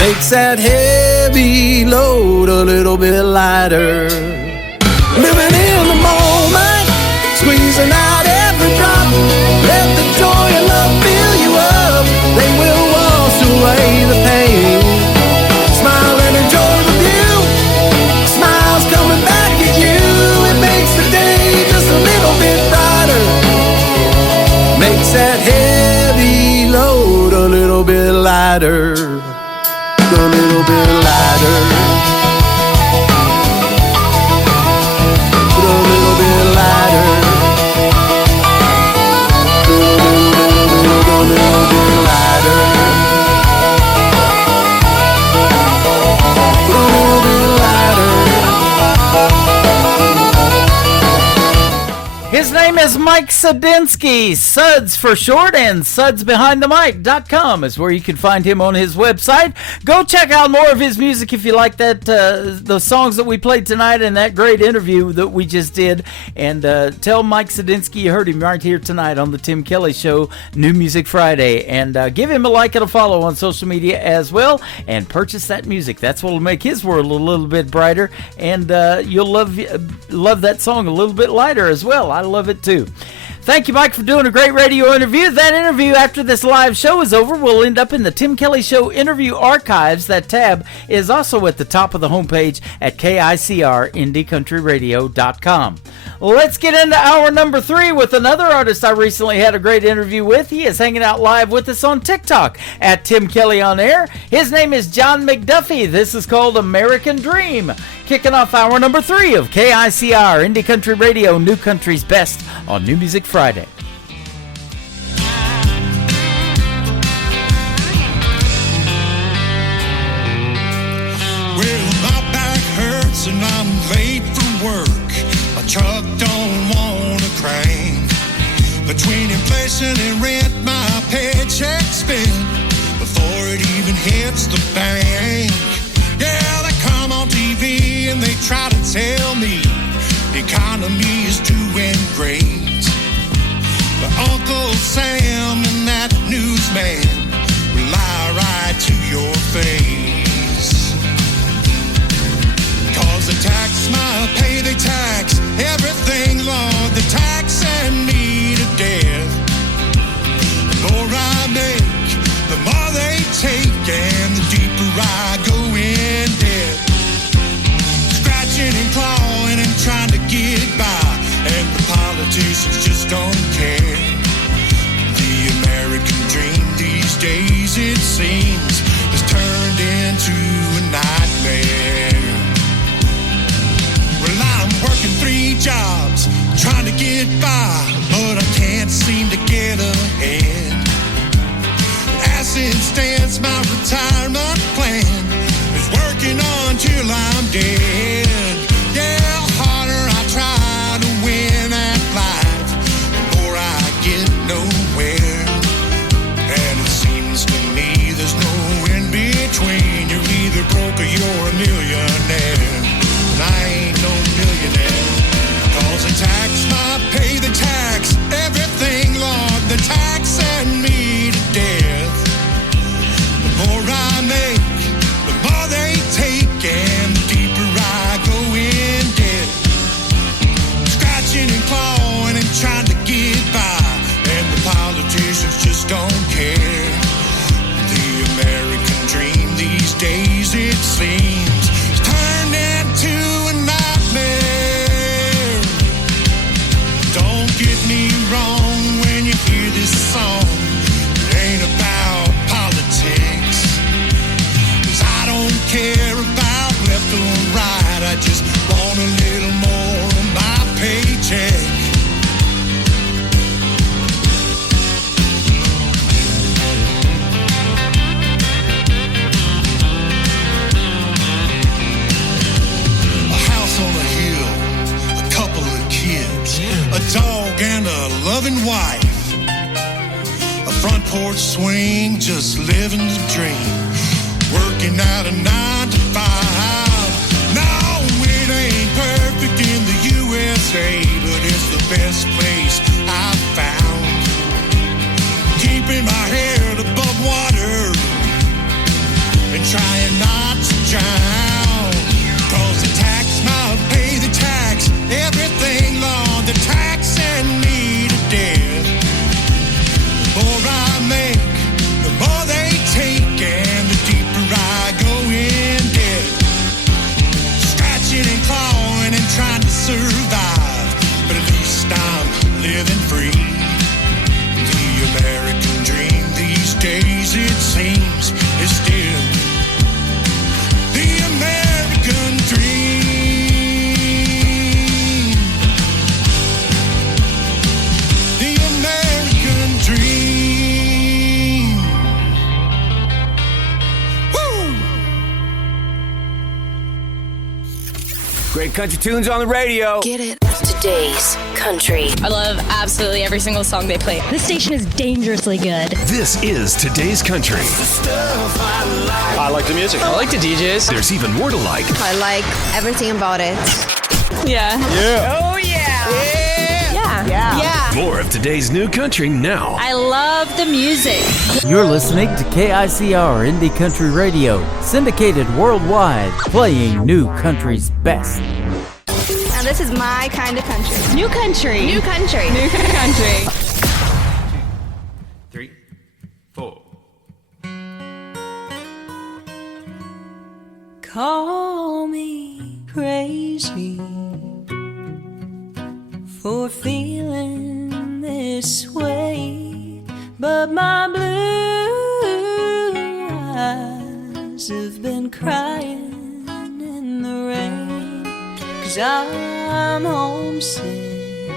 Makes that heavy load a little bit lighter. Living in the moment, squeezing out every drop. Let the joy and love fill you up. They will wash away the pain. Smile and enjoy the view. Smiles coming back at you. It makes the day just a little bit brighter. Makes that heavy load a little bit lighter. A little bit lighter. A little bit lighter. A little bit lighter. A little bit lighter. His name is Mike Sudinsky, Suds for short, and sudsbehindthemic.com is where you can find him on his website. Go check out more of his music if you like that, the songs that we played tonight and that great interview that we just did. And tell Mike Sudinsky you heard him right here tonight on the Tim Kelly Show, New Music Friday. And give him a like and a follow on social media as well, and purchase that music. That's what will make his world a little bit brighter, and you'll love that song a little bit lighter as well. I love it too. Thank you, Mike, for doing a great radio interview. That interview, after this live show is over, will end up in the Tim Kelly Show interview archives. That tab is also at the top of the homepage at KICRIndieCountryRadio.com. Let's get into hour number 3 with another artist I recently had a great interview with. He is hanging out live with us on TikTok at Tim Kelly On Air. His name is John McDuffie. This is called American Dream. Kicking off hour number 3 of KICR Indie Country Radio, New Country's Best on New Music Friday. Well, my back hurts and I'm late from work. My truck don't wanna crank. Between inflation and rent, my paycheck spent before it even hits the bank. Yeah, they come on TV and they try to tell me the economy is doing great. But Uncle Sam and that newsman will lie right to your face. 'Cause they tax my pay, they tax everything, Lord. They taxing me to death. The more I make, the more they take, and the deeper I go in debt. Scratching and clawing and trying to get by, and the politicians just don't care. The American dream these days, it seems, has turned into a nightmare. Well, I'm working 3 jobs, trying to get by, but I can't seem to get ahead. As it stands, my retirement plan is working on till I'm dead. Yeah, the harder I try to win at life, the more I get nowhere. And it seems to me there's no in between. You're either broke or you're a millionaire. And I ain't no millionaire. 'Cause they tax my pay, they tax everything, Lord. They're taxing me to death. The more I make, the more they take, and the deeper I go in debt. Scratching and clawing and trying to get by, and the politicians just don't care. The American dream these days, it seems, has turned into a nightmare. Don't get me wrong when you hear this song. It ain't about politics, 'cause I don't care about left or right. I just want a little more of my paycheck. A house on a hill, a couple of kids, a dog and a loving wife. A front porch swing, just living the dream. Working out a 9 to 5. No, it ain't perfect in the USA, but it's the best place I've found. Keeping my head above water and trying not to drown. 'Cause they tax my pay, they tax everything, Lord. They're taxing me to death. The more I make, the more they take, and the deeper I go in debt. Scratching and clawing and trying to survive, but at least I'm living free. The American dream these days, it seems, is still the American dream. The American dream. Woo! Great country tunes on the radio. Get it. today's country. I love absolutely every single song they play. This station is dangerously good. This is today's country. I like the music. I like the DJs. There's even more to like. I like everything about it. Yeah. Yeah. Oh, yeah. Yeah. More of today's new country now. I love the music. You're listening to KICR Indie Country Radio, syndicated worldwide, playing new country's best. And this is my kind of country. New country. New country. New country. 3, 4. Call me crazy for feeling this way, but my blue eyes have been crying in the rain, 'cause I'm homesick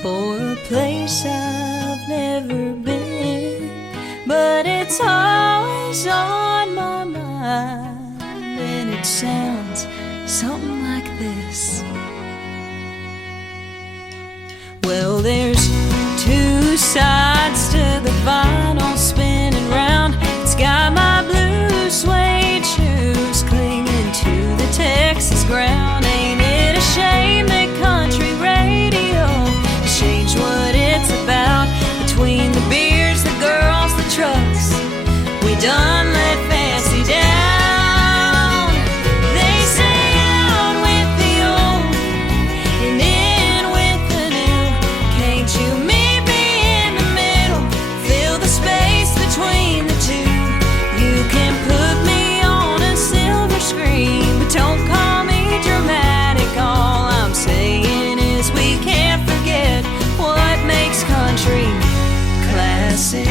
for a place I've never been, but it's always on my mind, and it sounds something like this. Well, there's two sides to the vinyl spinning round. It's got my blue suede shoes clinging to the Texas ground. Ain't it a shame that country radio has changed what it's about? Between the beers, the girls, the trucks, we done let fancy down. They say out with the old and in with the new. Can't you meet me in the middle? Fill the space between the two. You can put me on a silver screen, but don't call me dramatic. All I'm saying is we can't forget what makes country classic.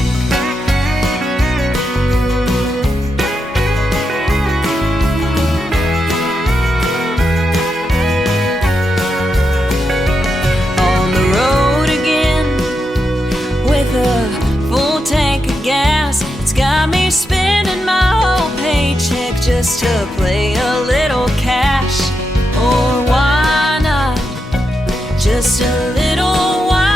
On the road again with a full tank of gas. It's got me spending my whole paycheck just to play a little cash. Or why not just a little whine?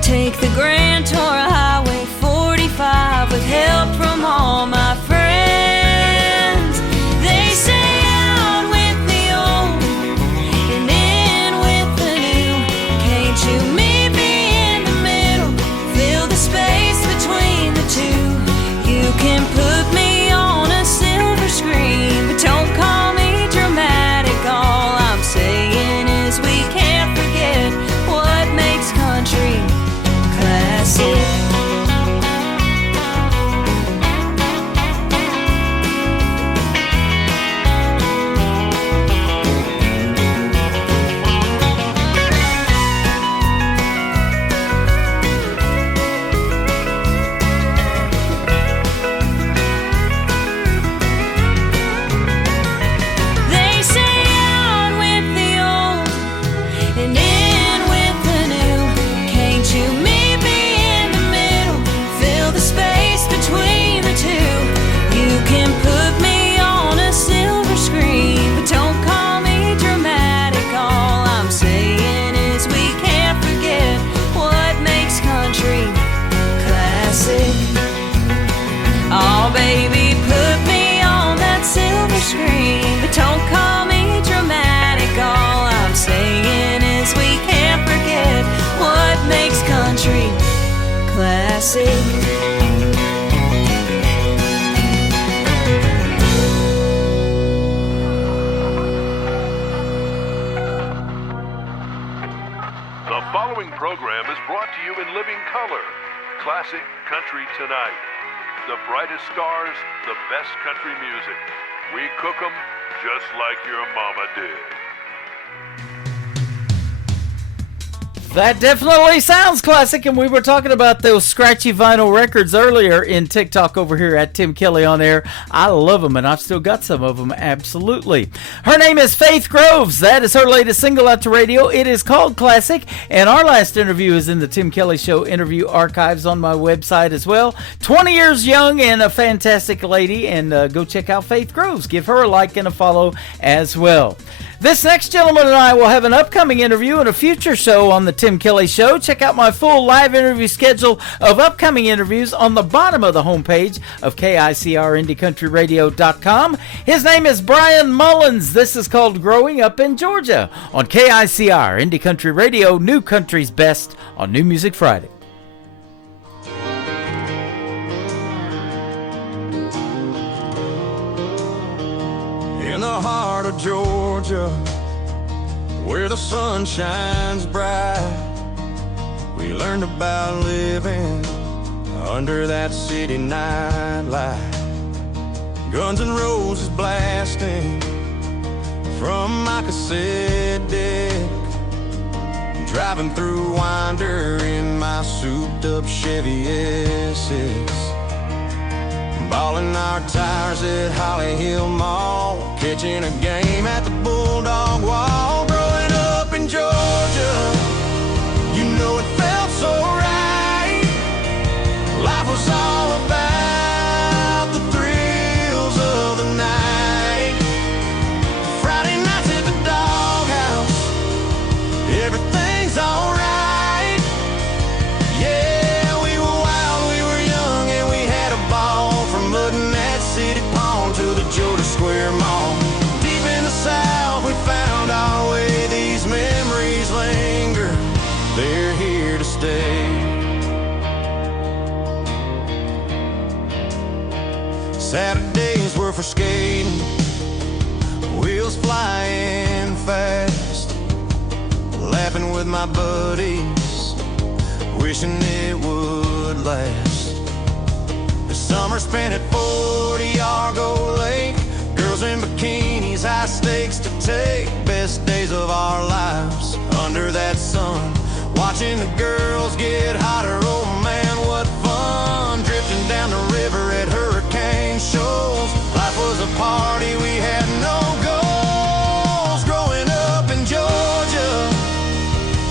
Take the Grand Tour Highway 45 with help from all my friends. They say out with the old and in with the new. Can't you meet me in the middle? Fill the space between the two. You can put me on a silver screen, but don't call me dramatic. All I'm saying is we can't forget what makes country classic. They say out with the old and in with the new. Can't you meet me in the middle? Fill the space between the two. You can put me on a silver screen, but don't call me dramatic. All I'm saying is we can't forget what makes country classic. Oh, baby, put me on that silver screen, but don't call me dramatic. All I'm saying is we can't forget what makes country classic. The following program is brought to you in living color. Classic Country Tonight. The brightest stars, the best country music. We cook 'em just like your mama did. That definitely sounds classic, and we were talking about those scratchy vinyl records earlier in TikTok over here at Tim Kelly on Air. I love them, and I've still got some of them, absolutely. Her name is Faith Groves. That is her latest single out to radio. It is called Classic, and our last interview is in the Tim Kelly Show interview archives on my website as well. 20 years young and a fantastic lady, and go check out Faith Groves. Give her a like and a follow as well. This next gentleman and I will have an upcoming interview in a future show on the Tim Kelly Show. Check out my full live interview schedule of upcoming interviews on the bottom of the homepage of KICRIndieCountryRadio.com. His name is Brian Mullins. This is called Growing Up in Georgia on KICR Indie Country Radio, New Country's Best on New Music Friday. In the heart of Georgia, where the sun shines bright, we learned about living under that city nightlight. Guns and Roses blasting from my cassette deck, driving through Winder in my souped up Chevy SS. Balling our tires at Holly Hill Mall, catching a game at the Bulldog Wall. Growing up in Georgia, you know it felt so right. Life was all about the thrills of the night. Friday nights at the doghouse, everything's alright. Yeah, we were wild, we were young, and we had a ball. From mudding that city pond to the Georgia Square Mall. Deep in the South we found our way. These memories linger, they're here to stay. Saturdays were for skating, wheels flying fast, laughing with my buddies, wishing it would last. The summer spent at 40 Argo Lake, girls in bikinis, high stakes to take. Best days of our lives under that sun, watching the girls get hotter. Oh man, what fun, drifting down the river at hurricane shows. Life was a party, we had no goals. Growing up in Georgia,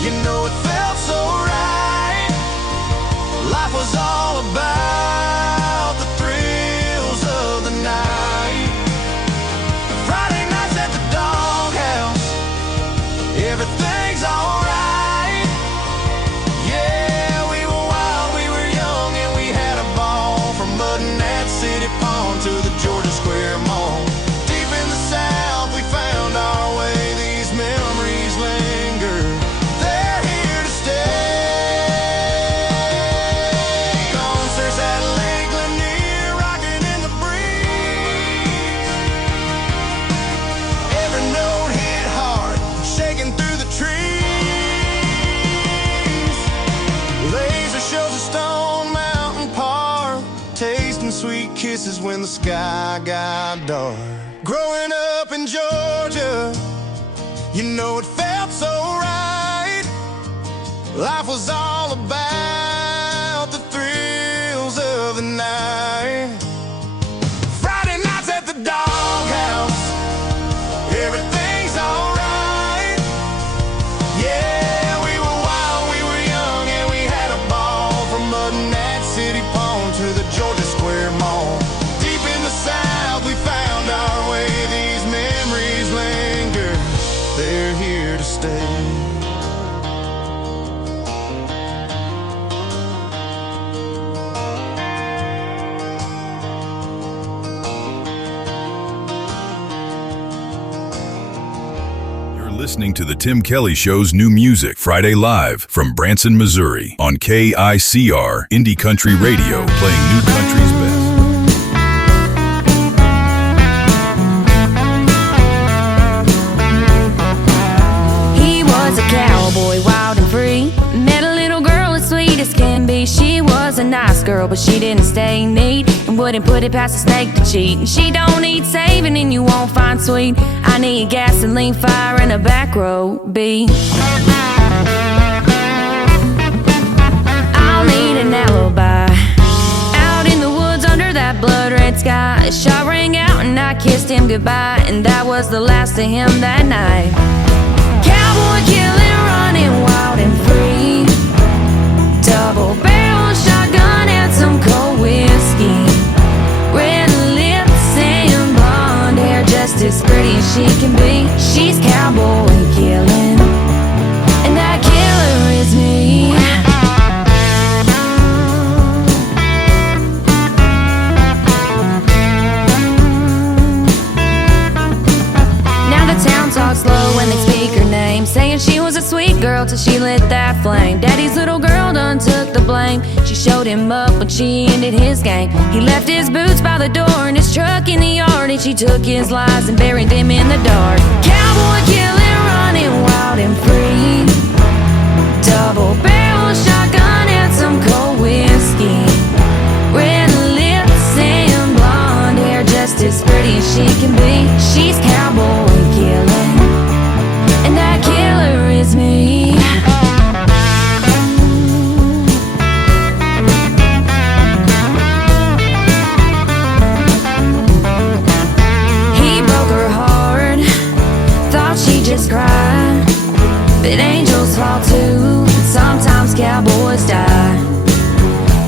you know it felt so right. Life was all about the thrills of the night. Friday nights at the doghouse, everything's alright. Yeah, we were wild, we were young, and we had a ball. From mudding that city pond to the Georgia Square Mall. Deep in the South we found our way. These memories linger, they're here to stay. Concerts at Lake Lanier, rocking in the breeze. Every note hit hard, shaking through the trees. Laser shows at Stone Mountain Park, tasting sweet kisses when the sky got dark. Growing up in Georgia, you know it felt so right. Life was all about the thrills of the night. Friday nights at the doghouse, everything's alright. Yeah, we were wild, we were young, and we had a ball. From mudding that city pond to the Georgia Square Mall. Deep in the South we found our way. These memories linger, they're here to stay. You're listening to the Tim Kelly Show's new music Friday live from Branson, Missouri on KICR Indie Country Radio, playing New Country's best. He was a cowboy, wild and free. Met a little girl as sweet as can be. She was a nice girl, but she didn't stay neat and wouldn't put it past a snake to cheat. And she don't need saving, and you won't find sweet. I need gasoline, fire, and a back row beat. I'll need an alibi. Out in the woods under that blood red sky, a shot rang out and I kissed him goodbye, and that was the last of him that night. Cowboy killing, running wild and free. Double barrel shotgun and some cold whiskey. Red lips and blonde hair, just as pretty as she can be. She's cowboy a sweet girl till she lit that flame. Daddy's little girl done took the blame. She showed him up when she ended his game. He left his boots by the door and his truck in the yard, and she took his lies and buried them in the dark. Cowboy killing, running wild and free. Double barrel shotgun and some cold whiskey. Red lips and blonde hair, just as pretty as she can be. She's cowboy killing, and that killer is me. He broke her heart, thought she just cried, but angels fall too, and sometimes cowboys die.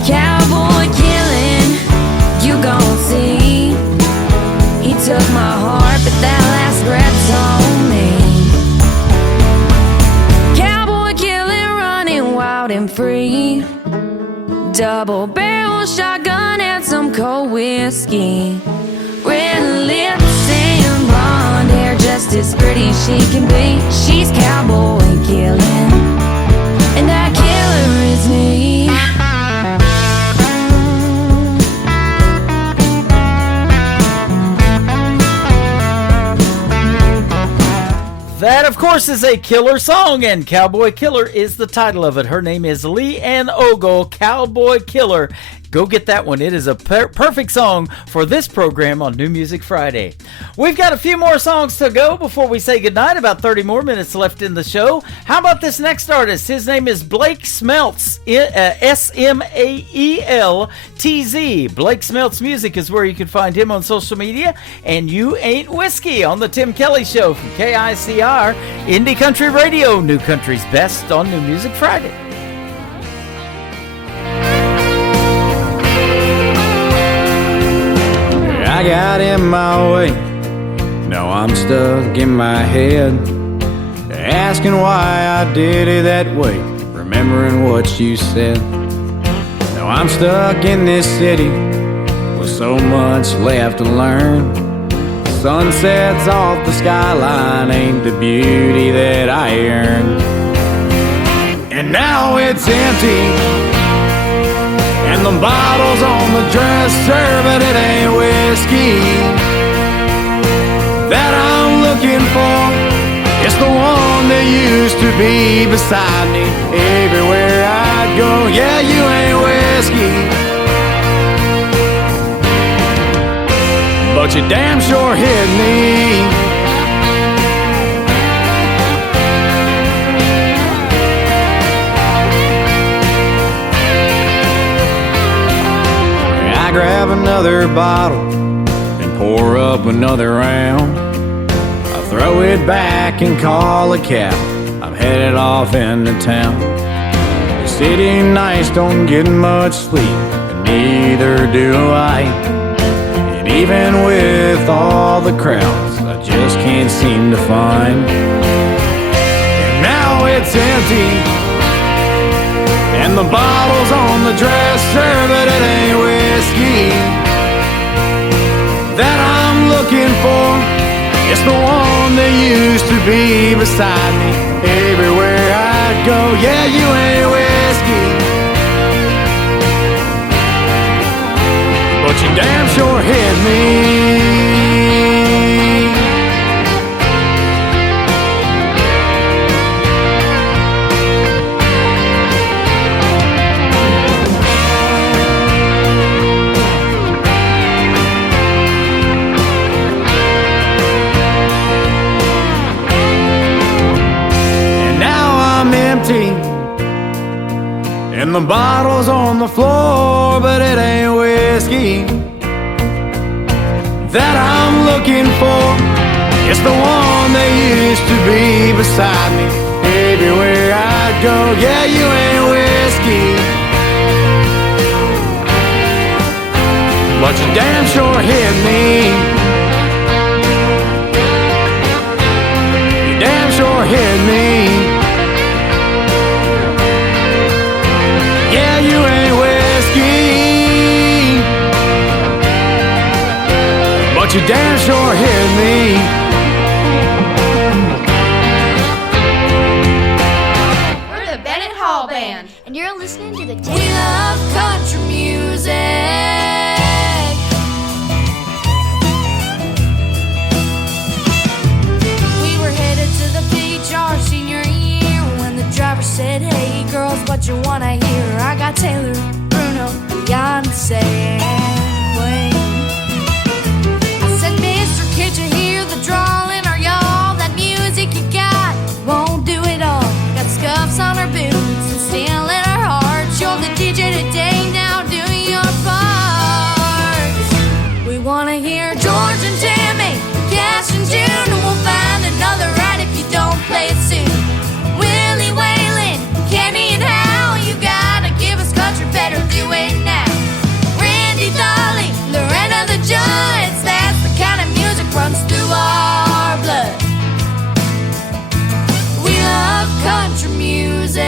Cowboy killing, you gon' see. He took my heart, but that last breath's on me. Cowboy killing, running wild and free. Double barrel shotgun and some cold whiskey. Red lips and blonde hair, just as pretty as she can be. She's cowboy killing, and that killer is me. That, of course, is a killer song, and Cowboy Killer is the title of it. Her name is Lee Ann Ogle, Cowboy Killer. Go get that one. It is a perfect song for this program on New Music Friday. We've got a few more songs to go before we say goodnight. About 30 more minutes left in the show. How about this next artist? His name is Blake Smeltz, S-M-A-E-L-T-Z. Blake Smeltz Music is where you can find him on social media. And You Ain't Whiskey on the Tim Kelly Show from KICR, Indie Country Radio, New Country's best on New Music Friday. I got in my way, now I'm stuck in my head, asking why I did it that way, remembering what you said. Now I'm stuck in this city with so much left to learn. Sunsets off the skyline ain't the beauty that I earned. And now it's empty, and the bottle's on the dresser, but it ain't whiskey that I'm looking for. It's the one that used to be beside me everywhere I'd go. Yeah, you ain't whiskey, but you damn sure hit me. I grab another bottle and pour up another round. I throw it back and call a cab. I'm headed off into town. The city nights don't get much sleep, and neither do I. And even with all the crowds, I just can't seem to find. And now it's empty, and the bottle's on the dresser, but it ain't whiskey that I'm looking for. It's the one that used to be beside me everywhere I'd go. Yeah, you ain't whiskey, but you damn sure hit me. And the bottle's on the floor, but it ain't whiskey that I'm looking for. It's the one that used to be beside me everywhere I'd go. Yeah, you ain't whiskey, but you damn sure hit me. You damn sure hit me. Yeah, you ain't whiskey, but you damn sure hit me. Hall Band. And you're listening to the We love country music. We were headed to the beach our senior year when the driver said, hey girls, what you wanna hear? I got Taylor, Bruno, Beyonce, and Queen. I said, mister, can't you hear the drawling? Are y'all that music you got won't do it all? Got scuffs on our boots and steel in our hearts. You're the DJ today, now do your part. We wanna hear George and Tammy, Cash and June, and we'll find another right if you don't play it soon. Willie Whalen, Kenny and Hal, you gotta give us country, better do it now. Randy Dolly, Loretta the Judds, that's the kind of music runs through our blood. We love country music.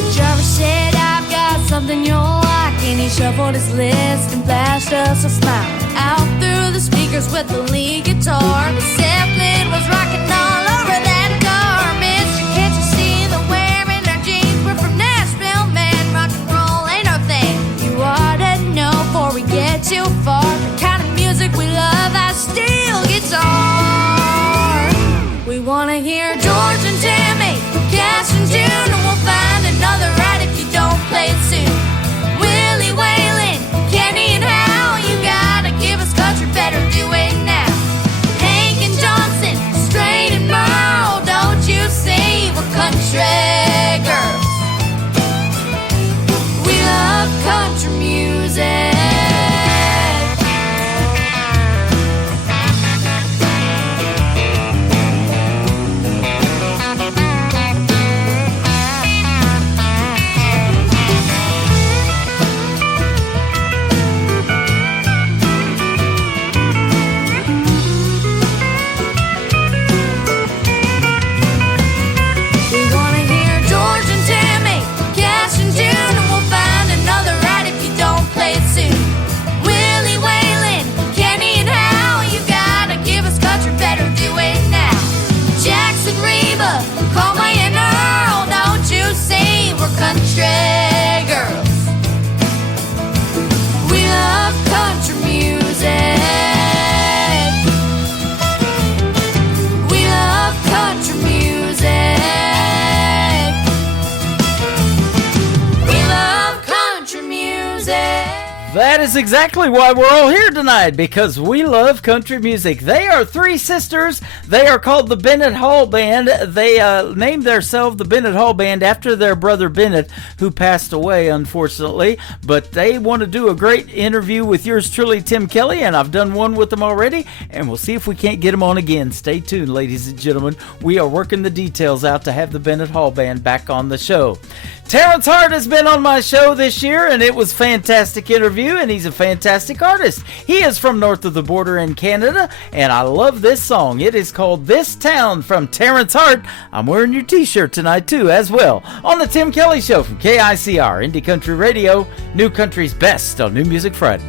The driver said, I've got something you'll like, and he shuffled his list and flashed us a smile. Out through the speakers with the lead guitar, the Zeppelin was rocking all over that car. Mister, can't you see the wearing our jeans? We're from Nashville, man, rock and roll ain't our thing. You ought to know before we get too far, the kind of music we love, that steel guitar. We wanna hear George and Tammy, Cash and June, and we'll find another right if you don't play it soon. Willie Whalen, Kenny and Hal, you gotta give us country, better do it now. Hank and Johnson, Straight and Merle, don't you see we're country girls? We love country music. We wanna hear George and Tammy, Cash and June, and we'll find another right if you don't play it soon. Willie Whalen, Kenny and Hal, you gotta give us country, better do it now. Jackson, Reba, Conway and Earl, don't you see we're country girls? We love country music. We love country music. We love country music. That is exactly why we're all here tonight, because we love country music. They are three sisters. They are called the Bennett Hall Band. They named themselves the Bennett Hall Band after their brother Bennett, who passed away, unfortunately. But they want to do a great interview with yours truly, Tim Kelly, and I've done one with them already, and we'll see if we can't get them on again. Stay tuned, ladies and gentlemen. We are working the details out to have the Bennett Hall Band back on the show. Terrence Hart has been on my show this year, and it was a fantastic interview, and he's a fantastic artist. He is from north of the border in Canada, and I love this song. It is called This Town from Terrence Hart. I'm wearing your t-shirt tonight, too, as well, on the Tim Kelly Show from KICR, Indie Country Radio, New Country's best on New Music Friday.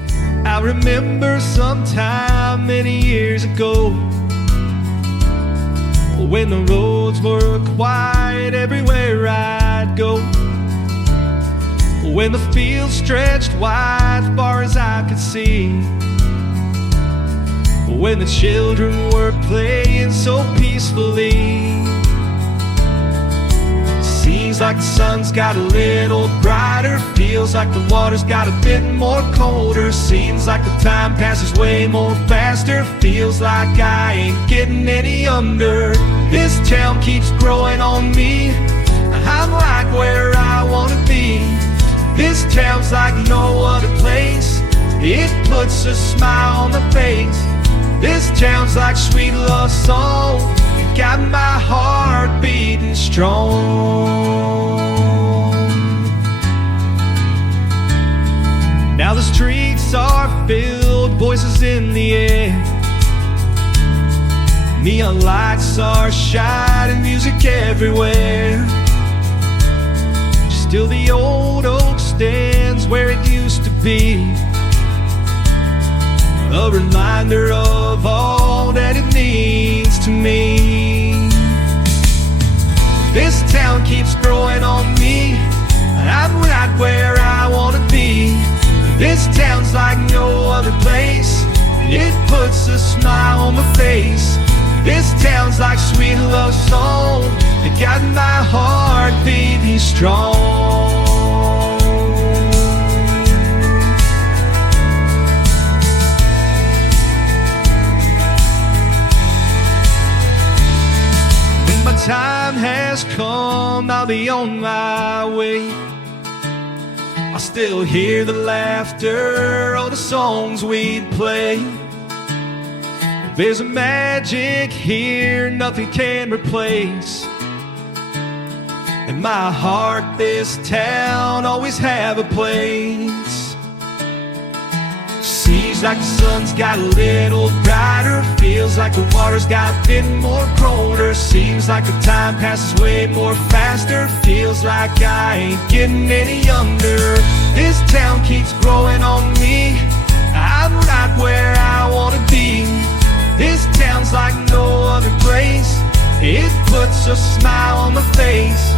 I remember sometime many years ago, when the roads were quiet everywhere I'd go, when the fields stretched wide far as I could see, when the children were playing so peacefully. Seems like the sun's got a little brighter, feels like the water's got a bit more colder. Seems like the time passes way more faster, feels like I ain't getting any younger. This town keeps growing on me, I'm right where I wanna be. This town's like no other place, it puts a smile on the face. This town's like sweet love song, got my heart beating strong. Now the streets are filled, voices in the air, neon lights are shining, music everywhere. Still the old oak stands where it used to be, a reminder of all that it needs. it puts a smile on my face. This town's like sweet love song. It got my heart beating strong. When my time has come, I'll be on my way. I still hear the laughter of the songs we'd play. There's a magic here nothing can replace. In my heart, this town always have a place. Seems like the sun's got a little brighter. Feels like the water's got a bit more colder. Seems like the time passes way more faster. Feels like I ain't getting any younger. This town keeps growing on me. I'm right where I wanna be. This town's like no other place. It puts a smile on my face.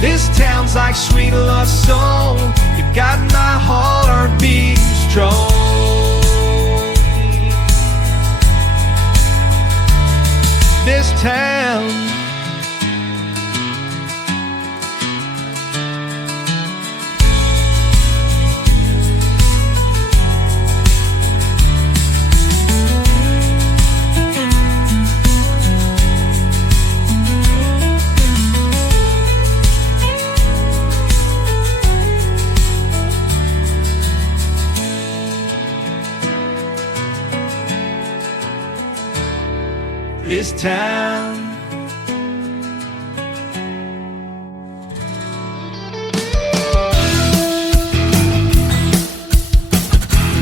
This town's like sweet love song. You got my heart beating strong. This town, this town.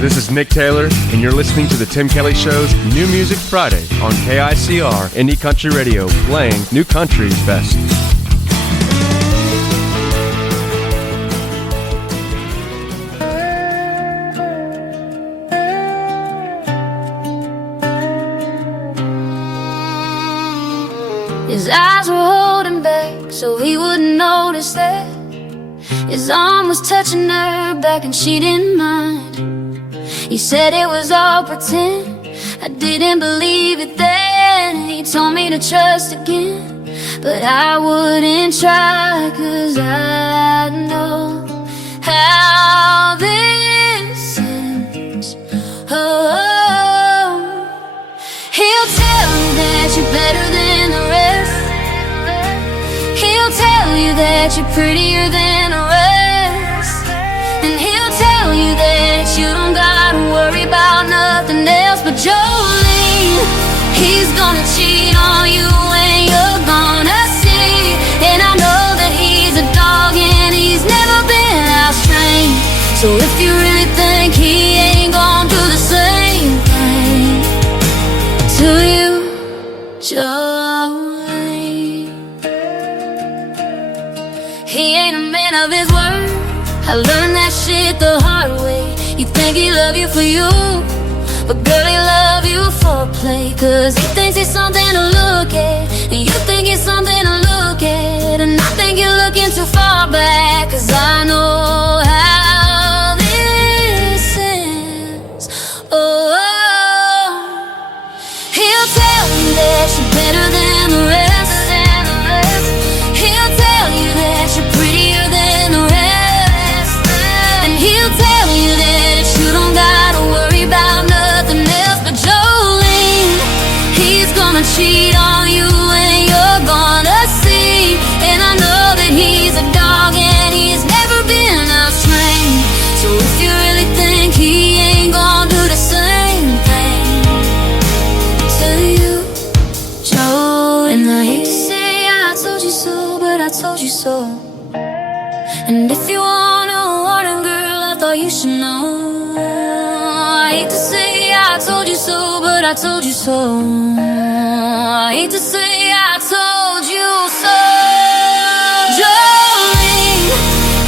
This is Nick Taylor, and you're listening to the Tim Kelly Show's New Music Friday on KICR Indie Country Radio, playing New Country's best. His eyes were holding back so he wouldn't notice that his arm was touching her back and she didn't mind. He said it was all pretend. I didn't believe it then. He told me to trust again, but I wouldn't try, 'cause I know how this ends. Oh, he'll tell you that you're better than the rest. He'll tell you that you're prettier than the rest. And he'll tell you that you don't gotta worry about nothing else. But Jolene, he's gonna cheat on you and you're gonna see. And I know that he's a dog and he's never been out-trained. So if you really think he ain't gonna do the same thing to you, Jolene, he ain't a man of his word. I learned that shit the hard way. You think he love you for you, but girl, he love you for play. 'Cause he thinks he's something to look at, and you think he's something to look at. And I think you're looking too far back, 'cause I know how this ends. Oh, he'll tell you that you're better than the rest. He'll tell you that you're prettier than the rest. And he'll tell you that you don't gotta worry about nothing else. But Jolene, he's gonna cheat on you and you're gonna see. And I know that he's a dog and he's never been out-trained. So if you really think he ain't gonna do the same thing to you, Joe. And I hate to say I told you so, but I told you so. And if you want a warning, girl, I thought you should know. I hate to say I told you so, but I told you so. I hate to say I told you so. Jolene,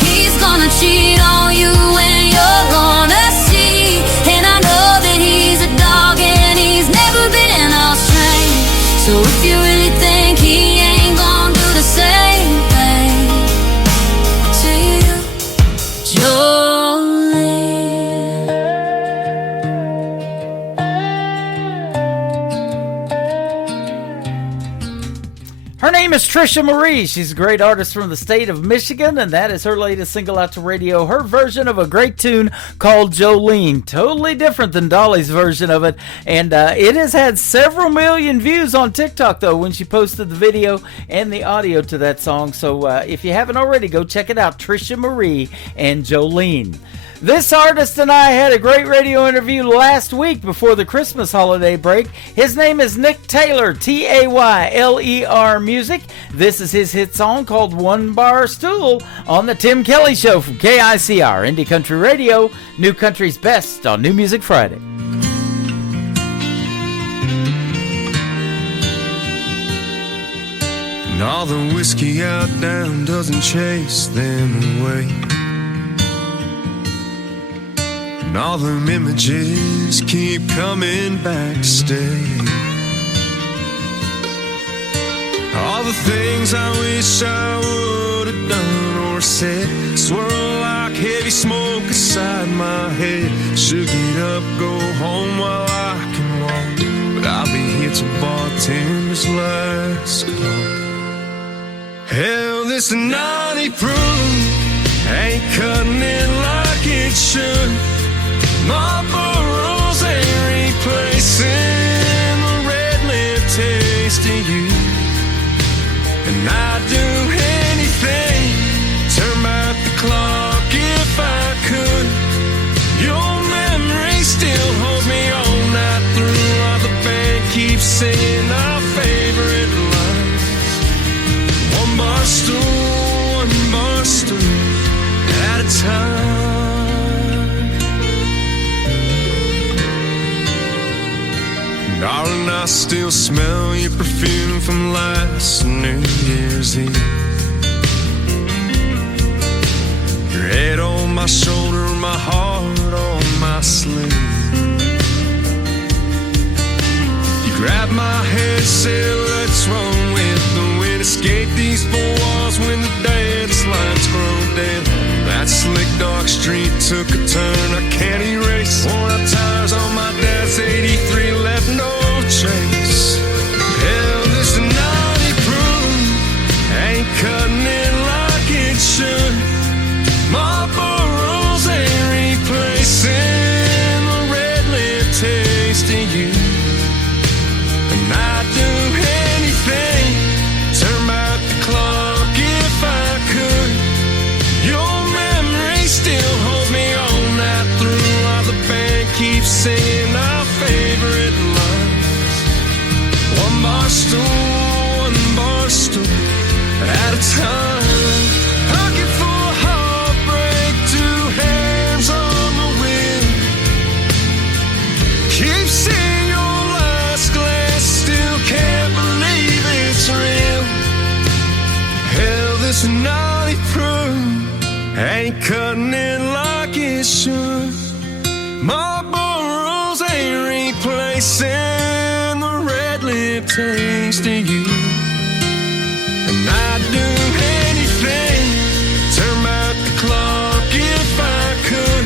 he's gonna cheat on you and you're gonna see. And I know that he's a dog and he's never been out-trained. So if you really think he ain't gonna do the same thing to you, Jolene. Her name is Trisha Marie. She's a great artist from the state of Michigan, and that is her latest single out to radio, her version of a great tune called Jolene. Totally different than Dolly's version of it, and it has had several million views on TikTok, though, when she posted the video and the audio to that song. So if you haven't already, go check it out, Trisha Marie and Jolene. This artist and I had a great radio interview last week before the Christmas holiday break. His name is Nick Taylor, Tayler Music. This is his hit song called One Bar Stool on the Tim Kelly Show from KICR, Indie Country Radio, New Country's Best on New Music Friday. And all the whiskey out down doesn't chase them away. And all them images keep coming back to stay. All the things I wish I would have done or said swirl like heavy smoke inside my head. Should get up, go home while I can walk, but I'll be here till bartender's last call. Hell, this naughty proof ain't cutting it like it should. My burrows ain't replacing the red lip taste of you. And I'd do anything, turn back the clock if I could. Your memory still holds me all night through, while the band keeps singing our favorite lines. One bar stool at a time. Darling, I still smell your perfume from last New Year's Eve. Your head on my shoulder, my heart on my sleeve. You grabbed my head, said let's run with the wind. Escape these four walls when the dance lights grow dim. That slick dark street took a turn I can't erase. Worn out tires on my dad's 83, left no trace. Hell, this 90 proof ain't cutting it like it should. My burrows ain't replacing the red lip taste of you. And I'd do anything, turn back the clock if I could. Your memory still holds me all night through, while the band keeps singing our favorite lines. One bar stool at a time. Pocket full of heartbreak, two hands on the wheel. Keep seeing your last glass, still can't believe it's real. Hell, this naughty proof ain't cutting it like it should. My burrows ain't replacing the red lip taste of you. And I'd do anything, turn back the clock if I could.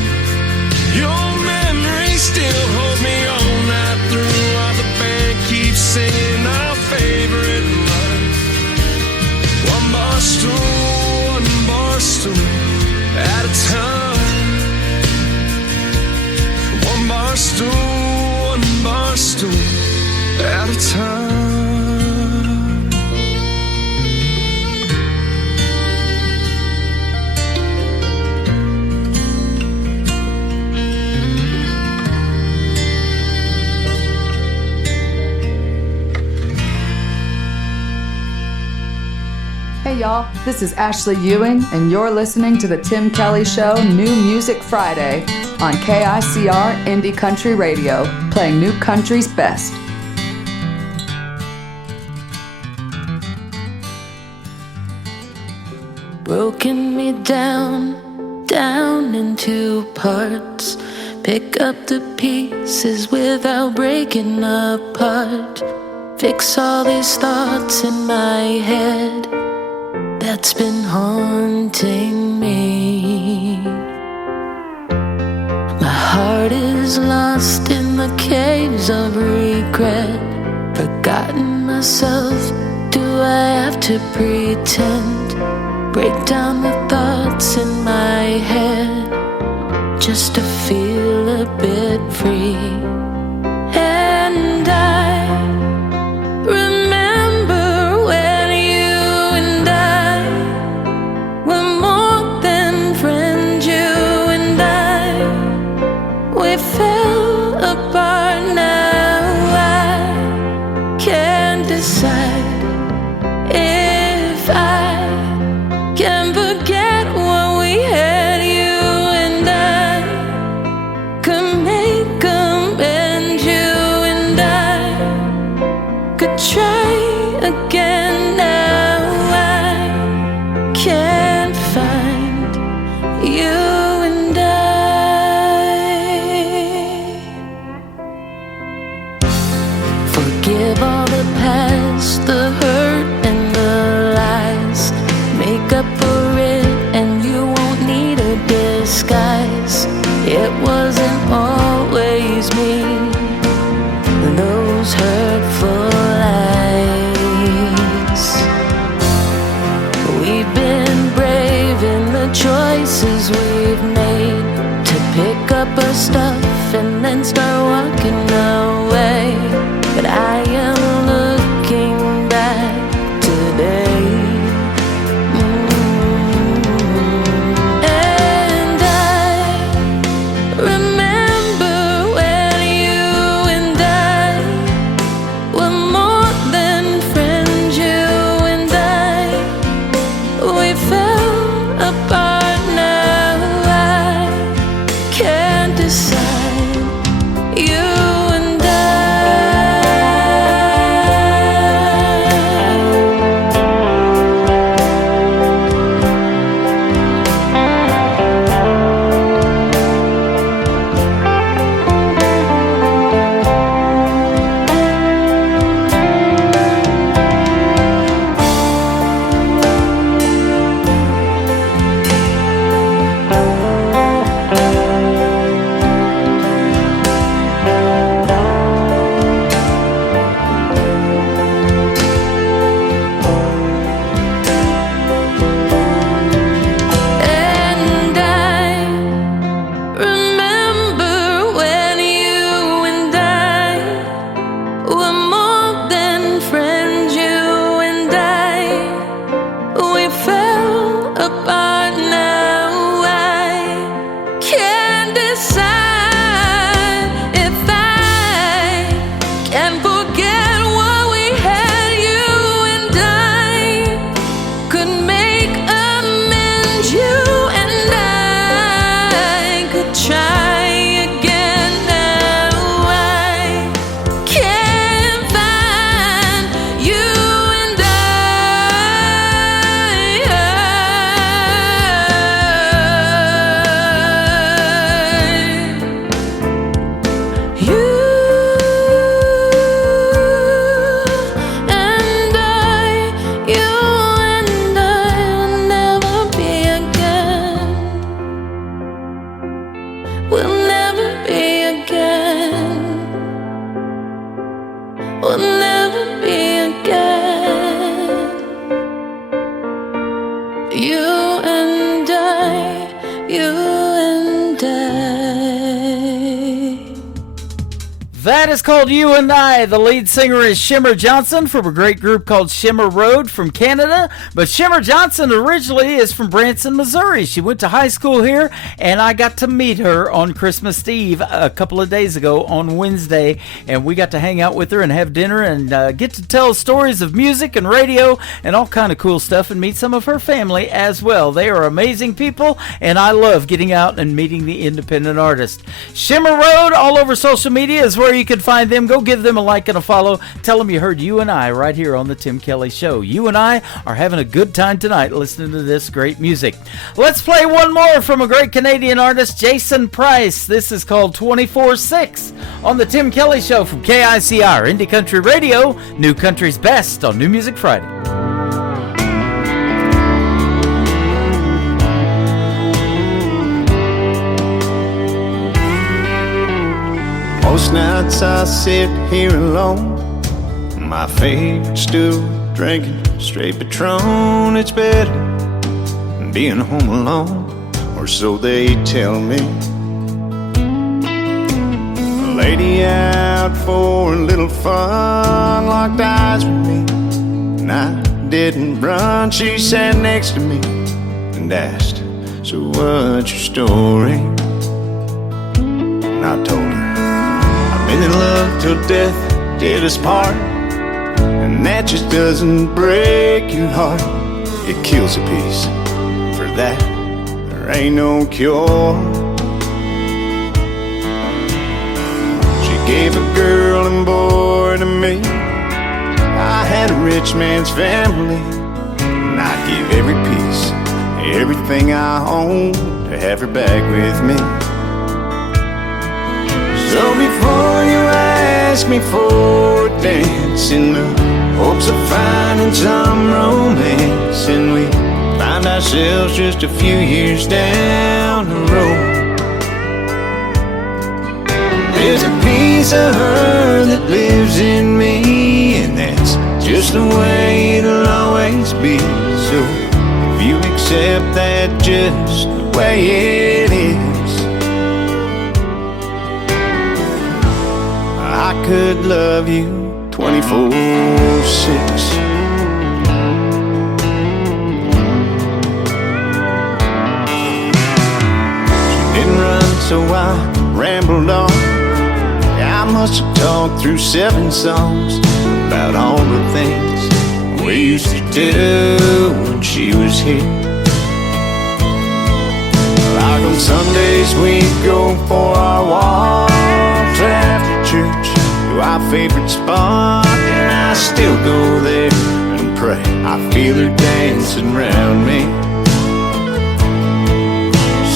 Your memory still holds me all night through, while the band keeps singing our favorite line. One bar stool at a time. One bar stool at a time. Hey y'all, this is Ashley Ewing, and you're listening to the Tim Kelly Show New Music Friday on KICR Indie Country Radio, playing New Country's best. Broken me down, down into parts. Pick up the pieces without breaking apart. Fix all these thoughts in my head that's been haunting me. My heart is lost in the caves of regret. Forgotten myself, do I have to pretend? Break down the thoughts in my head just to feel a bit free. And I remember when you and I were more than friends. You and I, we fell apart. Now I can't decide if I can forget what we had. You and I could make amends. You and I could try again. Now I can't find you and forgive all the past, the hurt and the lies. Make up for it and you won't need a disguise. It wasn't always me, those hurtful lies. We've been brave in the choices we've made to pick up our stuff and then start walking away. But I am looking back today. And I remember when you and I were more than friends. You and I, we fell apart. Now I can't decide. You and I. And I remember when you and I were more than friends. You and I, we fell apart. Now I can't decide if I can forget what we had. You and I could make amends. You and I could try again. Now I can't find you and you and I will never be again. We'll never be again. We'll never be again. You and I, you and I. That is called You and I. The lead singer is Shimmer Johnson from a great group called Shimmer Road from Canada. But Shimmer Johnson originally is from Branson, Missouri. She went to high school here, and I got to meet her on Christmas Eve a couple of days ago on Wednesday. And we got to hang out with her and have dinner and get to tell stories of music and radio and all kind of cool stuff and meet some of her family as well. They are amazing people, and I love getting out and meeting the independent artists. Shimmer Road all over social media is where you can find them. Go give them a like and a follow. Tell them you heard You and I right here on the Tim Kelly Show. You and I are having a good time tonight listening to this great music. Let's play one more from a great Canadian artist, Jason Price. This is called 24/6 on the Tim Kelly Show from KICR, Indie Country Radio, New Country's Best on New Music Friday. Most nights I sit here alone, my favorite stool, drinking straight Patron. It's better than being home alone, or so they tell me. A lady out for a little fun locked eyes with me, and I didn't run. She sat next to me and asked, so what's your story? And I told her, I've been in love till death did us part, and that just doesn't break your heart. It kills a piece. For that, there ain't no cure. She gave a girl and boy to me. I had a rich man's family, and I'd give every piece, everything I own, to have her back with me. So before you ask me for a dance, in the hopes of finding some romance, and we find ourselves just a few years down the road, there's a piece of her that lives in me, and that's just the way it'll always be. So if you accept that just the way it is, I could love you 24/6. She didn't run, so I rambled on. I must have talked through 7 songs about all the things we used to do when she was here. Like on Sundays we'd go for our walks after church to our favorite spot, and I still go there and pray. I feel her dancing around me.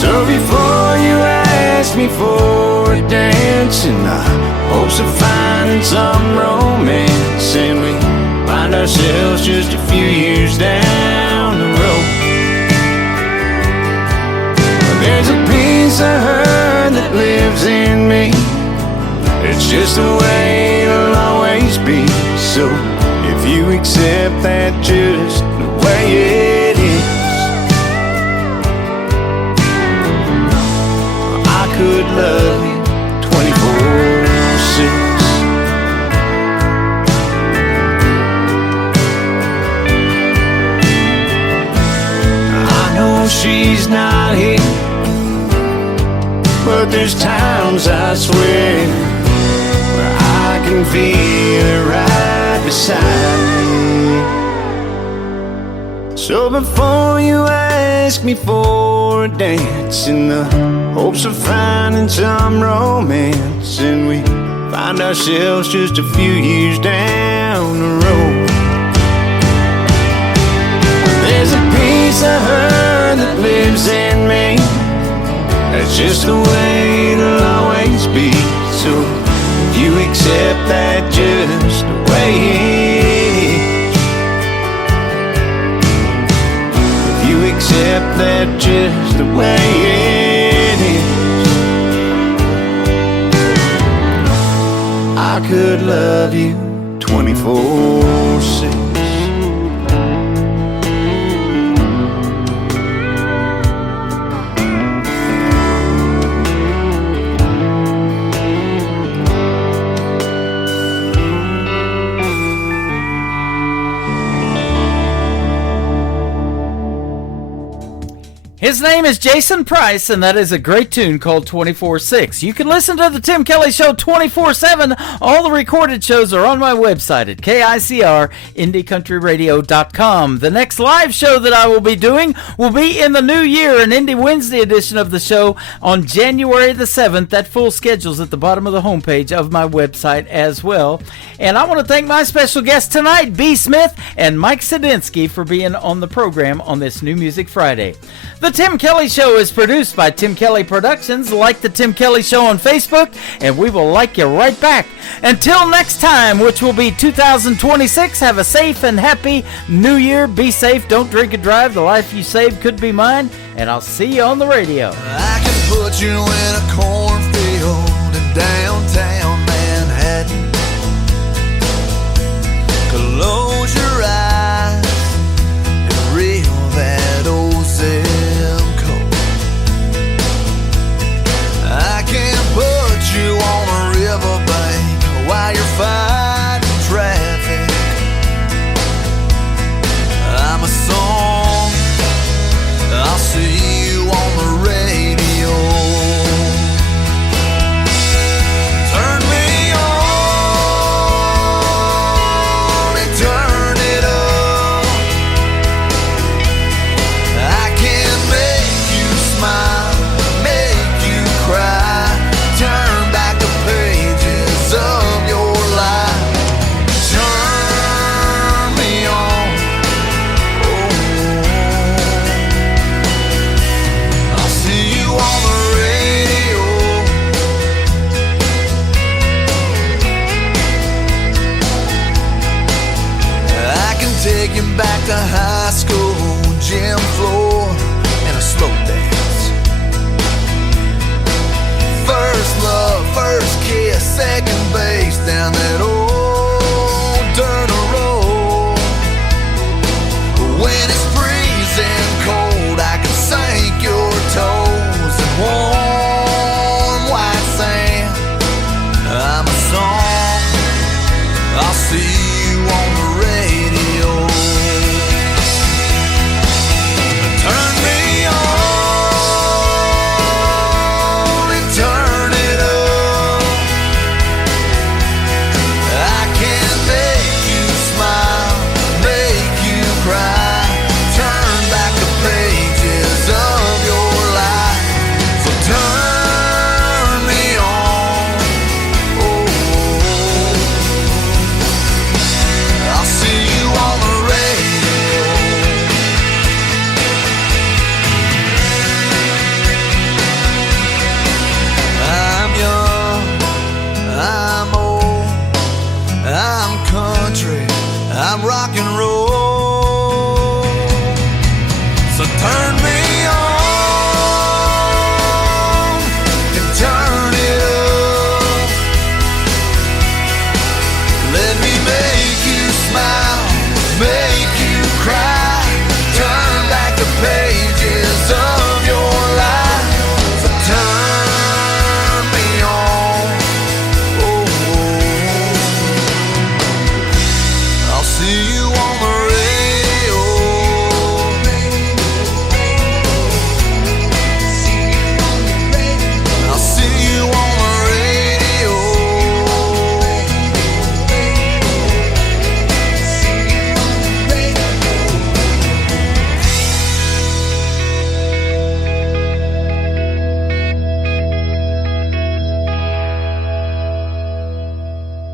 So before you ask me for a dance, in the hopes of finding some romance, and we find ourselves just a few years down the road, there's a piece of her that lives in me. It's just the way it'll always be. So if you accept that just the way it is, I could love you 24/6. I know she's not here, but there's times I swear where I can feel her right beside me. So before you ask me for a dance, in the hopes of finding some romance, and we find ourselves just a few years down the road, there's a piece of her that lives in me. That's just the way it'll always be. So if you accept that just the way it is, if you accept that just the way it is, I could love you 24/6. His name is Jason Price, and that is a great tune called 24/6. You can listen to the Tim Kelly Show 24/7. All the recorded shows are on my website at KICR-IndieCountryRadio.com. The next live show that I will be doing will be in the new year, an Indie Wednesday edition of the show on January the 7th. That full schedule's at the bottom of the homepage of my website as well. And I want to thank my special guests tonight, B. Smith and Mike Sadinsky, for being on the program on this New Music Friday. The Tim Kelly Show is produced by Tim Kelly Productions. Like the Tim Kelly Show on Facebook, and we will like you right back. Until next time, which will be 2026, have a safe and happy New Year. Be safe, don't drink and drive. The life you saved could be mine, and I'll see you on the radio. I can put you in a cornfield in downtown Manhattan. taken back to high school, gym floor, and a slow dance. First love, first kiss, second base down that old dirt road. When it's freezing cold, I can sink your toes in warm white sand. I'm a song, I'll see you on the radio. Turn me on and turn it up. I can make you smile, make you cry, turn back the pages of your life. So turn me on. Oh, I'll see you on the radio. I'm young, I'm old, I'm country, I'm rock and roll. So turn me